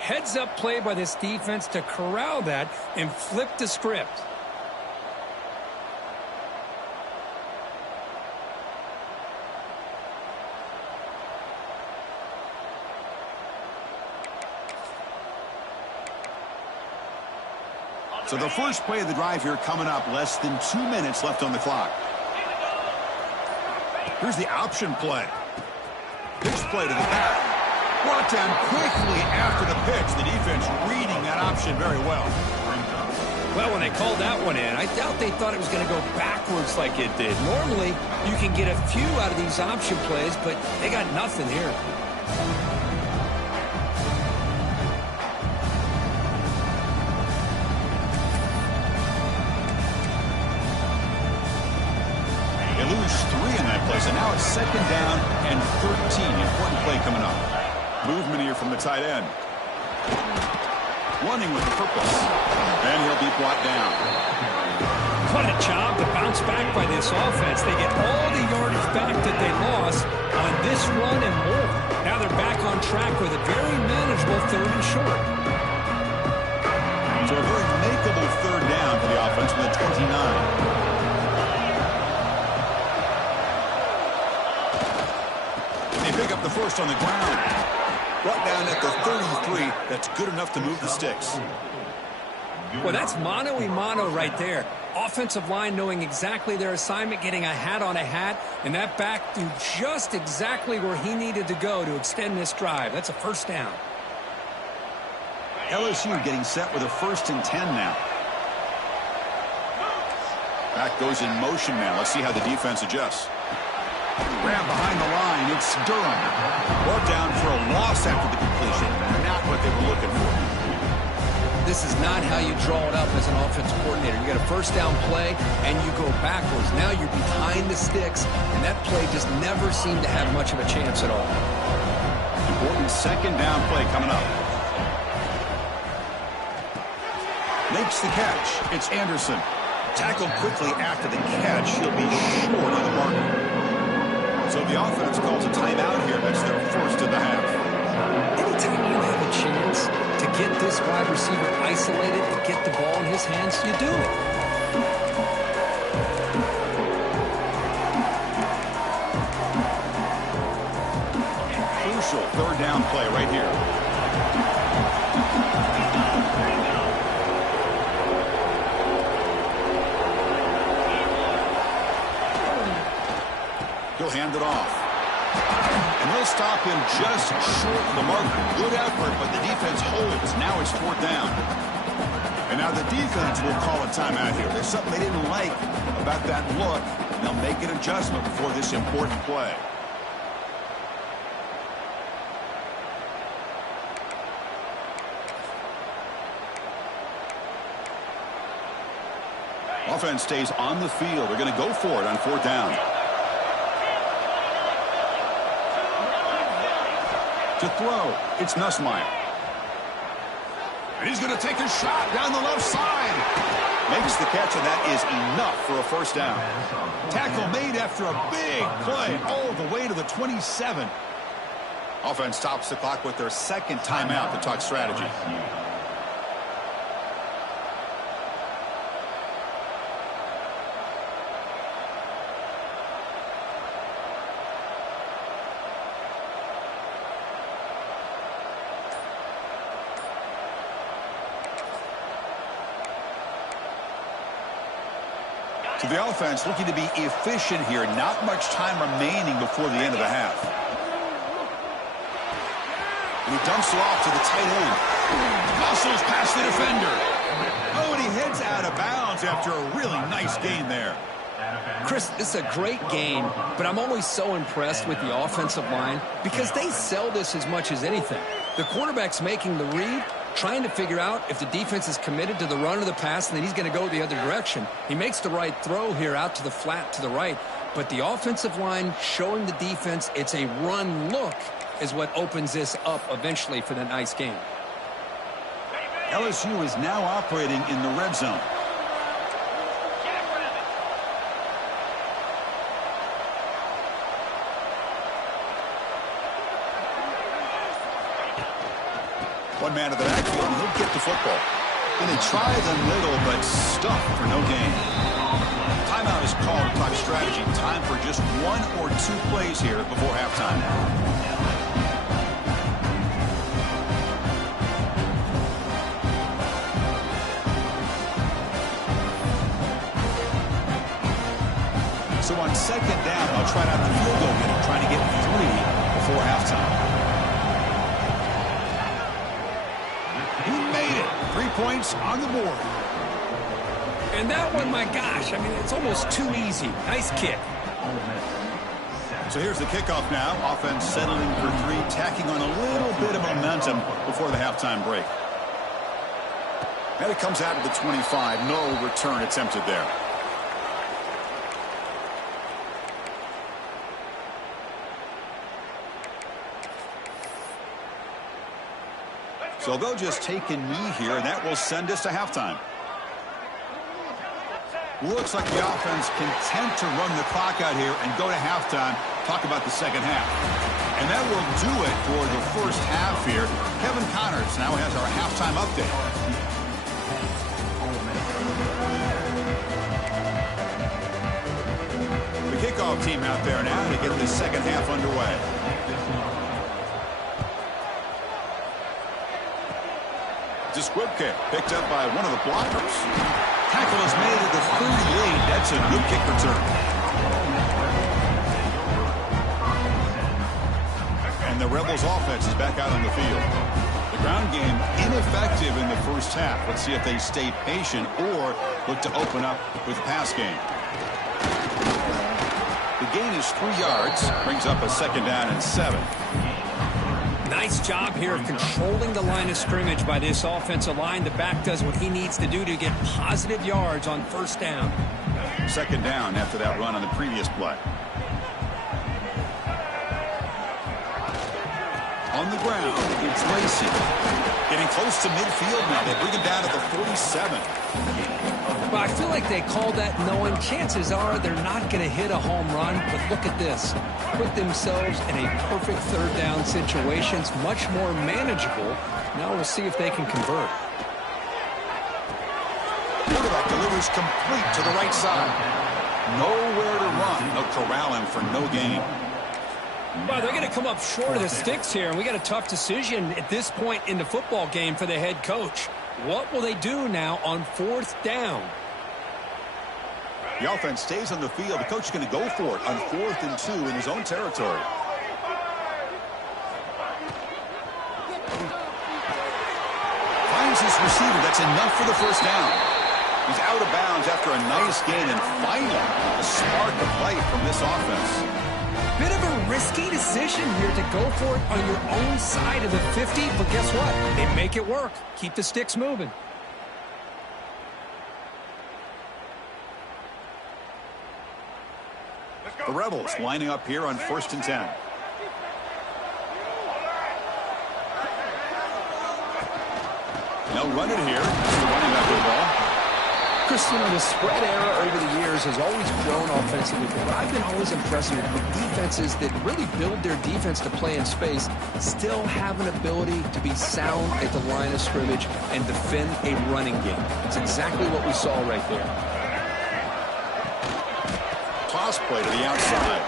Heads-up play by this defense to corral that and flip the script. So the first play of the drive here coming up, less than 2 minutes left on the clock. Here's the option play. Pitch play to the back. Brought down quickly after the pitch. The defense reading that option very well. Well, when they called that one in, I doubt they thought it was going to go backwards like it did. Normally, you can get a few out of these option plays, but they got nothing here. They lose 3 in that play, so now it's 2nd down and 13. Important play coming up. Movement here from the tight end. Running with the purpose. And he'll be brought down. What a job to bounce back by this offense. They get all the yardage back that they lost on this run and more. Now they're back on track with a very manageable 3rd and short. So a very makeable 3rd down for the offense from the 29. They pick up the first on the ground. Brought down at the 33. That's good enough to move the sticks. Well, that's mano-a-mano right there. Offensive line knowing exactly their assignment, getting a hat on a hat, and that back threw just exactly where he needed to go to extend this drive. That's a 1st down. LSU getting set with a 1st and 10 now. Back goes in motion now. Let's see how the defense adjusts. Grab behind the line. It's Durham. Brought down for a loss after the completion. Not what they were looking for. This is not how you draw it up as an offensive coordinator. You got a 1st down play, and you go backwards. Now you're behind the sticks, and that play just never seemed to have much of a chance at all. Important 2nd down play coming up. Makes the catch. It's Anderson. Tackled quickly after the catch. He'll be short on the mark. So the offense calls a timeout here. That's their 1st of the half. Anytime you have a chance to get this wide receiver isolated and get the ball in his hands, you do it. Crucial 3rd down He'll hand it off. And they'll stop him just short of the mark. Good effort, but the defense holds. Now it's 4th down. And now the defense will call a timeout here. There's something they didn't like about that look. They'll make an adjustment before this important play. Offense stays on the field. They're going to go for it on 4th down. To throw, it's Nussmeier. And he's going to take a shot down the left side. Makes the catch, and that is enough for a 1st down. Tackle made after a big play all the way to the 27. Offense stops the clock with their 2nd timeout to talk strategy. So the offense looking to be efficient here. Not much time remaining before the end of the half. And he dumps it off to the tight end. Muscles past the defender. Oh, and he heads out of bounds after a really nice gain there. Chris, this is a great game, but I'm always so impressed with the offensive line because they sell this as much as anything. The quarterback's making the read, trying to figure out if the defense is committed to the run or the pass, and then he's going to go the other direction. He makes the right throw here out to the flat to the right, but the offensive line showing the defense it's a run look is what opens this up eventually for the nice game. LSU is now operating in the red zone. One man to the backfield, and he'll get the football. And they try the middle, but stuffed for no gain. Timeout is called to talk strategy. Time for just 1 or 2 plays here before halftime. So on 2nd down, I'll try out the field goal unit, trying to get 3 before halftime. He made it. 3 points on the board. And that one, my gosh, I mean, it's almost too easy. Nice kick. So here's the kickoff now. Offense settling for 3, tacking on a little bit of momentum before the halftime break. And it comes out of the 25. No return attempted there. So they'll just take a knee here, and that will send us to halftime. Looks like the offense content to run the clock out here and go to halftime. Talk about the 2nd half. And that will do it for the 1st half here. Kevin Connors now has our halftime update. The kickoff team out there now to get the 2nd half underway. It's a squib kick picked up by one of the blockers. Tackle is made at the 38. That's a good kick return. And the Rebels offense is back out on the field. The ground game ineffective in the 1st half. Let's see if they stay patient or look to open up with the pass game. The gain is 3 yards. Brings up a 2nd down and 7. Nice job here of controlling the line of scrimmage by this offensive line. The back does what he needs to do to get positive yards on 1st down. 2nd down after that run on the previous play. On the ground, it's Lacey. Getting close to midfield now. They bring him down to the 47. Well, I feel like they called that knowing chances are they're not going to hit a home run. But look at this. Put themselves in a perfect 3rd down situation. It's much more manageable. Now we'll see if they can convert. Quarterback delivers complete to the right side. Nowhere to run. They'll corral him for no gain. Well, they're going to come up short of the sticks here, and we got a tough decision at this point in the football game for the head coach. What will they do now on 4th down? The offense stays on the field. The coach is going to go for it on 4th and 2 in his own territory. Finds his receiver. That's enough for the first down. He's out of bounds after a nice gain, and finally a spark of life from this offense. Bit of a risky decision here to go for it on your own side of the 50, but guess what? They make it work. Keep the sticks moving. The Rebels lining up here on 1st and 10. They'll run it here. That's the running back of the ball. Chris, you know, the spread era over the years has always grown offensively, but I've been always impressed with defenses that really build their defense to play in space, still have an ability to be sound at the line of scrimmage and defend a running game. It's exactly what we saw right there. Toss play to the outside.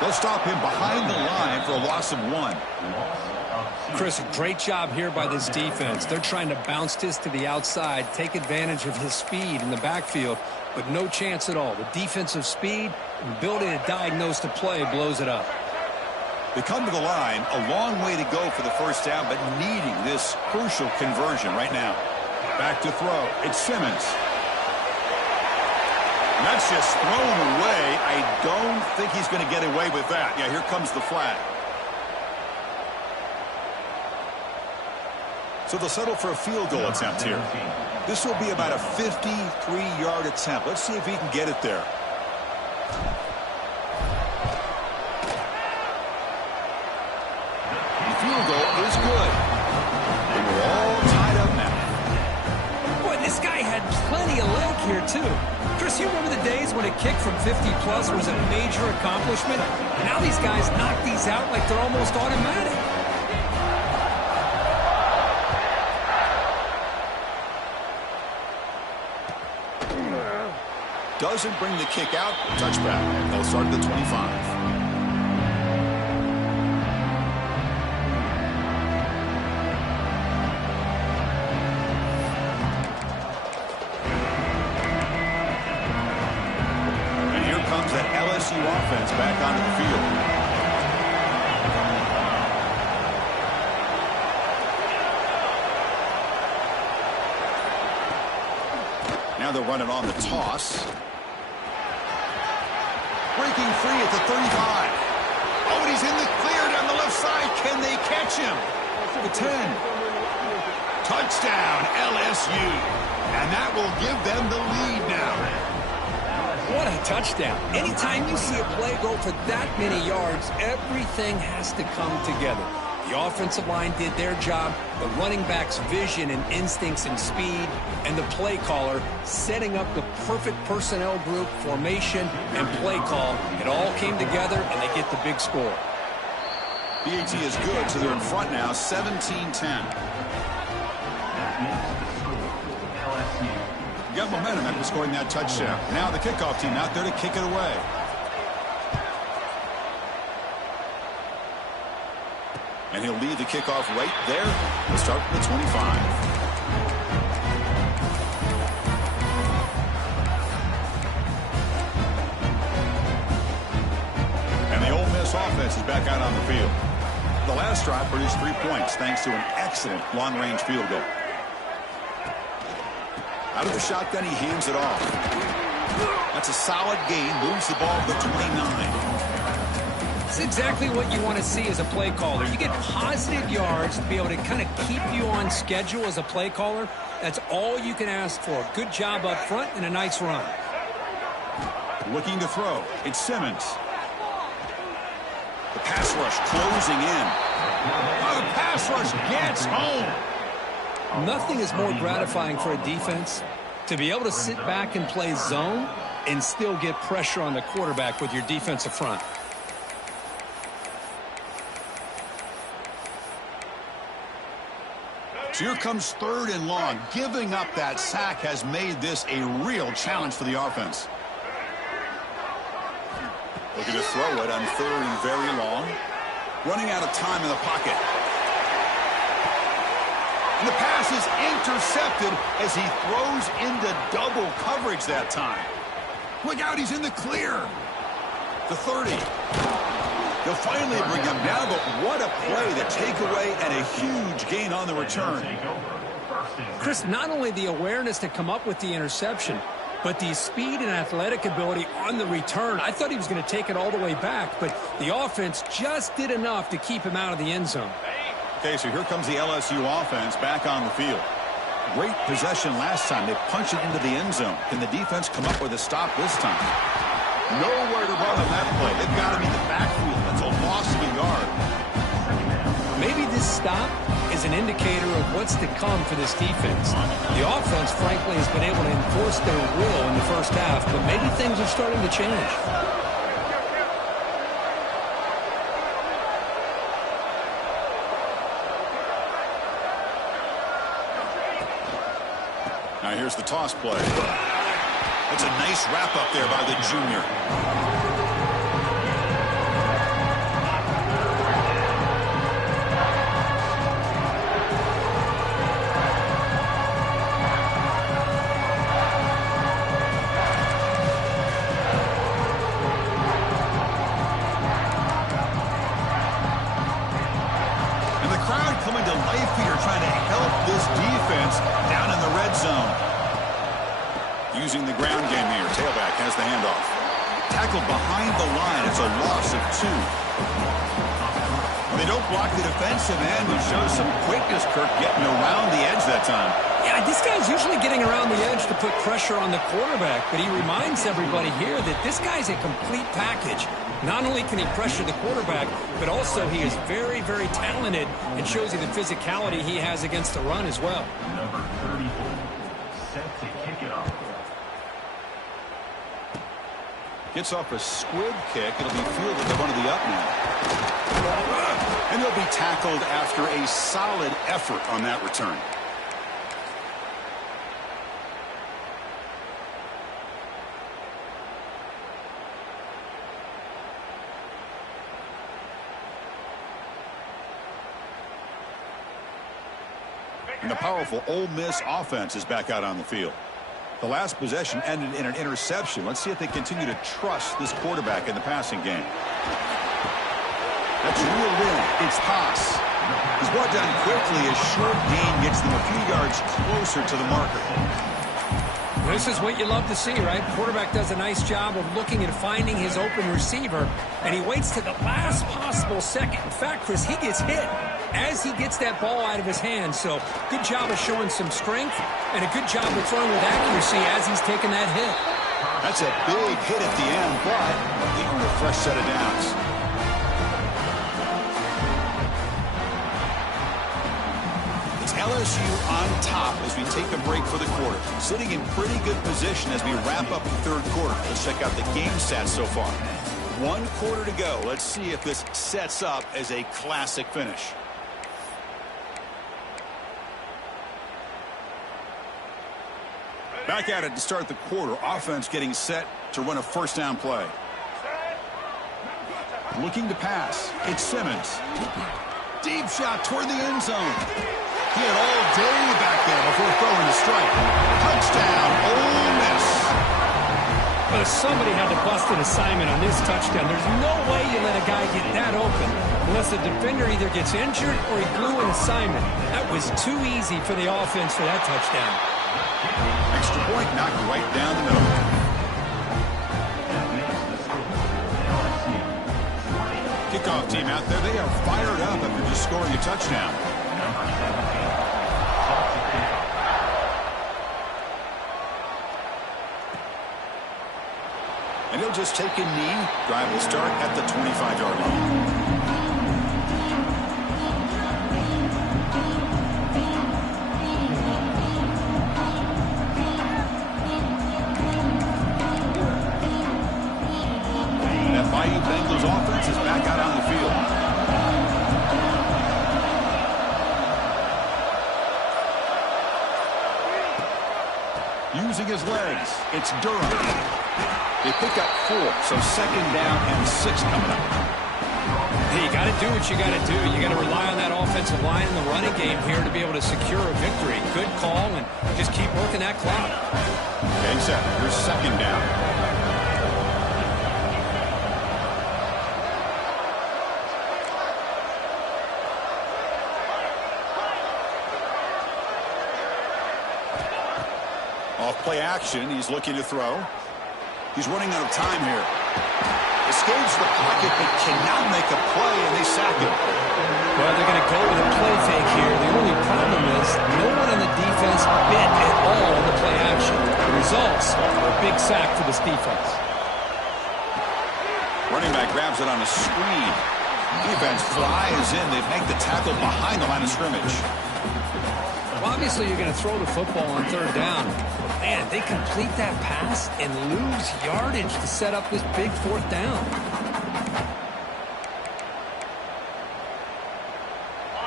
They'll stop him behind the line for a loss of 1. Chris, a great job here by this defense. They're trying to bounce this to the outside, take advantage of his speed in the backfield, but no chance at all. The defensive speed and ability to diagnose the play blows it up. They come to the line, a long way to go for the first down, but needing this crucial conversion right now. Back to throw. It's Simmons. And that's just thrown away. I don't think he's going to get away with that. Yeah, here comes the flag. So they'll settle for a field goal attempt here. This will be about a 53-yard attempt. Let's see if he can get it there. The field goal is good. And we're all tied up now. Boy, this guy had plenty of leg here, too. Chris, you remember the days when a kick from 50-plus was a major accomplishment? Now these guys knock these out like they're almost automatic. Doesn't bring the kick out. Touchback. They'll start at the 25. And here comes that LSU offense back onto the field. Now they'll run it on the toss. Breaking free at the 35. Oh, and he's in the clear down the left side. Can they catch him? The 10. Touchdown, LSU. And that will give them the lead now. What a touchdown. Anytime you see a play go for that many yards, everything has to come together. The offensive line did their job, the running back's vision and instincts and speed, and the play caller setting up the perfect personnel group, formation, and play call. It all came together, and they get the big score. BAT is good, so they're in front now, 17-10. Got momentum after scoring that touchdown. Now the kickoff team out there to kick it away. And he'll lead the kickoff right there. We'll start from the 25. And the Ole Miss offense is back out on the field. The last drive produced 3 points thanks to an excellent long-range field goal. Out of the shotgun, he hands it off. That's a solid gain. Moves the ball to the 29. It's exactly what you want to see as a play caller. You get positive yards to be able to kind of keep you on schedule as a play caller. That's all you can ask for. Good job up front and a nice run. Looking to throw. It's Simmons. The pass rush closing in. Oh, the pass rush gets home. Nothing is more gratifying for a defense to be able to sit back and play zone and still get pressure on the quarterback with your defensive front. So here comes 3rd and long. Giving up that sack has made this a real challenge for the offense. Looking to throw it on 3rd and very long. Running out of time in the pocket. And the pass is intercepted as he throws into double coverage that time. Look out, he's in the clear. The 30. They'll finally bring him down, but what a play, the takeaway, and a huge gain on the return. Chris, not only the awareness to come up with the interception, but the speed and athletic ability on the return. I thought he was going to take it all the way back, but the offense just did enough to keep him out of the end zone. Okay, so here comes the LSU offense back on the field. Great possession last time. They punched it into the end zone. Can the defense come up with a stop this time? Nowhere to run on that play. They've got him in the backfield. That's a loss of a yard. Maybe this stop is an indicator of what's to come for this defense. The offense, frankly, has been able to enforce their will in the first half, but maybe things are starting to change. Now here's the toss play. That's a nice wrap-up there by the junior. Coming to life here, trying to help this defense down in the red zone. Using the ground game here. Tailback has the handoff. Tackled behind the line. It's a loss of 2. They don't block the defensive end, who shows some quickness, Kirk, getting around the edge that time. Yeah, this guy's usually getting around the edge to put pressure on the quarterback, but he reminds everybody here that this guy's a complete package. Not only can he pressure the quarterback, but also he is very, very talented and shows you the physicality he has against the run as well. Number 34, set to kick it off. Gets off a squib kick. It'll be fielded to one of the up now. And they'll be tackled after a solid effort on that return. And the powerful Ole Miss offense is back out on the field. The last possession ended in an interception. Let's see if they continue to trust this quarterback in the passing game. That's reeled in. It's pass. He's brought down quickly. A short gain gets them a few yards closer to the marker. This is what you love to see, right? Quarterback does a nice job of looking and finding his open receiver, and he waits to the last possible second. In fact, Chris, he gets hit as he gets that ball out of his hands. So good job of showing some strength and a good job of throwing with accuracy as he's taking that hit. That's a big hit at the end, but they earn a fresh set of downs. It's LSU on top as we take a break for the quarter. Sitting in pretty good position as we wrap up the third quarter. Let's check out the game stats so far. 1 quarter to go. Let's see if this sets up as a classic finish. Back at it to start the quarter. Offense getting set to run a first down play. Looking to pass. It's Simmons. Deep shot toward the end zone. He had all day back there before throwing the strike. Touchdown, Ole Miss. But somebody had to bust an assignment on this touchdown. There's no way you let a guy get that open unless the defender either gets injured or he blew an assignment. That was too easy for the offense for that touchdown. Extra point knocked right down the middle. Kickoff team out there. They are fired up after just scoring a touchdown. And he'll just take a knee. Drive will start at the 25-yard line. Bengals offense is back out on the field. Using his legs, it's Durham. They pick up 4, so 2nd down and 6 coming up. Hey, you got to do what you got to do. You got to rely on that offensive line in the running game here to be able to secure a victory. Good call, and just keep working that clock. Okay, set. Here's 2nd down. Play action. He's looking to throw. He's running out of time here. Escapes the pocket, but cannot make a play, and they sack him. Well, they're going to go with a play fake here. The only problem is no one on the defense bit at all on the play action. The results are a big sack for this defense. Running back grabs it on a screen. Defense flies in. They make the tackle behind the line of scrimmage. Well, obviously, you're going to throw the football on third down. Man, they complete that pass and lose yardage to set up this big fourth down.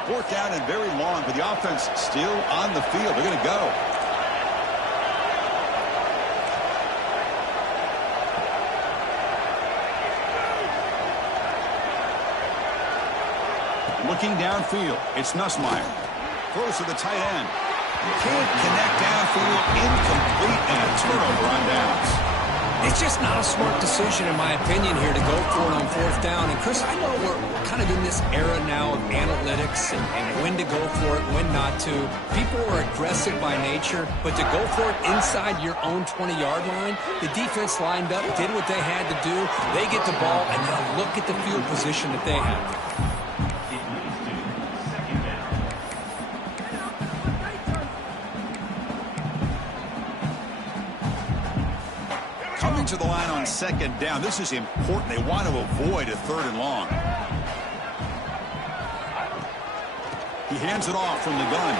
Fourth down and very long, but the offense still on the field. They're going to go. Looking downfield, it's Nussmeier. Throws to the tight end. Can't connect downfield, incomplete, and a turnover on downs. It's just not a smart decision, in my opinion, here to go for it on fourth down. And, Chris, I know we're kind of in this era now of analytics and when to go for it, when not to. People are aggressive by nature, but to go for it inside your own 20-yard line, the defense lined up, did what they had to do. They get the ball, and now look at the field position that they have. To the line on second down. This is important. They want to avoid a third and long. He hands it off from the gun.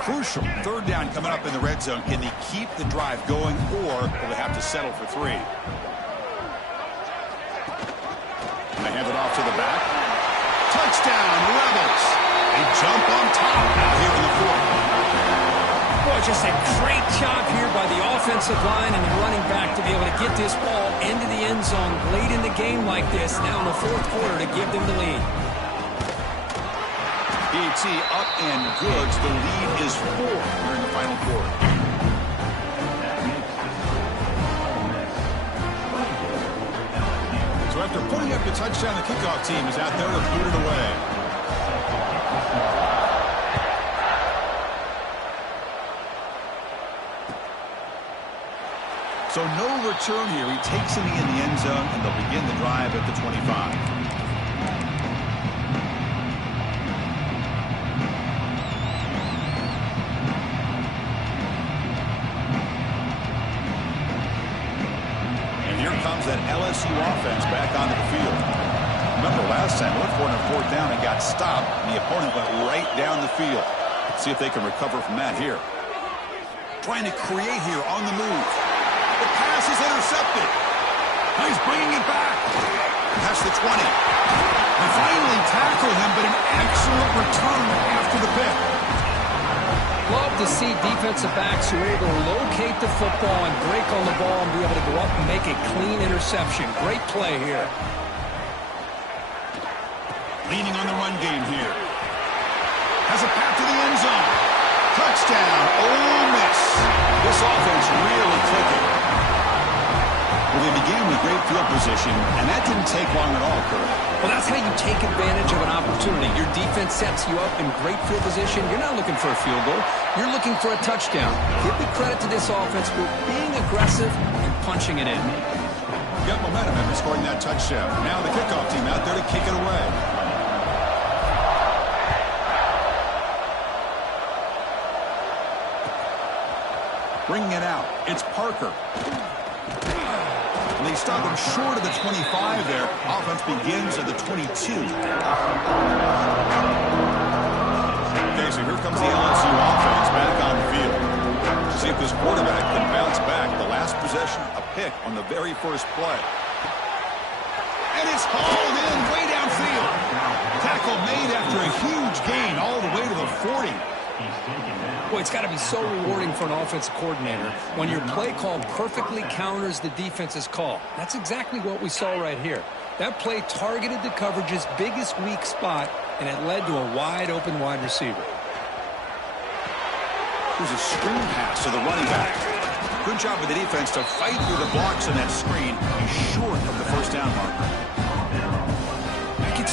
Crucial. Third down coming up in the red zone. Can they keep the drive going, or will they have to settle for 3? And they hand it off to the back. Touchdown, Rebels. They jump on top out here in the fourth. Boy, just a great job here by the offensive line and the running back to be able to get this ball into the end zone late in the game like this, now in the fourth quarter, to give them the lead. PAT up and good. The lead is 4 here in the final quarter. After putting up the touchdown, the kickoff team is out there to boot it away. So no return here. He takes him in the end zone, and they'll begin the drive at the 25. That LSU offense back onto the field. Remember last time, looked for it on fourth down and got stopped, and the opponent went right down the field. Let's see if they can recover from that here. Trying to create here on the move. The pass is intercepted. He's bringing it back. Past the 20. They finally tackle him, but an excellent return after the pick. Love to see defensive backs who are able to locate the football and break on the ball and be able to go up and make a clean interception. Great play here. Leaning on the run game here. Has a path to the end zone. Touchdown, Ole Miss. This offense really clicking. Well, they began with great field position, and that didn't take long at all, Kurt. Well, that's how you take advantage of an opportunity. Your defense sets you up in great field position. You're not looking for a field goal. You're looking for a touchdown. Give the credit to this offense for being aggressive and punching it in. Got momentum after scoring that touchdown. Now the kickoff team out there to kick it away. Bringing it out. It's Parker. And they stop him short of the 25 there. Offense begins at the 22. Okay, so here comes the LSU offense back on the field. See if this quarterback can bounce back. The last possession, a pick on the very first play. And it's hauled in way downfield. Tackle made after a huge gain all the way to the 40. Boy, it's got to be so rewarding for an offensive coordinator when your play call perfectly counters the defense's call. That's exactly what we saw right here. That play targeted the coverage's biggest weak spot, and it led to a wide-open wide receiver. There's a screen pass to the running back. Good job with the defense to fight through the blocks in that screen. Short of the first down marker.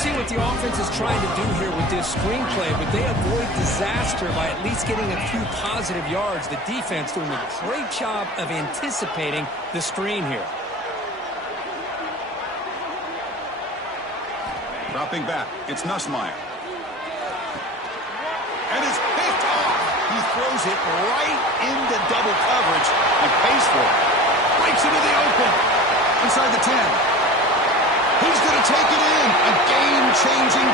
see what the offense is trying to do here with this screenplay, but they avoid disaster by at least getting a few positive yards. The defense doing a great job of anticipating the screen here. Dropping back, it's Nussmeier. And it's picked off. He throws it right into double coverage and pays for it. Breaks into the open. Inside the 10. He's going to take it in. A game-changing